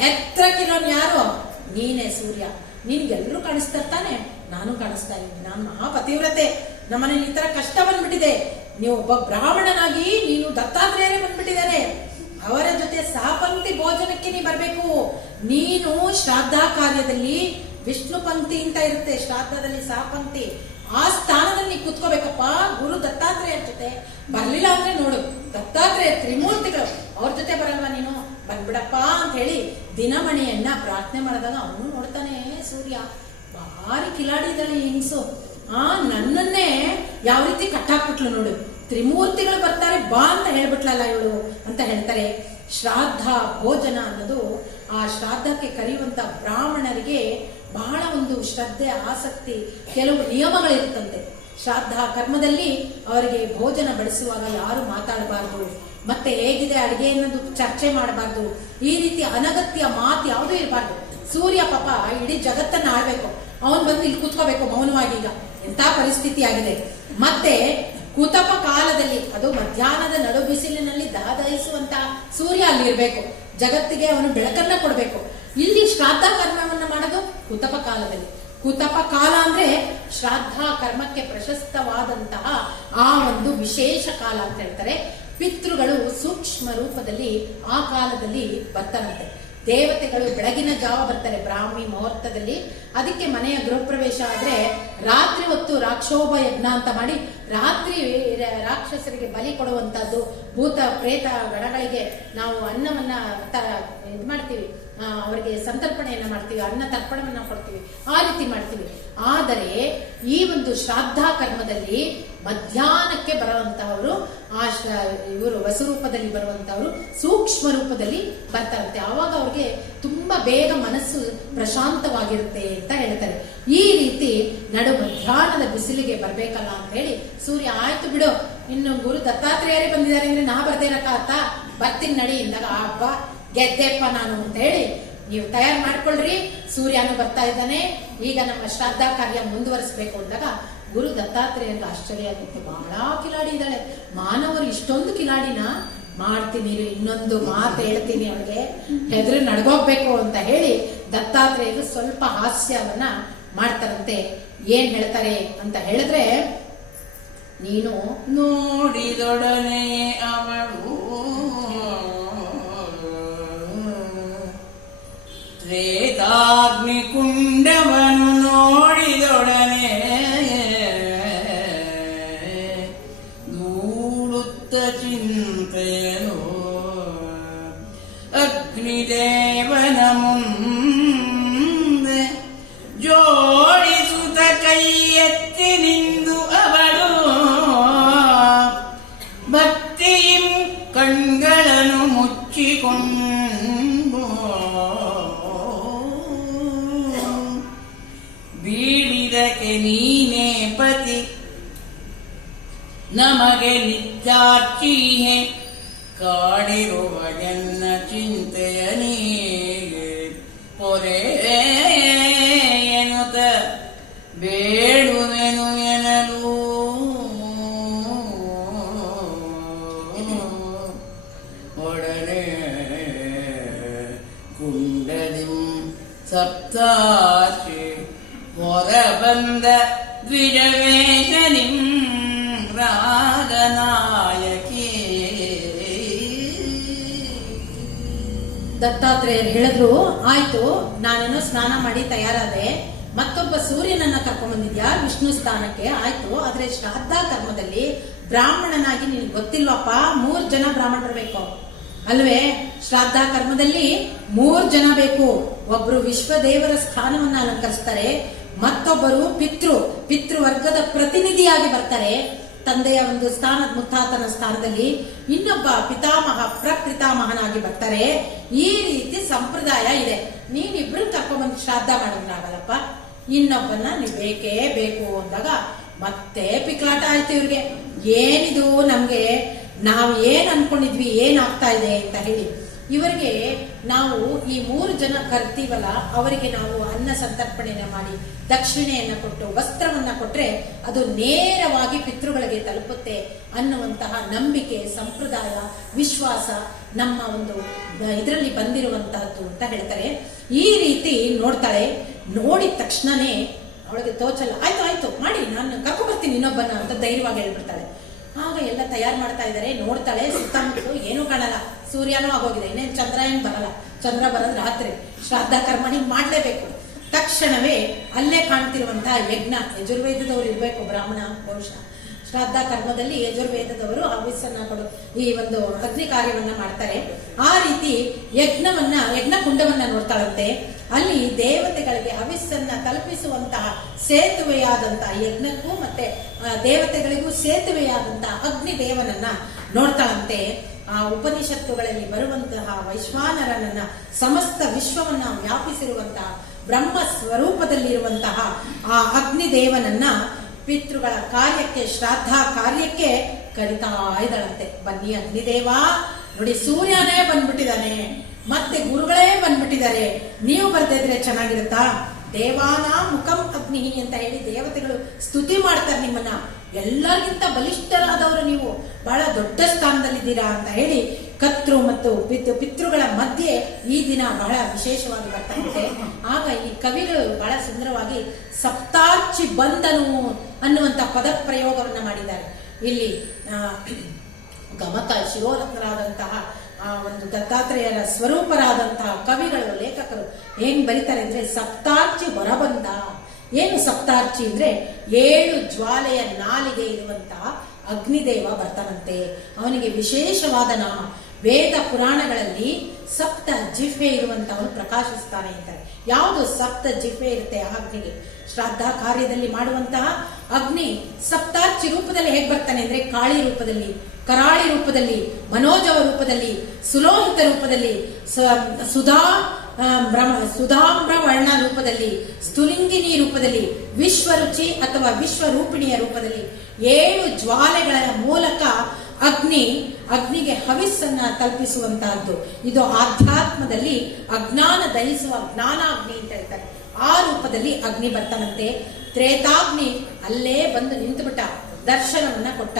ಎತ್ತರಕ್ಕಿರೋನ್ ಯಾರು? ನೀನೇ ಸೂರ್ಯ. ನಿನ್ಗೆಲ್ಲರೂ ಕಾಣಿಸ್ತಾನೆ, ನಾನು ಕಾಣಿಸ್ತಾ ಇದ್ದೀನಿ. ನಾನು ಮಹಾಪತಿವ್ರತೆ, ನಮ್ಮನೇಲಿ ಈ ತರ ಕಷ್ಟ ಬಂದ್ಬಿಟ್ಟಿದೆ. ನೀವು ಒಬ್ಬ ಬ್ರಾಹ್ಮಣನಾಗಿ ನೀನು ದತ್ತಾತ್ರೇಯರೇ ಬಂದ್ಬಿಟ್ಟಿದ್ದಾರೆ, ಅವರ ಜೊತೆ ಸಹಪಂಕ್ತಿ ಭೋಜನಕ್ಕೆ ನೀ ಬರ್ಬೇಕು. ನೀನು ಶ್ರಾದ್ದ ಕಾರ್ಯದಲ್ಲಿ ವಿಷ್ಣು ಪಂಕ್ತಿ ಅಂತ ಇರುತ್ತೆ, ಶ್ರಾದ್ದದಲ್ಲಿ ಸಹಪಂಕ್ತಿ, ಆ ಸ್ಥಾನದಲ್ಲಿ ಕುತ್ಕೋಬೇಕಪ್ಪ. ಗುರು ದತ್ತಾತ್ರೇಯರ ಜೊತೆ ಬರ್ಲಿಲ್ಲ ಅಂದ್ರೆ ನೋಡು, ದತ್ತಾತ್ರೇಯ ತ್ರಿಮೂರ್ತಿಗಳು, ಅವ್ರ ಜೊತೆ ಬರಲ್ವಾ ನೀನು? ಬಂದ್ಬಿಡಪ್ಪ ಅಂತ ಹೇಳಿ ದಿನಮಣಿಯನ್ನ ಪ್ರಾರ್ಥನೆ ಮಾಡಿದಾಗ ಅವನು ನೋಡ್ತಾನೆ, ಸೂರ್ಯ ಭಾರಿ ಕಿಲಾಡಿದಾಳೆ ಹೆಂಗ್ಸು, ನನ್ನನ್ನೇ ಯಾವ ರೀತಿ ಕಟ್ಟಾಕ್ಬಿಟ್ಲು ನೋಡು, ತ್ರಿಮೂರ್ತಿಗಳು ಬರ್ತಾರೆ ಬಾ ಅಂತ ಹೇಳ್ಬಿಟ್ಲಲ್ಲ ಇವಳು ಅಂತ ಹೇಳ್ತಾರೆ. ಶ್ರಾದ್ದ ಭೋಜನ ಅನ್ನೋದು ಆ ಶ್ರಾದ್ದಕ್ಕೆ ಕರೆಯುವಂತ ಬ್ರಾಹ್ಮಣರಿಗೆ ಬಹಳ ಒಂದು ಶ್ರದ್ಧೆ, ಆಸಕ್ತಿ, ಕೆಲವು ನಿಯಮಗಳಿರುತ್ತಂತೆ. ಶ್ರಾದ್ದ ಕರ್ಮದಲ್ಲಿ ಅವರಿಗೆ ಭೋಜನ ಬಡಿಸುವಾಗ ಯಾರು ಮಾತಾಡಬಾರ್ದು, ಮತ್ತೆ ಹೇಗಿದೆ ಅಡಿಗೆ ಅನ್ನೋದು ಚರ್ಚೆ ಮಾಡಬಾರ್ದು, ಈ ರೀತಿ ಅನಗತ್ಯ ಮಾತು ಯಾವುದೂ ಇರಬಾರ್ದು. ಸೂರ್ಯ ಪಾಪ ಇಡೀ ಜಗತ್ತನ್ನ ಆಳ್ಬೇಕು, ಅವನು ಬಂದು ಇಲ್ಲಿ ಕೂತ್ಕೋಬೇಕು ಮೌನವಾಗಿ. ಈಗ ಎಂತ ಪರಿಸ್ಥಿತಿ ಆಗಿದೆ. ಮತ್ತೆ ಕುತಪ ಕಾಲದಲ್ಲಿ, ಅದು ಮಧ್ಯಾಹ್ನದ ನಡು ಬಿಸಿಲಿನಲ್ಲಿ ದಹಿಸುವಂತ ಸೂರ್ಯ ಅಲ್ಲಿ ಇರ್ಬೇಕು, ಜಗತ್ತಿಗೆ ಅವನು ಬೆಳಕನ್ನ ಕೊಡ್ಬೇಕು. ಇಲ್ಲಿ ಶ್ರಾದ್ದ ಕರ್ಮವನ್ನ ಮಾಡೋದು ಕುತಪ ಕಾಲದಲ್ಲಿ. ಕುತಪ ಕಾಲ ಅಂದ್ರೆ ಶ್ರಾದ್ದ ಕರ್ಮಕ್ಕೆ ಪ್ರಶಸ್ತವಾದಂತಹ ಆ ಒಂದು ವಿಶೇಷ ಕಾಲ ಅಂತ ಹೇಳ್ತಾರೆ. ಪಿತೃಗಳು ಸೂಕ್ಷ್ಮ ರೂಪದಲ್ಲಿ ಆ ಕಾಲದಲ್ಲಿ ಬರ್ತಾರಂತೆ. ದೇವತೆಗಳು ಬೆಳಗಿನ ಜಾವ ಬರ್ತಾರೆ, ಬ್ರಾಹ್ಮಿ ಮುಹೂರ್ತದಲ್ಲಿ. ಅದಕ್ಕೆ ಮನೆಯ ಗೃಹ ಪ್ರವೇಶ ಆದ್ರೆ ರಾತ್ರಿ ಹೊತ್ತು ರಾಕ್ಷೋಭ ಯಜ್ಞ ಅಂತ ಮಾಡಿ, ರಾತ್ರಿ ರಾಕ್ಷಸರಿಗೆ ಬಲಿ ಕೊಡುವಂತಹದ್ದು, ಭೂತ ಪ್ರೇತ ಗಣಗಳಿಗೆ ನಾವು ಅನ್ನವನ್ನ ಇದು ಮಾಡ್ತೀವಿ, ಅವರಿಗೆ ಸಂತರ್ಪಣೆಯನ್ನ ಮಾಡ್ತೀವಿ, ಅನ್ನ ತರ್ಪಣವನ್ನ ಕೊಡ್ತೀವಿ, ಆ ರೀತಿ ಮಾಡ್ತೀವಿ. ಆದರೆ ಈ ಒಂದು ಶ್ರಾದ್ದ ಕರ್ಮದಲ್ಲಿ ಮಧ್ಯಾಹ್ನಕ್ಕೆ ಬರುವಂತಹವರು, ಇವರು ವಸುರೂಪದಲ್ಲಿ ಬರುವಂತಹವರು ಸೂಕ್ಷ್ಮ ರೂಪದಲ್ಲಿ ಬರ್ತಾರಂತೆ. ಆವಾಗ ಅವ್ರಿಗೆ ತುಂಬಾ ಬೇಗ ಮನಸ್ಸು ಪ್ರಶಾಂತವಾಗಿರುತ್ತೆ ಅಂತ ಹೇಳ್ತಾರೆ. ಈ ರೀತಿ ನಡು ಮಧ್ಯಾಹ್ನದ ಬಿಸಿಲಿಗೆ ಬರ್ಬೇಕಲ್ಲ ಅಂತ ಹೇಳಿ ಸೂರ್ಯ, ಆಯ್ತು ಬಿಡು, ಇನ್ನು ಗುರು ದತ್ತಾತ್ರೇಯರೇ ಬಂದಿದ್ದಾರೆ ಅಂದ್ರೆ ನಾ ಬರ್ದೇ ಇರಕ್ಕಾಗತ್ತ, ಬರ್ತೀನಿ ನಡಿ ಇಂದಾಗ, ಹಬ್ಬ ಗೆದ್ದೆಪ್ಪ ನಾನು ಅಂತ ಹೇಳಿ ನೀವು ತಯಾರು ಮಾಡ್ಕೊಳ್ರಿ, ಸೂರ್ಯನು ಬರ್ತಾ ಇದ್ದಾನೆ, ಈಗ ನಮ್ಮ ಶ್ರಾದ್ದ ಕಾರ್ಯ ಮುಂದುವರಿಸಬೇಕು ಅಂದಾಗ ಗುರು ದತ್ತಾತ್ರೇಯರಿಗೆ ಆಶ್ಚರ್ಯ ಆಗುತ್ತೆ. ಬಹಳ ಕಿಲಾಡಿ ಇದ್ದಾಳೆ, ಮಾನವರು ಇಷ್ಟೊಂದು ಕಿಲಾಡಿನ ಮಾಡ್ತೀನಿ, ಇನ್ನೊಂದು ಮಾತು ಹೇಳ್ತೀನಿ ಅವಳಿಗೆ, ಹೆದರು ನಡ್ಗೋಗ್ಬೇಕು ಅಂತ ಹೇಳಿ ದತ್ತಾತ್ರೇಯರು ಸ್ವಲ್ಪ ಹಾಸ್ಯವನ್ನ ಮಾಡ್ತಾರಂತೆ. ಏನ್ ಹೇಳ್ತಾರೆ ಅಂತ ಹೇಳಿದ್ರೆ, ನೀನು ನೋಡಿದೊಡನೆ ಅವಳು ತ್ರೇತಾಗ್ನಿ ಕುಂಡವನು ನೋಡಿದೊಡನೆ ನೂಡುತ್ತ ಚಿಂತೆಯನು ಅಗ್ನಿದೇವನ ಮುಂದೆ ಜೋಡಿಸುತ್ತ ಕೈ ಎತ್ತಿ ನಿಂದು ಅವಳು ಭಕ್ತಿಯಿಂ ಕಣ್ಗಳನ್ನು ಮುಚ್ಚಿಕೊಂಡು ಬೀಳಿದಕ್ಕೆ ನೀನೇ ಪತಿ ನಮಗೆ ನಿತ್ಯಾರ್ಚಿಹೆ ಕಾಡಿರುವ ಎನ್ನ ಚಿಂತೆಯ ನೀಗೆ ಪೊರೆ ಎನ್ನುತ್ತ ಬೇಡುವೆನು ಎನಲು ಒಡನೆ ಕುಂಡಲಿಂ ಸಪ್ತಾಚಿ ಹೊರ ಬಂದ ದ್ವಿಜವೇಶನಿಂ ರಾಗನಾಯಕಿ. ದತ್ತಾತ್ರೇಯರು ಹೇಳಿದ್ರು, ಆಯ್ತು ನಾನೇನೋ ಸ್ನಾನ ಮಾಡಿ ತಯಾರಾದೆ, ಮತ್ತೊಬ್ಬ ಸೂರ್ಯನನ್ನ ಕರ್ಕೊಂಡ್ಬಂದಿದ್ಯಾ ವಿಷ್ಣು ಸ್ಥಾನಕ್ಕೆ, ಆಯ್ತು. ಆದ್ರೆ ಶ್ರಾದ್ದ ಕರ್ಮದಲ್ಲಿ ಬ್ರಾಹ್ಮಣನಾಗಿ ನಿನ್ಗೆ ಗೊತ್ತಿಲ್ವಪ್ಪ, 3 ಜನ ಬ್ರಾಹ್ಮಣರು ಬೇಕು ಅಲ್ವೇ? ಶ್ರಾದ್ದ ಕರ್ಮದಲ್ಲಿ 3 ಜನ ಬೇಕು. ಒಬ್ರು ವಿಶ್ವದೇವರ ಸ್ಥಾನವನ್ನ ಅಲಂಕರಿಸ್ತಾರೆ, ಮತ್ತೊಬ್ಬರು ಪಿತೃವರ್ಗದ ಪ್ರತಿನಿಧಿಯಾಗಿ ಬರ್ತಾರೆ, ತಂದೆಯ ಒಂದು ಸ್ಥಾನದ ಮುತ್ತಾತನ ಸ್ಥಾನದಲ್ಲಿ. ಇನ್ನೊಬ್ಬ ಪಿತಾಮಹ ಪ್ರಪಿತಾಮಹನಾಗಿ ಬರ್ತಾರೆ. ಈ ರೀತಿ ಸಂಪ್ರದಾಯ ಇದೆ. ನೀವಿಬ್ರು ಕರ್ಕೊಂಡ್ಬಂದು ಶ್ರಾದ್ದ ಮಾಡೋದ್ರಾಗಲ್ಲಪ್ಪ, ಇನ್ನೊಬ್ಬನ ನೀವು ಬೇಕೇ ಬೇಕು ಅಂದಾಗ ಮತ್ತೆ ಪಿಕ್ಲಾಟ ಆಯ್ತು ಇವ್ರಿಗೆ. ಏನಿದು, ನಮ್ಗೆ ನಾವು ಏನ್ ಅನ್ಕೊಂಡಿದ್ವಿ ಏನಾಗ್ತಾ ಇದೆ ಅಂತ ಹೇಳಿ ಇವರಿಗೆ ನಾವು ಈ 3 ಜನ ಕರ್ತೀವಲ್ಲ, ಅವರಿಗೆ ನಾವು ಅನ್ನ ಸಂತರ್ಪಣೆಯನ್ನ ಮಾಡಿ ದಕ್ಷಿಣೆಯನ್ನ ಕೊಟ್ಟು ವಸ್ತ್ರವನ್ನ ಕೊಟ್ರೆ ಅದು ನೇರವಾಗಿ ಪಿತೃಗಳಿಗೆ ತಲುಪುತ್ತೆ ಅನ್ನುವಂತಹ ನಂಬಿಕೆ, ಸಂಪ್ರದಾಯ, ವಿಶ್ವಾಸ ನಮ್ಮ ಒಂದು ಇದರಲ್ಲಿ ಬಂದಿರುವಂತಹದ್ದು ಅಂತ ಹೇಳ್ತಾರೆ. ಈ ರೀತಿ ನೋಡ್ತಾಳೆ. ನೋಡಿದ ತಕ್ಷಣನೇ ಅವಳಿಗೆ ತೋಚಲ್ಲ. ಆಯ್ತು ಮಾಡಿ, ನಾನು ಕರ್ಕೊಂಡು ಬರ್ತೀನಿ ಇನ್ನೊಬ್ಬನ ಅಂತ ಧೈರ್ಯವಾಗಿ ಹೇಳ್ಬಿಡ್ತಾಳೆ. ಆಗ ಎಲ್ಲ ತಯಾರು ಮಾಡ್ತಾ ಇದ್ದಾರೆ. ನೋಡ್ತಾಳೆ, ಸುತ್ತಮುತ್ತಲು ಏನೂ ಕಾಣಲ್ಲ, ಸೂರ್ಯನೂ ಆಗೋಗಿದೆ, ಇನ್ನೇನು ಚಂದ್ರ ಏನು ಬರಲ್ಲ. ಚಂದ್ರ ಬರೋದು ರಾತ್ರಿ. ಶ್ರಾದ್ದ ಕರ್ಮ ಹಿಂಗ್ ಮಾಡ್ಲೇಬೇಕು. ತಕ್ಷಣವೇ ಅಲ್ಲೇ ಕಾಣ್ತಿರುವಂತಹ ಯಜ್ಞ, ಯಜುರ್ವೇದದವರು ಇರ್ಬೇಕು ಬ್ರಾಹ್ಮಣ ಬಹುಶಃ. ಶ್ರಾದ್ದ ಕರ್ಮದಲ್ಲಿ ಯಜುರ್ವೇದದವರು ಹವಿಸ್ಸನ್ನ ಕೊಡು ಈ ಒಂದು ಅಗ್ನಿ ಕಾರ್ಯವನ್ನ ಮಾಡ್ತಾರೆ. ಆ ರೀತಿ ಯಜ್ಞ ಕುಂಡವನ್ನ ನೋಡ್ತಾಳಂತೆ. ಅಲ್ಲಿ ದೇವತೆಗಳಿಗೆ ಹವಿಸ್ಸನ್ನ ತಲುಪಿಸುವಂತಹ ಸೇತುವೆಯಾದಂತಹ ಯಜ್ಞಕ್ಕೂ ಮತ್ತೆ ದೇವತೆಗಳಿಗೂ ಸೇತುವೆಯಾದಂತಹ ಅಗ್ನಿ ದೇವನನ್ನ ನೋಡ್ತಾಳಂತೆ. ಆ ಉಪನಿಷತ್ತುಗಳಲ್ಲಿ ಬರುವಂತಹ ವೈಶ್ವಾನರನನ್ನ, ಸಮಸ್ತ ವಿಶ್ವವನ್ನ ವ್ಯಾಪಿಸಿರುವಂತಹ ಬ್ರಹ್ಮ ಸ್ವರೂಪದಲ್ಲಿರುವಂತಹ ಆ ಅಗ್ನಿದೇವನನ್ನ ಪಿತೃಗಳ ಕಾರ್ಯಕ್ಕೆ, ಶ್ರಾದ್ದ ಕಾರ್ಯಕ್ಕೆ ಕರಿತಾ ಇದ್ದಾಳಂತೆ. ಬನ್ನಿ ಅಗ್ನಿದೇವ, ನೋಡಿ ಸೂರ್ಯನೇ ಬಂದ್ಬಿಟ್ಟಿದ್ದಾನೆ, ಮತ್ತೆ ಗುರುಗಳೇ ಬಂದ್ಬಿಟ್ಟಿದ್ದಾರೆ, ನೀವು ಬರ್ದಿದ್ರೆ ಚೆನ್ನಾಗಿರುತ್ತಾ? ದೇವಾನ ಮುಖಂ ಅಗ್ನಿ ಅಂತ ಹೇಳಿ ದೇವತೆಗಳು ಸ್ತುತಿ ಮಾಡ್ತಾರೆ ನಿಮ್ಮನ್ನ. ಎಲ್ಲರಿಗಿಂತ ಬಲಿಷ್ಠರಾದವರು ನೀವು, ಬಹಳ ದೊಡ್ಡ ಸ್ಥಾನದಲ್ಲಿದ್ದೀರಾ ಅಂತ ಹೇಳಿ ಕರ್ತೃ ಮತ್ತು ಪಿತೃಗಳ ಮಧ್ಯೆ ಈ ದಿನ ಬಹಳ ವಿಶೇಷವಾಗಿ ಬರ್ತಾರೆ. ಆಗ ಈ ಕವಿಗಳು ಬಹಳ ಸುಂದರವಾಗಿ ಸಪ್ತಾರ್ಚಿ ಬಂದನು ಅನ್ನುವಂತ ಪದ ಪ್ರಯೋಗವನ್ನ ಮಾಡಿದ್ದಾರೆ. ಇಲ್ಲಿ ಗಮಕ ಶಿರೋರತ್ನರಾದಂತಹ ಒಂದು ದತ್ತಾತ್ರೇಯರ ಸ್ವರೂಪರಾದಂತಹ ಕವಿಗಳು, ಲೇಖಕರು ಏನ್ ಬರೀತಾರೆ ಅಂದ್ರೆ, ಸಪ್ತಾರ್ಚಿ ಹೊರಬಂದ. ಏನು ಸಪ್ತಾರ್ಚಿ ಅಂದ್ರೆ 7 ಜ್ವಾಲೆಯ ನಾಲಿಗೆ ಇರುವಂತಹ ಅಗ್ನಿದೇವ ಬರ್ತಾನಂತೆ. ಅವನಿಗೆ ವಿಶೇಷವಾದ ನಾಮ. ವೇದ ಪುರಾಣಗಳಲ್ಲಿ ಸಪ್ತ ಜಿಹ್ವೆ ಇರುವಂತವನು ಪ್ರಕಾಶಿಸ್ತಾನೆ ಅಂತಾರೆ. ಯಾವುದು ಸಪ್ತ ಜಿಹ್ವೆ ಇರುತ್ತೆ ಆ ಅಗ್ನಿಗೆ? ಶ್ರಾದ್ದ ಕಾರ್ಯದಲ್ಲಿ ಮಾಡುವಂತಹ ಅಗ್ನಿ ಸಪ್ತಾರ್ಚಿ ರೂಪದಲ್ಲಿ ಹೇಗ್ ಬರ್ತಾನೆ ಅಂದ್ರೆ, ಕಾಳಿ ರೂಪದಲ್ಲಿ, ಕರಾಳಿ ರೂಪದಲ್ಲಿ, ಮನೋಜವ ರೂಪದಲ್ಲಿ, ಸುಲೋಹಿತ ರೂಪದಲ್ಲಿ, ಸುಧಾಮ್ರ ವರ್ಣ ರೂಪದಲ್ಲಿ, ಸ್ತುಲಿಂಗಿನಿ ರೂಪದಲ್ಲಿ, ವಿಶ್ವರುಚಿ ಅಥವಾ ವಿಶ್ವರೂಪಿಣಿಯ ರೂಪದಲ್ಲಿ 7 ಜ್ವಾಲೆಗಳ ಮೂಲಕ ಅಗ್ನಿಗೆ ಹವಿಸ್ಸನ್ನ ತಲುಪಿಸುವಂತಹದ್ದು. ಇದು ಆಧ್ಯಾತ್ಮದಲ್ಲಿ ಅಜ್ಞಾನ ದಹಿಸುವ ಜ್ಞಾನಾಗ್ನಿ ಅಂತ ಹೇಳ್ತಾರೆ. ಆ ರೂಪದಲ್ಲಿ ಅಗ್ನಿ ಬರ್ತಾನಂತೆ. ತ್ರೇತಾಗ್ನಿ ಅಲ್ಲೇ ಬಂದು ನಿಂತುಬಿಟ್ಟ, ದರ್ಶನವನ್ನ ಕೊಟ್ಟ.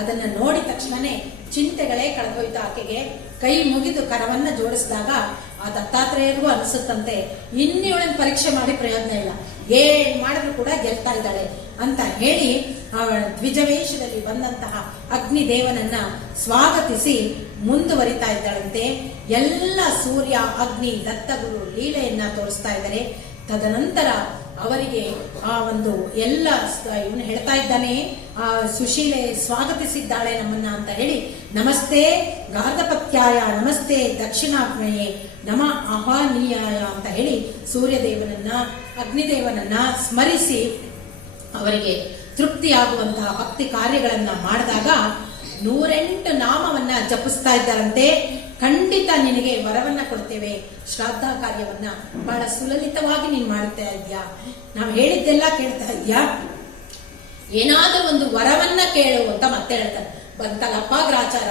ಅದನ್ನ ನೋಡಿದ ತಕ್ಷಣನೇ ಚಿಂತೆಗಳೇ ಕಳೆದೋಯ್ತು ಆಕೆಗೆ. ಕೈ ಮುಗಿದು ಕರವನ್ನ ಜೋಡಿಸಿದಾಗ ಆ ದತ್ತಾತ್ರೇಯರಿಗೂ ಅನಿಸುತ್ತಂತೆ, ಇನ್ನಿವಳನ್ನ ಪರೀಕ್ಷೆ ಮಾಡಿ ಪ್ರಯೋಜನ ಇಲ್ಲ, ಏನ್ ಮಾಡಿದ್ರು ಕೂಡ ಗೆಲ್ತಾ ಇದ್ದಾಳೆ ಅಂತ ಹೇಳಿ ದ್ವಿಜವೇಶದಲ್ಲಿ ಬಂದಂತಹ ಅಗ್ನಿದೇವನನ್ನ ಸ್ವಾಗತಿಸಿ ಮುಂದುವರಿತಾ ಇದ್ದಾಳಂತೆ. ಎಲ್ಲ ಸೂರ್ಯ, ಅಗ್ನಿ, ದತ್ತಗುರು ಲೀಲೆಯನ್ನ ತೋರಿಸ್ತಾ ಇದ್ದಾರೆ. ತದನಂತರ ಅವರಿಗೆ ಆ ಒಂದು ಎಲ್ಲ ಇವನು ಹೇಳ್ತಾ ಇದ್ದಾನೆ, ಆ ಸುಶೀಲೆ ಸ್ವಾಗತಿಸಿದ್ದಾಳೆ ನಮ್ಮನ್ನ ಅಂತ ಹೇಳಿ, ನಮಸ್ತೆ ಗಾರ್ಧಪತ್ಯಾಯ, ನಮಸ್ತೆ ದಕ್ಷಿಣಾಗ್ನೇಯೇ, ನಮ ಆಹ್ವಾನೀಯಾಯ ಅಂತ ಹೇಳಿ ಸೂರ್ಯದೇವನನ್ನ, ಅಗ್ನಿದೇವನನ್ನ ಸ್ಮರಿಸಿ ಅವರಿಗೆ ತೃಪ್ತಿಯಾಗುವಂತಹ ಭಕ್ತಿ ಕಾರ್ಯಗಳನ್ನ ಮಾಡಿದಾಗ 108 ನಾಮವನ್ನ ಜಪಿಸ್ತಾ ಇದ್ದಾರಂತೆ. ಖಂಡಿತ ನಿನಗೆ ವರವನ್ನ ಕೊಡ್ತೇವೆ, ಶ್ರಾದ್ದ ಕಾರ್ಯವನ್ನ ಬಹಳ ಸುಲಲಿತವಾಗಿ ನೀನ್ ಮಾಡ್ತಾ ಇದ್ಯಾ, ನಾವು ಹೇಳಿದ್ದೆಲ್ಲ ಕೇಳ್ತಾ ಇದ್ಯಾ, ಏನಾದ್ರೂ ಒಂದು ವರವನ್ನ ಕೇಳು ಅಂತ ಮತ್ತೆ ಹೇಳ್ತಾರೆ. ಬಂತಲ್ಲಪ್ಪ ಗ್ರಾಚಾರ,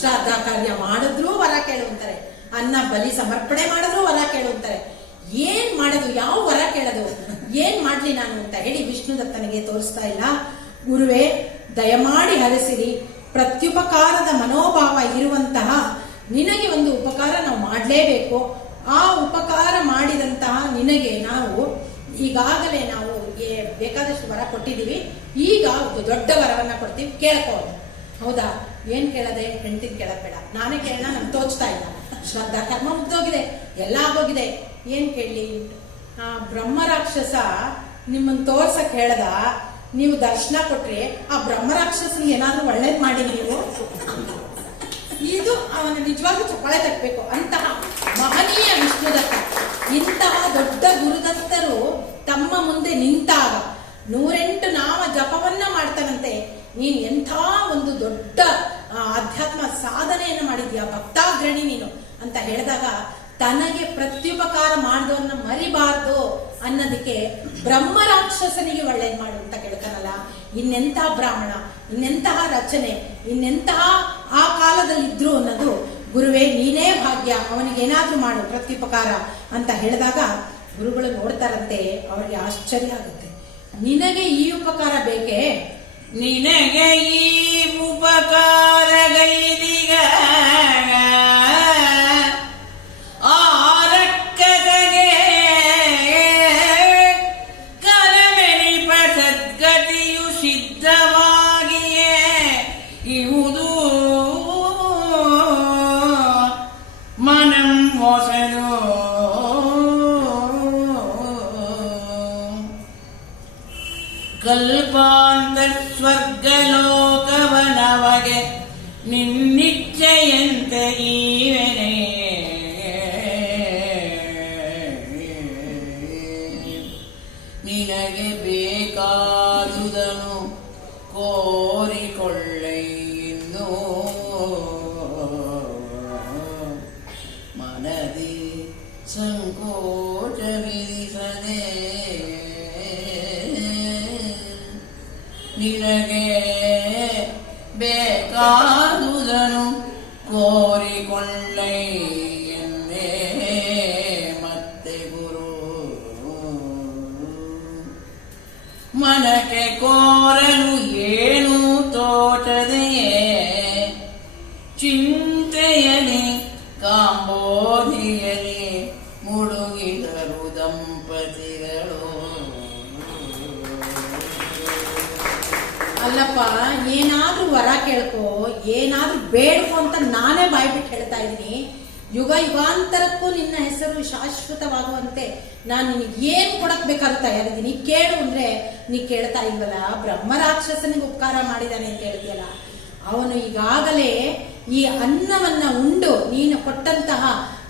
ಶ್ರಾದ್ದ ಕಾರ್ಯ ಮಾಡಿದ್ರು ವರ ಕೇಳುವಂತಾರೆ, ಅನ್ನ ಬಲಿ ಸಮರ್ಪಣೆ ಮಾಡಿದ್ರು ವರ ಕೇಳುವಂತಾರೆ. ಏನ್ ಮಾಡೋದು, ಯಾವ ವರ ಕೇಳೋದು, ಏನ್ ಮಾಡ್ಲಿ ನಾನು ಅಂತ ಹೇಳಿ ವಿಷ್ಣುದತ್ತನಿಗೆ ತೋರಿಸ್ತಾ ಇಲ್ಲ. ಗುರುವೇ ದಯಮಾಡಿ ಹರಸಿರಿ, ಪ್ರತ್ಯುಪಕಾರದ ಮನೋಭಾವ ಇರುವಂತಹ ನಿನಗೆ ಒಂದು ಉಪಕಾರ ನಾವು ಮಾಡಲೇಬೇಕು. ಆ ಉಪಕಾರ ಮಾಡಿದಂತಹ ನಿನಗೆ ನಾವು ಈಗಾಗಲೇ ನಾವು ಬೇಕಾದಷ್ಟು ವರ ಕೊಟ್ಟಿದ್ದೀವಿ, ಈಗ ದೊಡ್ಡ ವರವನ್ನ ಕೊಡ್ತೀವಿ, ಕೇಳ್ಕೋ. ಹೌದಾ, ಏನ್ ಕೇಳದೆ? ಹೆಂಡತಿನ ಕೇಳಕ್ ಬೇಡ, ನಾನೇ ಕೇಳೋಣ, ನಮ್ಗೆ ತೋಚ್ತಾ ಇಲ್ಲ, ಶ್ರದ್ಧಾ ಕರ್ಮ ಮುಗ್ದೋಗಿದೆ, ಎಲ್ಲ ಆಗೋಗಿದೆ, ಏನ್ ಕೇಳಲಿ? ಆ ಬ್ರಹ್ಮ ರಾಕ್ಷಸ ನಿಮ್ಮನ್ನ ತೋರ್ಸಕ್ ಹೇಳ್ದ, ನೀವು ದರ್ಶನ ಕೊಟ್ರೆ ಆ ಬ್ರಹ್ಮ ರಾಕ್ಷಸನಿಗೆ ಏನಾದ್ರೂ ಒಳ್ಳೇದ್ ಮಾಡಿ ನೀವು. ಇದು ಅವನ ನಿಜವಾಗ್ಲೂ ಚಪ್ಪಾಳೆ ತಟ್ಟಬೇಕು. ಅಂತಹ ಮಹನೀಯ ವಿಷ್ಣುದತ್ತ, ಇಂತಹ ದೊಡ್ಡ ಗುರುದತ್ತರು ತಮ್ಮ ಮುಂದೆ ನಿಂತಾಗ 108 ನಾಮ ಜಪವನ್ನ ಮಾಡ್ತಾನಂತೆ. ನೀನ್ ಎಂಥ ಒಂದು ದೊಡ್ಡ ಆಧ್ಯಾತ್ಮ ಸಾಧನೆಯನ್ನು ಮಾಡಿದ್ಯಾ, ಭಕ್ತಾಗ್ರಣಿ ನೀನು ಅಂತ ಹೇಳಿದಾಗ ತನಗೆ ಪ್ರತ್ಯುಪಕಾರ ಮಾಡಿದವನ್ನ ಮರಿಬಾರ್ದು ಅನ್ನೋದಕ್ಕೆ ಬ್ರಹ್ಮ ರಾಕ್ಷಸನಿಗೆ ಒಳ್ಳೇದ್ ಮಾಡು ಅಂತ ಕೇಳ್ತಾನಲ್ಲ. ಇನ್ನೆಂತಹ ಬ್ರಾಹ್ಮಣ, ಇನ್ನೆಂತಹ ರಚನೆ, ಇನ್ನೆಂತಹ ಆ ಕಾಲದಲ್ಲಿ ಇದ್ರು ಅನ್ನೋದು ಗುರುವೇ ನೀನೇ ಭಾಗ್ಯ, ಅವನಿಗೆ ಏನಾದ್ರೂ ಮಾಡು ಪ್ರತ್ಯುಪಕಾರ ಅಂತ ಹೇಳಿದಾಗ ಗುರುಗಳು ನೋಡ್ತಾರಂತೆ. ಅವ್ರಿಗೆ ಆಶ್ಚರ್ಯ ಆಗುತ್ತೆ. ನಿನಗೆ ಈ ಉಪಕಾರ ಬೇಕೇ? ನಿನಗೆ ಈ ಉಪಕಾರಗೈದಿಗ ಆರಕ್ಕದಗೆ ಕಲಮೆನಿಪ ಸದ್ಗತಿಯು ಸಿದ್ಧವಾಗಿಯೇ ಇವುದು ಮನಂ ಹೊಸನು ಕಲ್ಪಾಂತ ಸ್ವರ್ಗಲೋಕವನವಗೆ ನಿನ್ನಿಚ್ಛೆಯಂತೆ ಈವೆನೆ ನಿನಗೆ ಬೇಕಾದುದನು ಕೋರಿಕೊಳ್ಳೆ ಇನ್ನು ಮನದಿ ಸಂಕೋಚವಿರಿಸದೆ ನಿನಗೆ ಬೇಕಾದುದನು ಕೋರಿಕೊಳ್ಳೆ ಎಂದೇ ಮತ್ತೆ ಗುರು ಮನಕ್ಕೆ ಕೋರಲು ಏನು ತೋಟದೆಯೇ ಚಿಂತೆಯಲಿ ಕಾಂಬೋಧಿಯಲಿ ಮುಳುಗಿದರು ದಂಪತಿಗಳು. ಅಲ್ಲಪ್ಪ, ಏನಾದ್ರೂ ವರ ಕೇಳ್ಕೊ, ಏನಾದ್ರೂ ಬೇಡ್ಕೊ ಅಂತ ನಾನೇ ಬಾಯ್ಬಿಟ್ಟು ಹೇಳ್ತಾ ಇದ್ದೀನಿ. ಯುಗ ಯುಗಾಂತರಕ್ಕೂ ನಿನ್ನ ಹೆಸರು ಶಾಶ್ವತವಾಗುವಂತೆ ನಾನು ನಿನಗೆ ಏನ್ ಕೊಡಕ್ ಬೇಕಾದ್ರೂ ತಯಾರಿದ್ದೀನಿ, ಕೇಳು ಅಂದ್ರೆ ನೀ ಕೇಳ್ತಾ ಇಲ್ವಲ್ಲ. ಬ್ರಹ್ಮ ರಾಕ್ಷಸನಿಗೆ ಉಪಕಾರ ಮಾಡಿದಾನೆ ಅಂತ ಹೇಳ್ತೀಯಲ್ಲ, ಅವನು ಈಗಾಗಲೇ ಈ ಅನ್ನವನ್ನ ಉಂಡು, ನೀನು ಕೊಟ್ಟಂತಹ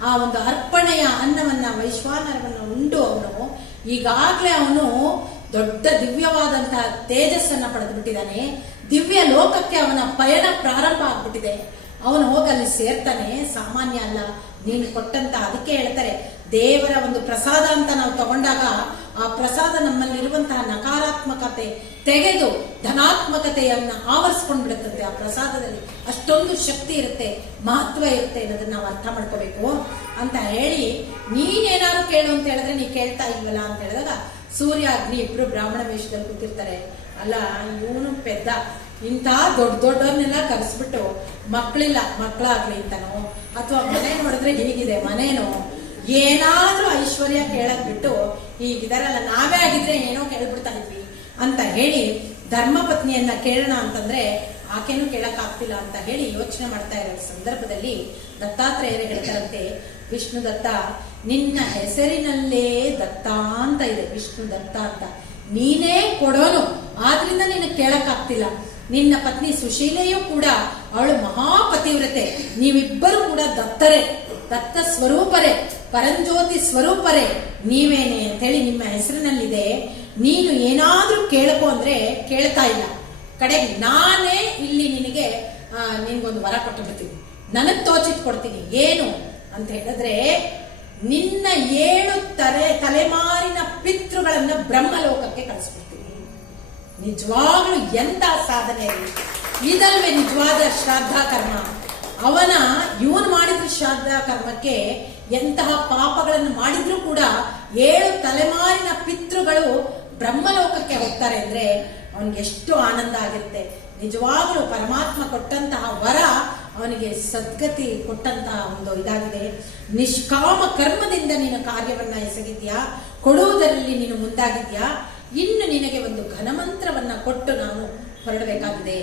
ಆ ಒಂದು ಅರ್ಪಣೆಯ ಅನ್ನವನ್ನ, ವೈಶ್ವಾನರವನ್ನ ಉಂಡು ಅವನು ಈಗಾಗಲೇ ಅವನು ದೊಡ್ಡ ದಿವ್ಯವಾದಂತಹ ತೇಜಸ್ಸನ್ನ ಪಡೆದು ಬಿಟ್ಟಿದ್ದಾನೆ. ದಿವ್ಯ ಲೋಕಕ್ಕೆ ಅವನ ಪಯಣ ಪ್ರಾರಂಭ ಆಗ್ಬಿಟ್ಟಿದೆ. ಅವನು ಹೋಗಿ ಅಲ್ಲಿ ಸೇರ್ತಾನೆ. ಸಾಮಾನ್ಯ ಅಲ್ಲ ನೀನು ಕೊಟ್ಟಂತ. ಅದಕ್ಕೆ ಹೇಳ್ತಾರೆ, ದೇವರ ಒಂದು ಪ್ರಸಾದ ಅಂತ ನಾವು ತಗೊಂಡಾಗ ಆ ಪ್ರಸಾದ ನಮ್ಮಲ್ಲಿರುವಂತಹ ನಕಾರಾತ್ಮಕತೆ ತೆಗೆದು ಧನಾತ್ಮಕತೆಯನ್ನ ಆವರಿಸ್ಕೊಂಡ್ಬಿಡುತ್ತೆ. ಆ ಪ್ರಸಾದದಲ್ಲಿ ಅಷ್ಟೊಂದು ಶಕ್ತಿ ಇರುತ್ತೆ, ಮಹತ್ವ ಇರುತ್ತೆ ಅನ್ನೋದನ್ನ ನಾವು ಅರ್ಥ ಮಾಡ್ಕೋಬೇಕು ಅಂತ ಹೇಳಿ, ನೀನೇನಾದ್ರು ಕೇಳು ಅಂತ ಹೇಳಿದ್ರೆ ನೀ ಕೇಳ್ತಾ ಇಲ್ವಲ್ಲ ಅಂತ ಹೇಳಿದಾಗ ಸೂರ್ಯ ಅಗ್ನಿ ಇಬ್ರು ಬ್ರಾಹ್ಮಣ ವೇಷದಲ್ಲಿ ಕೂತಿರ್ತಾರೆ. ಅಲ್ಲ, ಇವನು ಪೆದ್ದ, ಇಂಥ ದೊಡ್ಡವ್ರನ್ನೆಲ್ಲ ಕರೆಸ್ಬಿಟ್ಟು ಮಕ್ಕಳಾಗ್ಲಿ ಅಂತಾನೋ, ಅಥವಾ ಮನೆ ನೋಡಿದ್ರೆ ಹೀಗಿದೆ ಮನೇನೋ, ಏನಾದ್ರೂ ಐಶ್ವರ್ಯ ಕೇಳಕ್ ಬಿಟ್ಟು ಹೀಗಿದಾರಲ್ಲ, ನಾವೇ ಆಗಿದ್ರೆ ಏನೋ ಕೇಳ್ಬಿಡ್ತಾ ಇದ್ವಿ ಅಂತ ಹೇಳಿ ಧರ್ಮಪತ್ನಿಯನ್ನ ಕೇಳೋಣ ಅಂತಂದ್ರೆ ಆಕೆನೂ ಕೇಳಕ್ ಆಗ್ತಿಲ್ಲ ಅಂತ ಹೇಳಿ ಯೋಚನೆ ಮಾಡ್ತಾ ಇರೋ ಸಂದರ್ಭದಲ್ಲಿ ದತ್ತಾತ್ರೇಯರೇ ಹೇಳ್ತಾರಂತೆ, ವಿಷ್ಣು ದತ್ತ, ನಿನ್ನ ಹೆಸರಿನಲ್ಲೇ ದತ್ತ ಅಂತ ಇದೆ, ವಿಷ್ಣು ದತ್ತ ಅಂತ. ನೀನೇ ಕೊಡೋನು, ಆದ್ರಿಂದ ನಿನ್ನ ಕೇಳಕ್ ಆಗ್ತಿಲ್ಲ. ನಿನ್ನ ಪತ್ನಿ ಸುಶೀಲೆಯೂ ಕೂಡ ಅವಳು ಮಹಾಪತಿವ್ರತೆ, ನೀವಿಬ್ಬರು ಕೂಡ ದತ್ತರೇ, ದತ್ತ ಸ್ವರೂಪರೇ, ಪರಂಜ್ಯೋತಿ ಸ್ವರೂಪರೇ ನೀವೇನೆ ಅಂತ ಹೇಳಿ ನಿಮ್ಮ ಹೆಸರಿನಲ್ಲಿದೆ. ನೀನು ಏನಾದ್ರೂ ಕೇಳಕೋ ಅಂದ್ರೆ ಕೇಳ್ತಾ ಇಲ್ಲ. ಕಡೆಗೆ ನಾನೇ ಇಲ್ಲಿ ನಿನ್ಗೊಂದು ವರ ಕೊಟ್ಟು ಬಿಡ್ತೀನಿ, ನನಗ್ ತೋಚಿತ್ ಕೊಡ್ತೀನಿ. ಏನು ಅಂತ ಹೇಳಿದ್ರೆ, ನಿನ್ನ 7 ತಲೆಮಾರಿನ ಪಿತೃಗಳನ್ನ ಬ್ರಹ್ಮಲೋಕಕ್ಕೆ ಕಳಿಸ್ಬಿಡ್ತೀನಿ. ನಿಜವಾಗ್ಲೂ ಎಂತ ಸಾಧನೆ ಇದಲ್ವೇ ನಿಜವಾದ ಶ್ರಾದ್ದ ಕರ್ಮ. ಇವನು ಮಾಡಿದ ಶ್ರಾದ್ದ ಕರ್ಮಕ್ಕೆ ಎಂತಹ ಪಾಪಗಳನ್ನು ಮಾಡಿದ್ರು ಕೂಡ 7 ತಲೆಮಾರಿನ ಪಿತೃಗಳು ಬ್ರಹ್ಮಲೋಕಕ್ಕೆ ಹೋಗ್ತಾರೆ ಅಂದ್ರೆ ಅವನಿಗೆ ಎಷ್ಟು ಆನಂದ ಆಗಿರುತ್ತೆ. ನಿಜವಾಗ್ಲೂ ಪರಮಾತ್ಮ ಕೊಟ್ಟಂತಹ ವರ ಅವನಿಗೆ ಸದ್ಗತಿ ಕೊಟ್ಟಂತಹ ಒಂದು ಇದಾಗಿದೆ. ನಿಷ್ಕಾಮ ಕರ್ಮದಿಂದ ನೀನು ಕಾರ್ಯವನ್ನ ಎಸಗಿದ್ಯಾ, ಕೊಡುವುದರಲ್ಲಿ ನೀನು ಮುಂದಾಗಿದ್ಯಾ. ಇನ್ನು ನಿನಗೆ ಒಂದು ಘನಮಂತ್ರವನ್ನ ಕೊಟ್ಟು ನಾನು ಹೊರಡಬೇಕಾಗಿದೆ.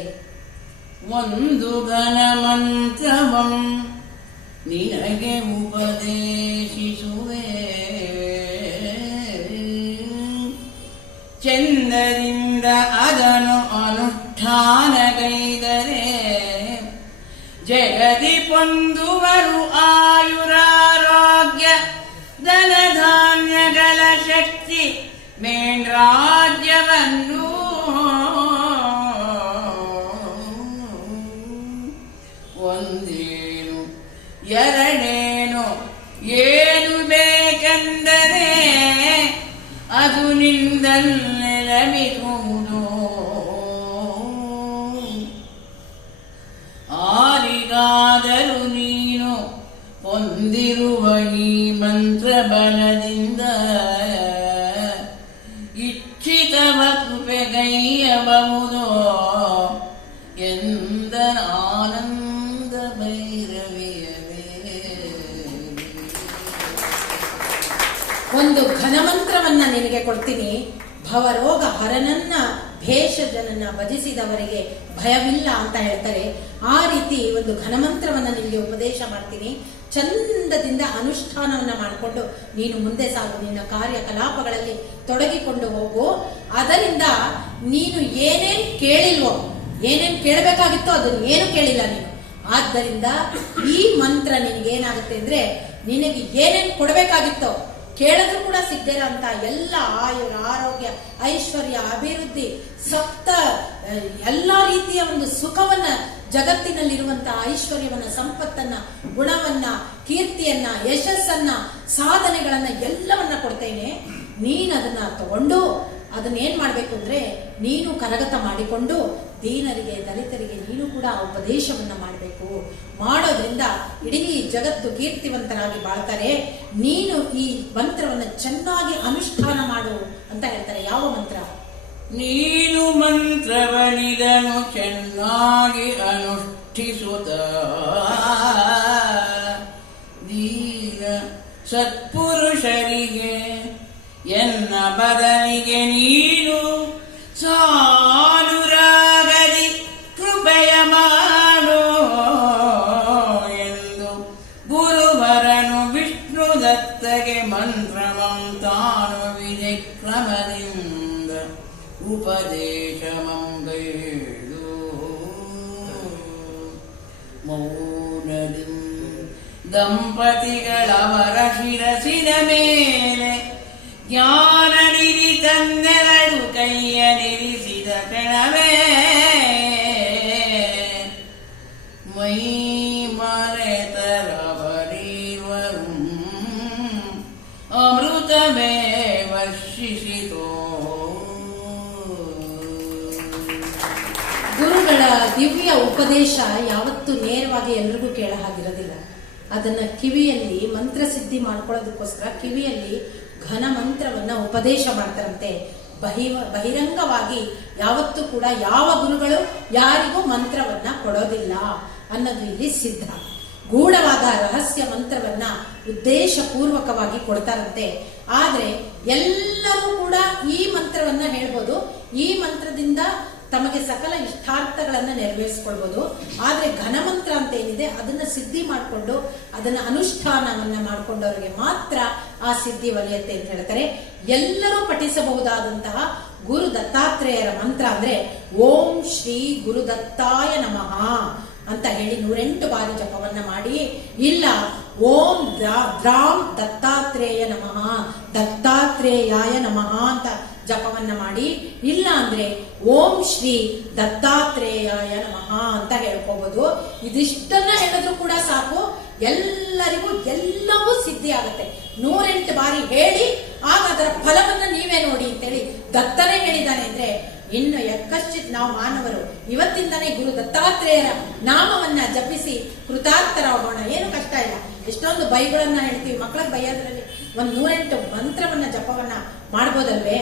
ಒಂದು ಘನಮಂತ್ರವಂ ನಿನಗೆ ಉಪದೇಶಿಸುವೆ, ಅದನ್ನು ಅನುಷ್ಠಾನಗೈದರೆ ಜಗತಿ ಪೊಂದುವರು ಆಯುರಾರೋಗ್ಯ ಧನಧಾನ್ಯಗಳ ಶಕ್ತಿ ಮೇಣ್ರಾಜ್ಯವನ್ನು ಒಂದೇನು ಎರಡೇನು ಏನು ಬೇಕೆಂದರೆ ಅದು ನಿಂದಲ್ಲೇ ಲಭಿಸುವುದು. ಆರಿಗಾದರೂ ನೀನು ಹೊಂದಿರುವ ಈ ಮಂತ್ರ ಬಲದಿಂದ ಇಚ್ಛಿತವ ಕೃಪೆಗೈಯಬಹುದು ಎಂದ ಆನಂದ ಭೈರವಿಯವೇ. ಒಂದು ಘನಮಂತ್ರವನ್ನ ನಿನಗೆ ಕೊಡ್ತೀನಿ. ಭವರೋಗ ಹರನನ್ನ ಭೇಷಜನನ್ನ ಭಜಿಸಿದವರಿಗೆ ಭಯವಿಲ್ಲ ಅಂತ ಹೇಳ್ತಾರೆ. ಆ ರೀತಿ ಒಂದು ಘನಮಂತ್ರವನ್ನ ನಿನಗೆ ಉಪದೇಶ ಮಾಡ್ತೀನಿ. ಚಂದದಿಂದ ಅನುಷ್ಠಾನವನ್ನ ಮಾಡಿಕೊಂಡು ನೀನು ಮುಂದೆ ಸಾಗು. ನಿನ್ನ ಕಾರ್ಯಕಲಾಪಗಳಲ್ಲಿ ತೊಡಗಿಕೊಂಡು ಹೋಗು. ಅದರಿಂದ ನೀನು ಏನೇನ್ ಕೇಳಿಲ್ವೋ, ಏನೇನ್ ಕೇಳಬೇಕಾಗಿತ್ತೋ ಅದನ್ನು ಏನು ಕೇಳಿಲ್ಲ ನೀನು. ಆದ್ದರಿಂದ ಈ ಮಂತ್ರ ನಿನಗೇನಾಗುತ್ತೆ ಅಂದ್ರೆ, ನಿನಗೆ ಏನೇನ್ ಕೊಡಬೇಕಾಗಿತ್ತೋ ಕೇಳಿದ್ರು ಕೂಡ ಸಿಗ್ದಿರ ಅಂತ ಎಲ್ಲ ಆಯುರ ಆರೋಗ್ಯ ಐಶ್ವರ್ಯ ಅಭಿವೃದ್ಧಿ ಸಪ್ತ ಎಲ್ಲಾ ರೀತಿಯ ಒಂದು ಸುಖವನ್ನ, ಜಗತ್ತಿನಲ್ಲಿರುವಂತಹ ಐಶ್ವರ್ಯವನ್ನ, ಸಂಪತ್ತನ್ನ, ಗುಣವನ್ನ, ಕೀರ್ತಿಯನ್ನ, ಯಶಸ್ಸನ್ನ, ಸಾಧನೆಗಳನ್ನ ಎಲ್ಲವನ್ನ ಕೊಡ್ತೇನೆ. ನೀನ್ ಅದನ್ನ ತಗೊಂಡು ಅದನ್ನ ಏನ್ ಮಾಡ್ಬೇಕು ಅಂದ್ರೆ, ನೀನು ಕರಗತ ಮಾಡಿಕೊಂಡು ದೀನರಿಗೆ ದಲಿತರಿಗೆ ನೀನು ಕೂಡ ಉಪದೇಶವನ್ನ ಮಾಡಬೇಕು. ಮಾಡೋದ್ರಿಂದ ಇಡೀ ಜಗತ್ತು ಕೀರ್ತಿವಂತರಾಗಿ ಬಾಳ್ತಾರೆ. ನೀನು ಈ ಮಂತ್ರವನ್ನ ಚೆನ್ನಾಗಿ ಅನುಷ್ಠಾನ ಮಾಡು ಅಂತ ಹೇಳ್ತಾರೆ. ಯಾವ ಮಂತ್ರ? ನೀನು ಮಂತ್ರವನಿದನು ಚೆನ್ನಾಗಿ ಅನುಷ್ಠಿಸುತ್ತ ದೀನ ಸತ್ಪುರುಷರಿಗೆ ಎನ್ನ ಬದಲಿಗೆ ನೀನು ಸಾನುರಾಗದಿ ಕೃಪೆಯ ಮಾಡು ಎಂದು ಗುರುವರನು ವಿಷ್ಣು ದತ್ತಗೆ ಮಂತ್ರಮಂ ತಾನು ವಿಧಿಕ್ರಮದಿಂದ ಉಪದೇಶ ಮಂಗೈದು ಮೌನದಿ ದಂಪತಿಗಳವರ ಶಿರಸಿನ ಮೇಲೆ ಜ್ಞಾನ ನಿಧಿ ತನ್ನೆರಡು ಕೈಯ ನಿರಿಸಿದ ಕ್ಷಣವೇ ಮೈ ಮರೆತರವರಿವರು ಅಮೃತವೇ ವರ್ಷಿಸಿತೋ. ಗುರುಗಳ ದಿವ್ಯ ಉಪದೇಶ ಯಾವತ್ತೂ ನೇರವಾಗಿ ಎಲ್ರಿಗೂ ಕೇಳ ಹಾಗಿರೋದಿಲ್ಲ. ಅದನ್ನ ಕಿವಿಯಲ್ಲಿ ಮಂತ್ರ ಸಿದ್ಧಿ ಮಾಡ್ಕೊಳ್ಳೋದಕ್ಕೋಸ್ಕರ ಕಿವಿಯಲ್ಲಿ ಘನ ಮಂತ್ರವನ್ನ ಉಪದೇಶ ಮಾಡ್ತಾರಂತೆ. ಬಹಿರಂಗವಾಗಿ ಯಾವತ್ತೂ ಕೂಡ ಯಾವ ಗುರುಗಳು ಯಾರಿಗೂ ಮಂತ್ರವನ್ನ ಕೊಡೋದಿಲ್ಲ ಅನ್ನೋದು ಇಲ್ಲಿ ಸಿದ್ಧ. ಗೂಢವಾದ ರಹಸ್ಯ ಮಂತ್ರವನ್ನ ಉದ್ದೇಶ ಪೂರ್ವಕವಾಗಿ ಕೊಡ್ತಾರಂತೆ. ಆದ್ರೆ ಎಲ್ಲರೂ ಕೂಡ ಈ ಮಂತ್ರವನ್ನ ಹೇಳ್ಬೋದು. ಈ ಮಂತ್ರದಿಂದ ತಮಗೆ ಸಕಲ ಇಷ್ಟಾರ್ಥಗಳನ್ನ ನೆರವೇರಿಸಿಕೊಳ್ಬಹುದು. ಆದ್ರೆ ಘನಮಂತ್ರ ಅಂತ ಏನಿದೆ ಅದನ್ನ ಸಿದ್ಧಿ ಮಾಡಿಕೊಂಡು ಅದನ್ನ ಅನುಷ್ಠಾನವನ್ನ ಮಾಡಿಕೊಂಡವರಿಗೆ ಮಾತ್ರ ಆ ಸಿದ್ಧಿ ಒಲಿಯತ್ತೆ ಅಂತ ಹೇಳ್ತಾರೆ. ಎಲ್ಲರೂ ಪಠಿಸಬಹುದಾದಂತಹ ಗುರು ದತ್ತಾತ್ರೇಯರ ಮಂತ್ರ ಅಂದ್ರೆ ಓಂ ಶ್ರೀ ಗುರುದತ್ತಾಯ ನಮಃ ಅಂತ ಹೇಳಿ 108 ಬಾರಿ ಜಪವನ್ನ ಮಾಡಿ, ಇಲ್ಲ ಓಂ ದ್ರಾಂ ದತ್ತಾತ್ರೇಯ ನಮಃ ದತ್ತಾತ್ರೇಯಾಯ ನಮಃ ಅಂತ ಜಪವನ್ನ ಮಾಡಿ, ಇಲ್ಲ ಅಂದ್ರೆ ಓಂ ಶ್ರೀ ದತ್ತಾತ್ರೇಯಾಯ ನಮಃ ಅಂತ ಹೇಳ್ಕೋಬಹುದು. ಇದಿಷ್ಟನ್ನ ಹೇಳಿದ್ರು ಕೂಡ ಸಾಕು, ಎಲ್ಲರಿಗೂ ಎಲ್ಲವೂ ಸಿದ್ಧಿ ಆಗುತ್ತೆ. 108 ಬಾರಿ ಹೇಳಿ ಆಗ ಅದರ ಫಲವನ್ನ ನೀವೇ ನೋಡಿ ಅಂತೇಳಿ ದತ್ತನೇ ಹೇಳಿದ್ದಾನೆ. ಅಂದ್ರೆ ಇನ್ನು ಯಕ್ಕಶ್ಚಿತ್ ನಾವು ಮಾನವರು ಇವತ್ತಿಂದನೇ ಗುರು ದತ್ತಾತ್ರೇಯರ ನಾಮವನ್ನ ಜಪಿಸಿ ಕೃತಾರ್ಥರಾಗೋಣ. ಏನು ಕಷ್ಟ ಇಲ್ಲ. ಎಷ್ಟೊಂದು ಬೈಗಳನ್ನ ಹೇಳ್ತೀವಿ, ಮಕ್ಕಳಿಗೆ ಬೈಯೋದ್ರಲ್ಲಿ 108 ಮಂತ್ರವನ್ನ ಜಪವನ್ನ ಮಾಡ್ಬೋದಲ್ವೇ?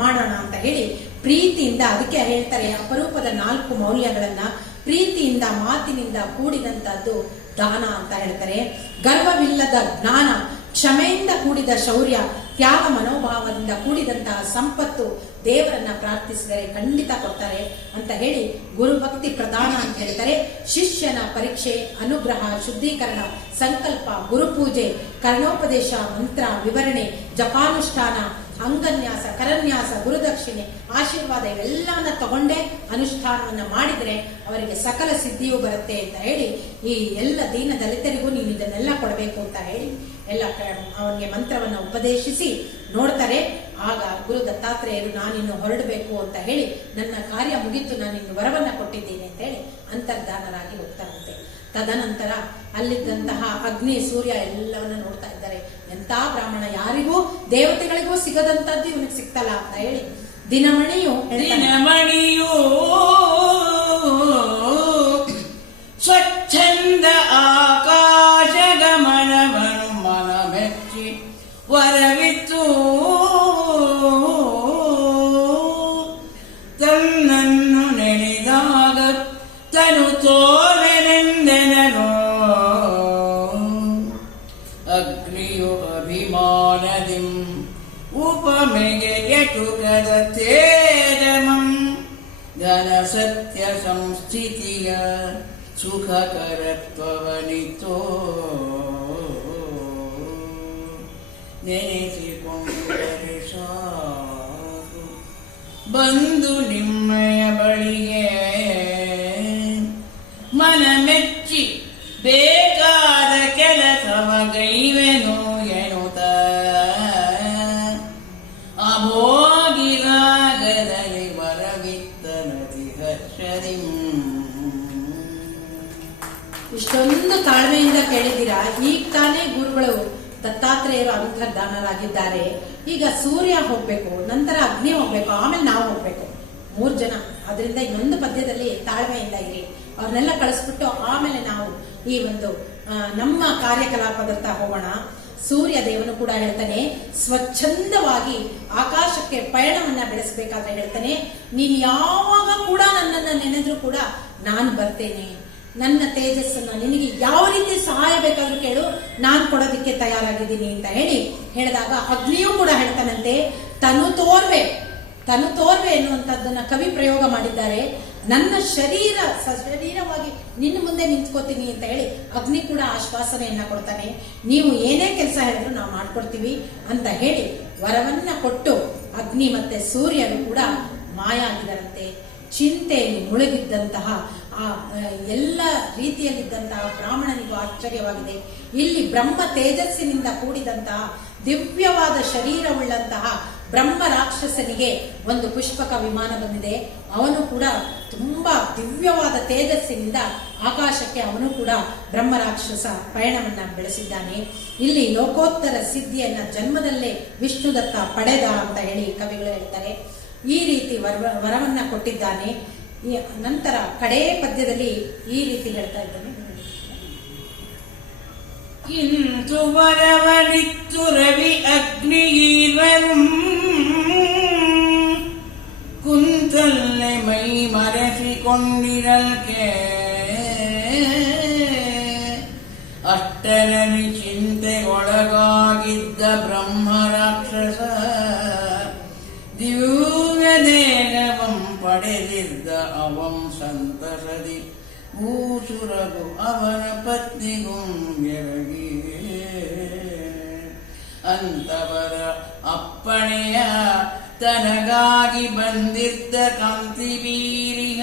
ಮಾಡೋಣ ಅಂತ ಹೇಳಿ ಪ್ರೀತಿಯಿಂದ, ಅದಕ್ಕೆ ಹೇಳ್ತಾರೆ ಅಪರೂಪದ 4 ಮೌಲ್ಯಗಳನ್ನ ಪ್ರೀತಿಯಿಂದ ಮಾತಿನಿಂದ ಕೂಡಿದಂತದ್ದು ದಾನ ಅಂತ ಹೇಳ್ತಾರೆ. ಗರ್ವವಿಲ್ಲದ ಜ್ಞಾನ, ಕ್ಷಮೆಯಿಂದ ಕೂಡಿದ ಶೌರ್ಯ, ತ್ಯಾಗ ಮನೋಭಾವದಿಂದ ಕೂಡಿದಂತಹ ಸಂಪತ್ತು, ದೇವರನ್ನ ಪ್ರಾರ್ಥಿಸಿದರೆ ಖಂಡಿತ ಕೊಡ್ತಾರೆ ಅಂತ ಹೇಳಿ ಗುರುಭಕ್ತಿ ಪ್ರಧಾನ ಅಂತ ಹೇಳ್ತಾರೆ. ಶಿಷ್ಯನ ಪರೀಕ್ಷೆ, ಅನುಗ್ರಹ, ಶುದ್ಧೀಕರಣ, ಸಂಕಲ್ಪ, ಗುರುಪೂಜೆ, ಕರ್ಣೋಪದೇಶ, ಮಂತ್ರ ವಿವರಣೆ, ಜಪಾನುಷ್ಠಾನ, ಅಂಗನ್ಯಾಸ, ಕರನ್ಯಾಸ, ಗುರುದಕ್ಷಿಣೆ, ಆಶೀರ್ವಾದ ಇವೆಲ್ಲವನ್ನ ತಗೊಂಡೇ ಅನುಷ್ಠಾನವನ್ನ ಮಾಡಿದ್ರೆ ಅವರಿಗೆ ಸಕಲ ಸಿದ್ಧಿಯೂ ಬರುತ್ತೆ ಅಂತ ಹೇಳಿ ಈ ಎಲ್ಲ ದೀನ ದಲಿತರಿಗೂ ನೀನು ಇದನ್ನೆಲ್ಲ ಕೊಡಬೇಕು ಅಂತ ಹೇಳಿ ಎಲ್ಲ ಅವನಿಗೆ ಮಂತ್ರವನ್ನ ಉಪದೇಶಿಸಿ ನೋಡ್ತಾರೆ. ಆಗ ಗುರು ದತ್ತಾತ್ರೇಯರು ನಾನಿನ್ನು ಹೊರಡಬೇಕು ಅಂತ ಹೇಳಿ ನನ್ನ ಕಾರ್ಯ ಮುಗಿತು, ನಾನಿನ್ನು ವರವನ್ನ ಕೊಟ್ಟಿದ್ದೀನಿ ಅಂತ ಹೇಳಿ ಅಂತರ್ಧಾನರಾಗಿ ಹೋಗ್ತಾರಂತೆ. ತದನಂತರ ಅಲ್ಲಿದ್ದಂತಹ ಅಗ್ನಿ, ಸೂರ್ಯ ಎಲ್ಲವನ್ನ ನೋಡ್ತಾ ಇದ್ದಾರೆ. ಎಂತ ಬ್ರಾಹ್ಮಣ, ಯಾರಿಗೂ ದೇವತೆಗಳಿಗೂ ಸಿಗದಂತದ್ದು ಇವನಿಗೆ ಸಿಕ್ತಲ್ಲ ಅಂತ ಹೇಳಿ ದಿನಮಣಿಯು ಸ್ವಚ್ಛಂದ ಆಕಾಶ ಗಮನವನು ಮನ ಮೆಚ್ಚಿ ವರವಿತ್ತು ತನ್ನನ್ನು ನೆನೆದಾಗ ತನು ತೋರೆನೆಂದೆನೋ ಅಗ್ನಿಯು ಅಭಿಮಾನದಿಂ ಉಪಮೆಗೆ ಯಟುಕದ ತೇಜಮಂ ಘನ ಸತ್ಯ ಸಂಸ್ಥಿತಿಯ ಸುಖಕರತ್ವವನಿತೋ ನೆನೆಸಿಕೊಂಡರೆ ಸಾಕು ಬಂದು ನಿಮ್ಮಯ ಬಳಿಗೆ ಮನ ಮೆಚ್ಚಿ ಬೇಕಾದ ಕೆಲಸವ ಗೈವೆನು ಎನ್ನುತ್ತ ಅಭೋಗಿರಾಗದಲ್ಲಿ ವರವಿತ್ತನತಿ ಹರ್ಷರಿಂ. ಇಷ್ಟೊಂದು ತಾಳ್ಮೆಯಿಂದ ಕೇಳಿದ್ದೀರಾ. ಈಗ ತಾನೇ ಗುರುಗಳು ದತ್ತಾತ್ರೇಯರು ಅಂತರ್ಧಾನರಾಗಿದ್ದಾರೆ. ಈಗ ಸೂರ್ಯ ಹೋಗ್ಬೇಕು, ನಂತರ ಅಗ್ನಿ ಹೋಗ್ಬೇಕು, ಆಮೇಲೆ ನಾವು ಹೋಗ್ಬೇಕು, 3 ಜನ. ಅದರಿಂದ ಇನ್ನೊಂದು ಪದ್ಯದಲ್ಲಿ ತಾಳ್ಮೆಯಿಂದ ಇರಿ, ಅವ್ರನ್ನೆಲ್ಲ ಕಳಿಸ್ಬಿಟ್ಟು ಆಮೇಲೆ ನಾವು ಈ ಒಂದು ನಮ್ಮ ಕಾರ್ಯಕಲಾಪದತ್ತ ಹೋಗೋಣ. ಸೂರ್ಯ ದೇವನು ಕೂಡ ಹೇಳ್ತಾನೆ, ಸ್ವಚ್ಛಂದವಾಗಿ ಆಕಾಶಕ್ಕೆ ಪಯಣವನ್ನ ಬೆಳೆಸಬೇಕಾದ್ರೆ ಹೇಳ್ತಾನೆ, ನೀನ್ ಯಾವಾಗ ಕೂಡ ನನ್ನನ್ನ ನೆನೆದ್ರು ಕೂಡ ನಾನು ಬರ್ತೇನೆ. ನನ್ನ ತೇಜಸ್ಸನ್ನ ನಿನಗೆ ಯಾವ ರೀತಿ ಸಹಾಯ ಬೇಕಾದ್ರೂ ಕೇಳು, ನಾನ್ ಕೊಡೋದಿಕ್ಕೆ ತಯಾರಾಗಿದ್ದೀನಿ ಅಂತ ಹೇಳಿ ಹೇಳಿದಾಗ ಅಗ್ನಿಯೂ ಕೂಡ ಹೇಳ್ತಾನಂತೆ, ತನು ತೋರ್ವೆ ಎನ್ನುವಂಥದ್ದನ್ನ ಕವಿ ಪ್ರಯೋಗ ಮಾಡಿದ್ದಾರೆ. ನನ್ನ ಶರೀರವಾಗಿ ನಿನ್ನ ಮುಂದೆ ನಿಂತ್ಕೋತೀನಿ ಅಂತ ಹೇಳಿ ಅಗ್ನಿ ಕೂಡ ಆಶ್ವಾಸನೆಯನ್ನ ಕೊಡ್ತಾನೆ. ನೀವು ಏನೇ ಕೆಲಸ ಹೇಳಿದ್ರು ನಾವು ಮಾಡ್ಕೊಡ್ತೀವಿ ಅಂತ ಹೇಳಿ ವರವನ್ನ ಕೊಟ್ಟು ಅಗ್ನಿ ಮತ್ತೆ ಸೂರ್ಯನು ಕೂಡ ಮಾಯ ಆಗಿದರಂತೆ. ಚಿಂತೆಯಲ್ಲಿ ಮುಳುಗಿದ್ದಂತಹ ಆ ಎಲ್ಲ ರೀತಿಯಲ್ಲಿದ್ದಂತಹ ಬ್ರಾಹ್ಮಣನಿಗೂ ಆಶ್ಚರ್ಯವಾಗಿದೆ. ಇಲ್ಲಿ ಬ್ರಹ್ಮ ತೇಜಸ್ಸಿನಿಂದ ಕೂಡಿದಂತಹ ದಿವ್ಯವಾದ ಶರೀರವುಳ್ಳಂತಹ ಬ್ರಹ್ಮ ರಾಕ್ಷಸನಿಗೆ ಒಂದು ಪುಷ್ಪಕ ವಿಮಾನ ಬಂದಿದೆ. ಅವನು ಕೂಡ ತುಂಬಾ ದಿವ್ಯವಾದ ತೇಜಸ್ಸಿನಿಂದ ಆಕಾಶಕ್ಕೆ ಅವನು ಕೂಡ ಬ್ರಹ್ಮ ರಾಕ್ಷಸ ಪಯಣವನ್ನ ಬೆಳೆಸಿದ್ದಾನೆ. ಇಲ್ಲಿ ಲೋಕೋತ್ತರ ಸಿದ್ಧಿಯನ್ನ ಜನ್ಮದಲ್ಲೇ ವಿಷ್ಣುದತ್ತ ಪಡೆದ ಅಂತ ಹೇಳಿ ಕವಿಗಳು ಹೇಳ್ತಾರೆ. ಈ ರೀತಿ ವರವನ್ನ ಕೊಟ್ಟಿದ್ದಾನೆ. ನಂತರ ಕಡೇ ಪದ್ಯದಲ್ಲಿ ಈ ರೀತಿ ಹೇಳ್ತಾ ಇದ್ದಾನೆ, ಇಂತು ವರವರಿತ್ತು ರವಿ ಅಗ್ನಿಗೀರ್ವಂ ಕುಂತಲ್ಲೆ ಮೈ ಮರೆಸಿಕೊಂಡಿರಲ್ಕೆ ಅಷ್ಟರಲ್ಲಿ ಚಿಂತೆಗೊಳಗಾಗಿದ್ದ ಬ್ರಹ್ಮ ರಾಕ್ಷಸ ದಿವ್ಯ ದೇಹವಂ ಪಡೆದಿದ್ದ ಅವಂ ಸಂತಸದಿ ಭೂಸುರಗು ಅವನ ಪತ್ನಿಗೂ ಎರಗಿ ಅಂತವರ ಅಪ್ಪಣೆಯ ತನಗಾಗಿ ಬಂದಿದ್ದ ಕಾಂತಿ ಬೀರಿನ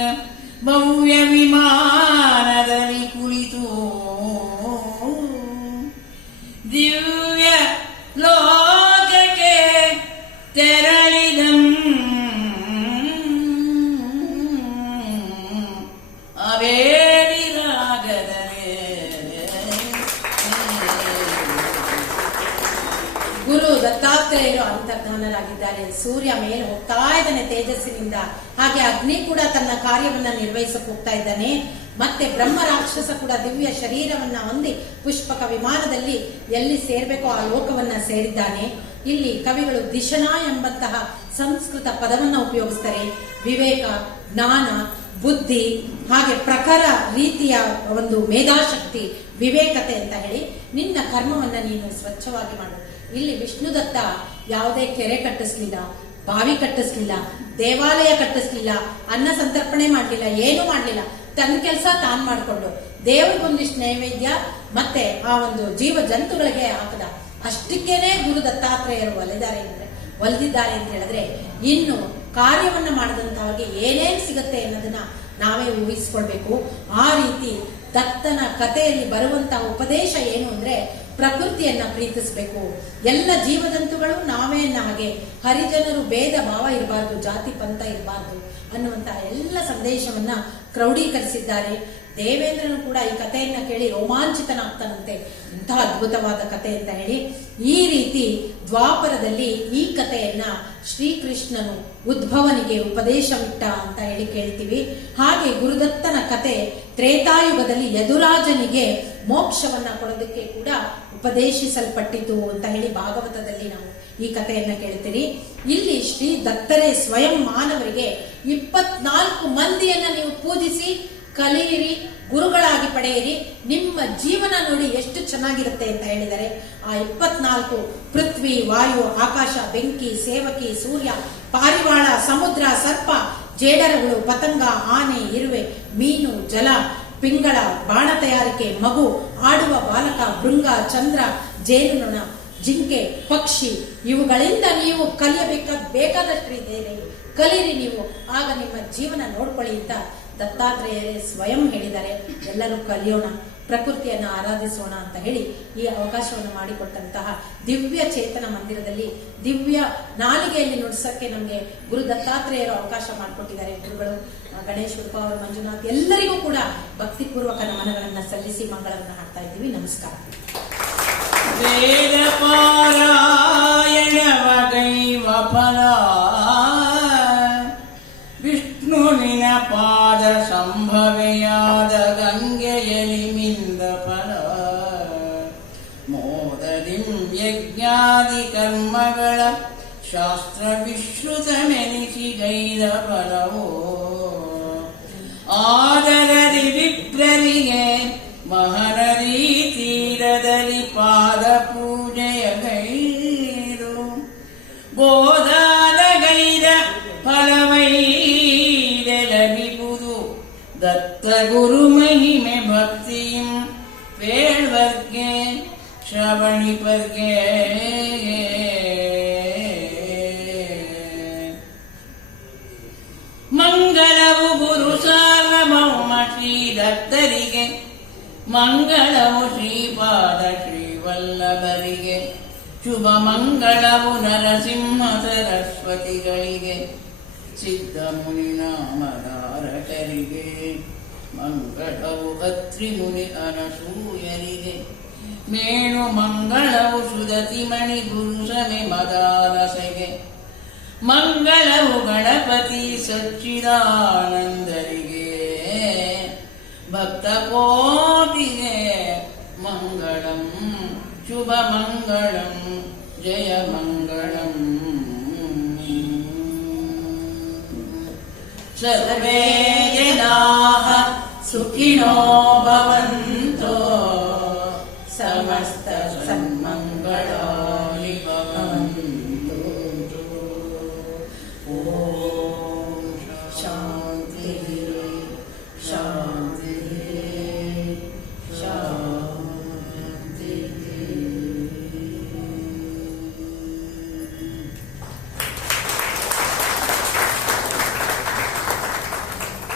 ಭವ್ಯ ವಿಮಾನದಲ್ಲಿ ಕುಳಿತು ದಿವ್ಯ ಲೋಕಕ್ಕೆ ತೆರಳಿದಂ ಗುರು ದತ್ತಾತ್ರೇಯರು ಅಂತರ್ಧಾನರಾಗಿದ್ದಾರೆ. ಸೂರ್ಯ ಮೇಲೆ ಹೋಗ್ತಾ ಇದ್ದಾನೆ ತೇಜಸ್ಸಿನಿಂದ, ಹಾಗೆ ಅಗ್ನಿ ಕೂಡ ತನ್ನ ಕಾರ್ಯವನ್ನ ನಿರ್ವಹಿಸಕ್ಕೆ ಹೋಗ್ತಾ ಇದ್ದಾನೆ. ಮತ್ತೆ ಬ್ರಹ್ಮ ರಾಕ್ಷಸ ಕೂಡ ದಿವ್ಯ ಶರೀರವನ್ನ ಹೊಂದಿ ಪುಷ್ಪಕ ವಿಮಾನದಲ್ಲಿ ಎಲ್ಲಿ ಸೇರ್ಬೇಕೋ ಆ ಲೋಕವನ್ನ ಸೇರಿದ್ದಾನೆ. ಇಲ್ಲಿ ಕವಿಗಳು ದಿಶನ ಎಂಬಂತಹ ಸಂಸ್ಕೃತ ಪದವನ್ನ ಉಪಯೋಗಿಸ್ತಾರೆ. ವಿವೇಕ, ಜ್ಞಾನ, ಬುದ್ಧಿ, ಹಾಗೆ ಪ್ರಖರ ರೀತಿಯ ಒಂದು ಮೇಧಾಶಕ್ತಿ, ವಿವೇಕತೆ ಅಂತ ಹೇಳಿ ನಿನ್ನ ಕರ್ಮವನ್ನ ನೀನು ಸ್ವಚ್ಛವಾಗಿ ಮಾಡು. ಇಲ್ಲಿ ವಿಷ್ಣುದತ್ತ ಯಾವುದೇ ಕೆರೆ ಕಟ್ಟಿಸ್ಲಿಲ್ಲ, ಬಾವಿ ಕಟ್ಟಿಸ್ಲಿಲ್ಲ, ದೇವಾಲಯ ಕಟ್ಟಿಸ್ಲಿಲ್ಲ, ಅನ್ನ ಸಂತರ್ಪಣೆ ಮಾಡ್ಲಿಲ್ಲ, ಏನು ಮಾಡ್ಲಿಲ್ಲ. ತನ್ನ ಕೆಲಸ ತಾನ್ ಮಾಡ್ಕೊಂಡು ದೇವರಿಗೊಂದಿಷ್ಟು ನೈವೇದ್ಯ ಮತ್ತೆ ಆ ಒಂದು ಜೀವ ಜಂತುಗಳಿಗೆ ಹಾಕದ. ಅಷ್ಟಕ್ಕೇನೆ ಗುರು ದತ್ತಾತ್ರೇಯರು ಒಲಿದಿದ್ದಾರೆ ಅಂತ ಹೇಳಿದ್ರೆ ಇನ್ನು ಕಾರ್ಯವನ್ನ ಮಾಡದಂತವ್ರಿಗೆ ಏನೇನ್ ಸಿಗತ್ತೆ ಅನ್ನೋದನ್ನ ನಾವೇ ಊಹಿಸ್ಕೊಳ್ಬೇಕು. ಆ ರೀತಿ ದತ್ತನ ಕಥೆಯಲ್ಲಿ ಬರುವಂತಹ ಉಪದೇಶ ಏನು ಅಂದ್ರೆ ಪ್ರಕೃತಿಯನ್ನ ಪ್ರೀತಿಸಬೇಕು. ಎಲ್ಲ ಜೀವಜಂತುಗಳು ನಾವೇ ಹಾಗೆ, ಹರಿಜನರು ಭೇದ ಭಾವ ಇರಬಾರ್ದು, ಜಾತಿ ಪಂಥ ಇರಬಾರ್ದು ಅನ್ನುವಂತಹ ಎಲ್ಲ ಸಂದೇಶವನ್ನ ಕ್ರೌಢೀಕರಿಸಿದ್ದಾರೆ. ದೇವೇಂದ್ರನು ಕೂಡ ಈ ಕಥೆಯನ್ನ ಕೇಳಿ ರೋಮಾಂಚಿತನಾಗ್ತಾನಂತೆ, ಇಂತಹ ಅದ್ಭುತವಾದ ಕಥೆ ಅಂತ ಹೇಳಿ. ಈ ರೀತಿ ದ್ವಾಪರದಲ್ಲಿ ಈ ಕಥೆಯನ್ನ ಶ್ರೀಕೃಷ್ಣನು ಉದ್ಭವನಿಗೆ ಉಪದೇಶವಿಟ್ಟ ಅಂತ ಹೇಳಿ ಕೇಳ್ತೀವಿ. ಹಾಗೆ ಗುರುದತ್ತನ ಕತೆ ತ್ರೇತಾಯುಗದಲ್ಲಿ ಯದುರಾಜನಿಗೆ ಮೋಕ್ಷವನ್ನ ಕೊಡೋದಕ್ಕೆ ಕೂಡ ಉಪದೇಶಿಸಲ್ಪಟ್ಟಿತು ಅಂತ ಹೇಳಿ ಭಾಗವತದಲ್ಲಿ ನಾವು ಈ ಕಥೆಯನ್ನ ಕೇಳ್ತೀರಿ. ಇಲ್ಲಿ ಶ್ರೀ ದತ್ತರೇ ಸ್ವಯಂ ಮಾನವರಿಗೆ 24 ಮಂದಿಯನ್ನ ನೀವು ಪೂಜಿಸಿ ಕಲಿಯಿರಿ, ಗುರುಗಳಾಗಿ ಪಡೆಯಿರಿ, ನಿಮ್ಮ ಜೀವನ ನೋಡಿ ಎಷ್ಟು ಚೆನ್ನಾಗಿರುತ್ತೆ ಅಂತ ಹೇಳಿದರೆ ಆ 24 ಪೃಥ್ವಿ, ವಾಯು, ಆಕಾಶ, ಬೆಂಕಿ, ಸೇವಕಿ, ಸೂರ್ಯ, ಪಾರಿವಾಳ, ಸಮುದ್ರ, ಸರ್ಪ, ಜೇಡರಗಳು, ಪತಂಗ, ಆನೆ, ಇರುವೆ, ಮೀನು, ಜಲ, ಪಿಂಗಳ, ಬಾಣ ತಯಾರಿಕೆ, ಮಗು, ಆಡುವ ಬಾಲಕ, ಭೃಂಗ, ಚಂದ್ರ, ಜೇನುನೊಣ, ಜಿಂಕೆ, ಪಕ್ಷಿ, ಇವುಗಳಿಂದ ನೀವು ಬೇಕಾದಷ್ಟು ಇದೆ, ಕಲೀರಿ ನೀವು, ಆಗ ನಿಮ್ಮ ಜೀವನ ನೋಡ್ಕೊಳ್ಳಿ ಅಂತ ದತ್ತಾತ್ರೇಯರೇ ಸ್ವಯಂ ಹೇಳಿದ್ದಾರೆ. ಎಲ್ಲರೂ ಕಲಿಯೋಣ, ಪ್ರಕೃತಿಯನ್ನ ಆರಾಧಿಸೋಣ ಅಂತ ಹೇಳಿ ಈ ಅವಕಾಶವನ್ನು ಮಾಡಿಕೊಟ್ಟಂತಹ ದಿವ್ಯ ಚೇತನ ಮಂದಿರದಲ್ಲಿ ದಿವ್ಯ ನಾಲಿಗೆಯಲ್ಲಿ ನುಡಿಸಕ್ಕೆ ನಮಗೆ ಗುರು ದತ್ತಾತ್ರೇಯರು ಅವಕಾಶ ಮಾಡಿಕೊಟ್ಟಿದ್ದಾರೆ. ಗುರುಗಳು ಗಣೇಶ್ ಉಡುಪ ಅವರು, ಮಂಜುನಾಥ್, ಎಲ್ಲರಿಗೂ ಕೂಡ ಭಕ್ತಿಪೂರ್ವಕ ನಮನಗಳನ್ನ ಸಲ್ಲಿಸಿ ಮಂಗಳವನ್ನ ಹಾಡ್ತಾ ಇದ್ದೀವಿ. ನಮಸ್ಕಾರ. ವೇದ ಪಾರಾಯಣವ ಗೈವ ಫಲ ವಿಷ್ಣುವಿನ ಪಾದ ಸಂಭವೆಯಾದ ಗಂಗೆಯಲಿ ಮಿಂದ ಫಲ ಮೋದದಿಂ ಯಜ್ಞಾದಿ ಕರ್ಮಗಳ ಶಾಸ್ತ್ರ ವಿಶ್ರುತ ಮೆನಿಸಿ ಗೈದ ಫಲವೋ ಆದರದಿ ವಿಪ್ರರಿಗೆ ಮಹನದಿ ತೀರದಲ್ಲಿ ಪಾದ ಪೂಜೆಯ ಗೈದು ಗೋದಾನ ಗೈದ ಫಲವೈದೆ ಲಭಿಸುವುದು ದತ್ತ ಗುರು ಮಹಿಮೆ ಭಕ್ತಿಯಂ ಪೇಳ್ವರ್ಗೆ ಶ್ರವಣಿಪರ್ಗೆ ಮಂಗಳವು ಗುರು ಸಾರ್ವಭೌಮ ಶ್ರೀ ದತ್ತರಿಗೆ ಮಂಗಳವು ಶ್ರೀಪಾದ ಶ್ರೀವಲ್ಲಭರಿಗೆ ಶುಭ ಮಂಗಳವು ನರಸಿಂಹ ಸರಸ್ವತಿಗಳಿಗೆ ಸಿದ್ಧ ಮುನಿ ನಾಮಧಾರಕರಿಗೆ ಮಂಗಳವು ಅತ್ರಿ ಮುನಿ ಅನಸೂಯರಿಗೆ ಮೇಣು ಮಂಗಳವು ಸುದತಿ ಮಣಿ ಗುರು ಸಮೆ ಮದಾರಸೆಗೆ ಮಂಗಳವು ಗಣಪತಿ ಸಚ್ಚಿದಾನಂದರಿಗೆ ಭಕ್ತ ಕೋಟಿಗೆ ಮಂಗಳಂ ಶುಭ ಮಂಗಳಂ ಜಯ ಮಂಗಳಂ ಸರ್ವೇ ಜನಾಃ ಸುಖಿನೋ ಭವಂತೋ ಸಮಸ್ತ ಸನ್ಮಂಗಳಾ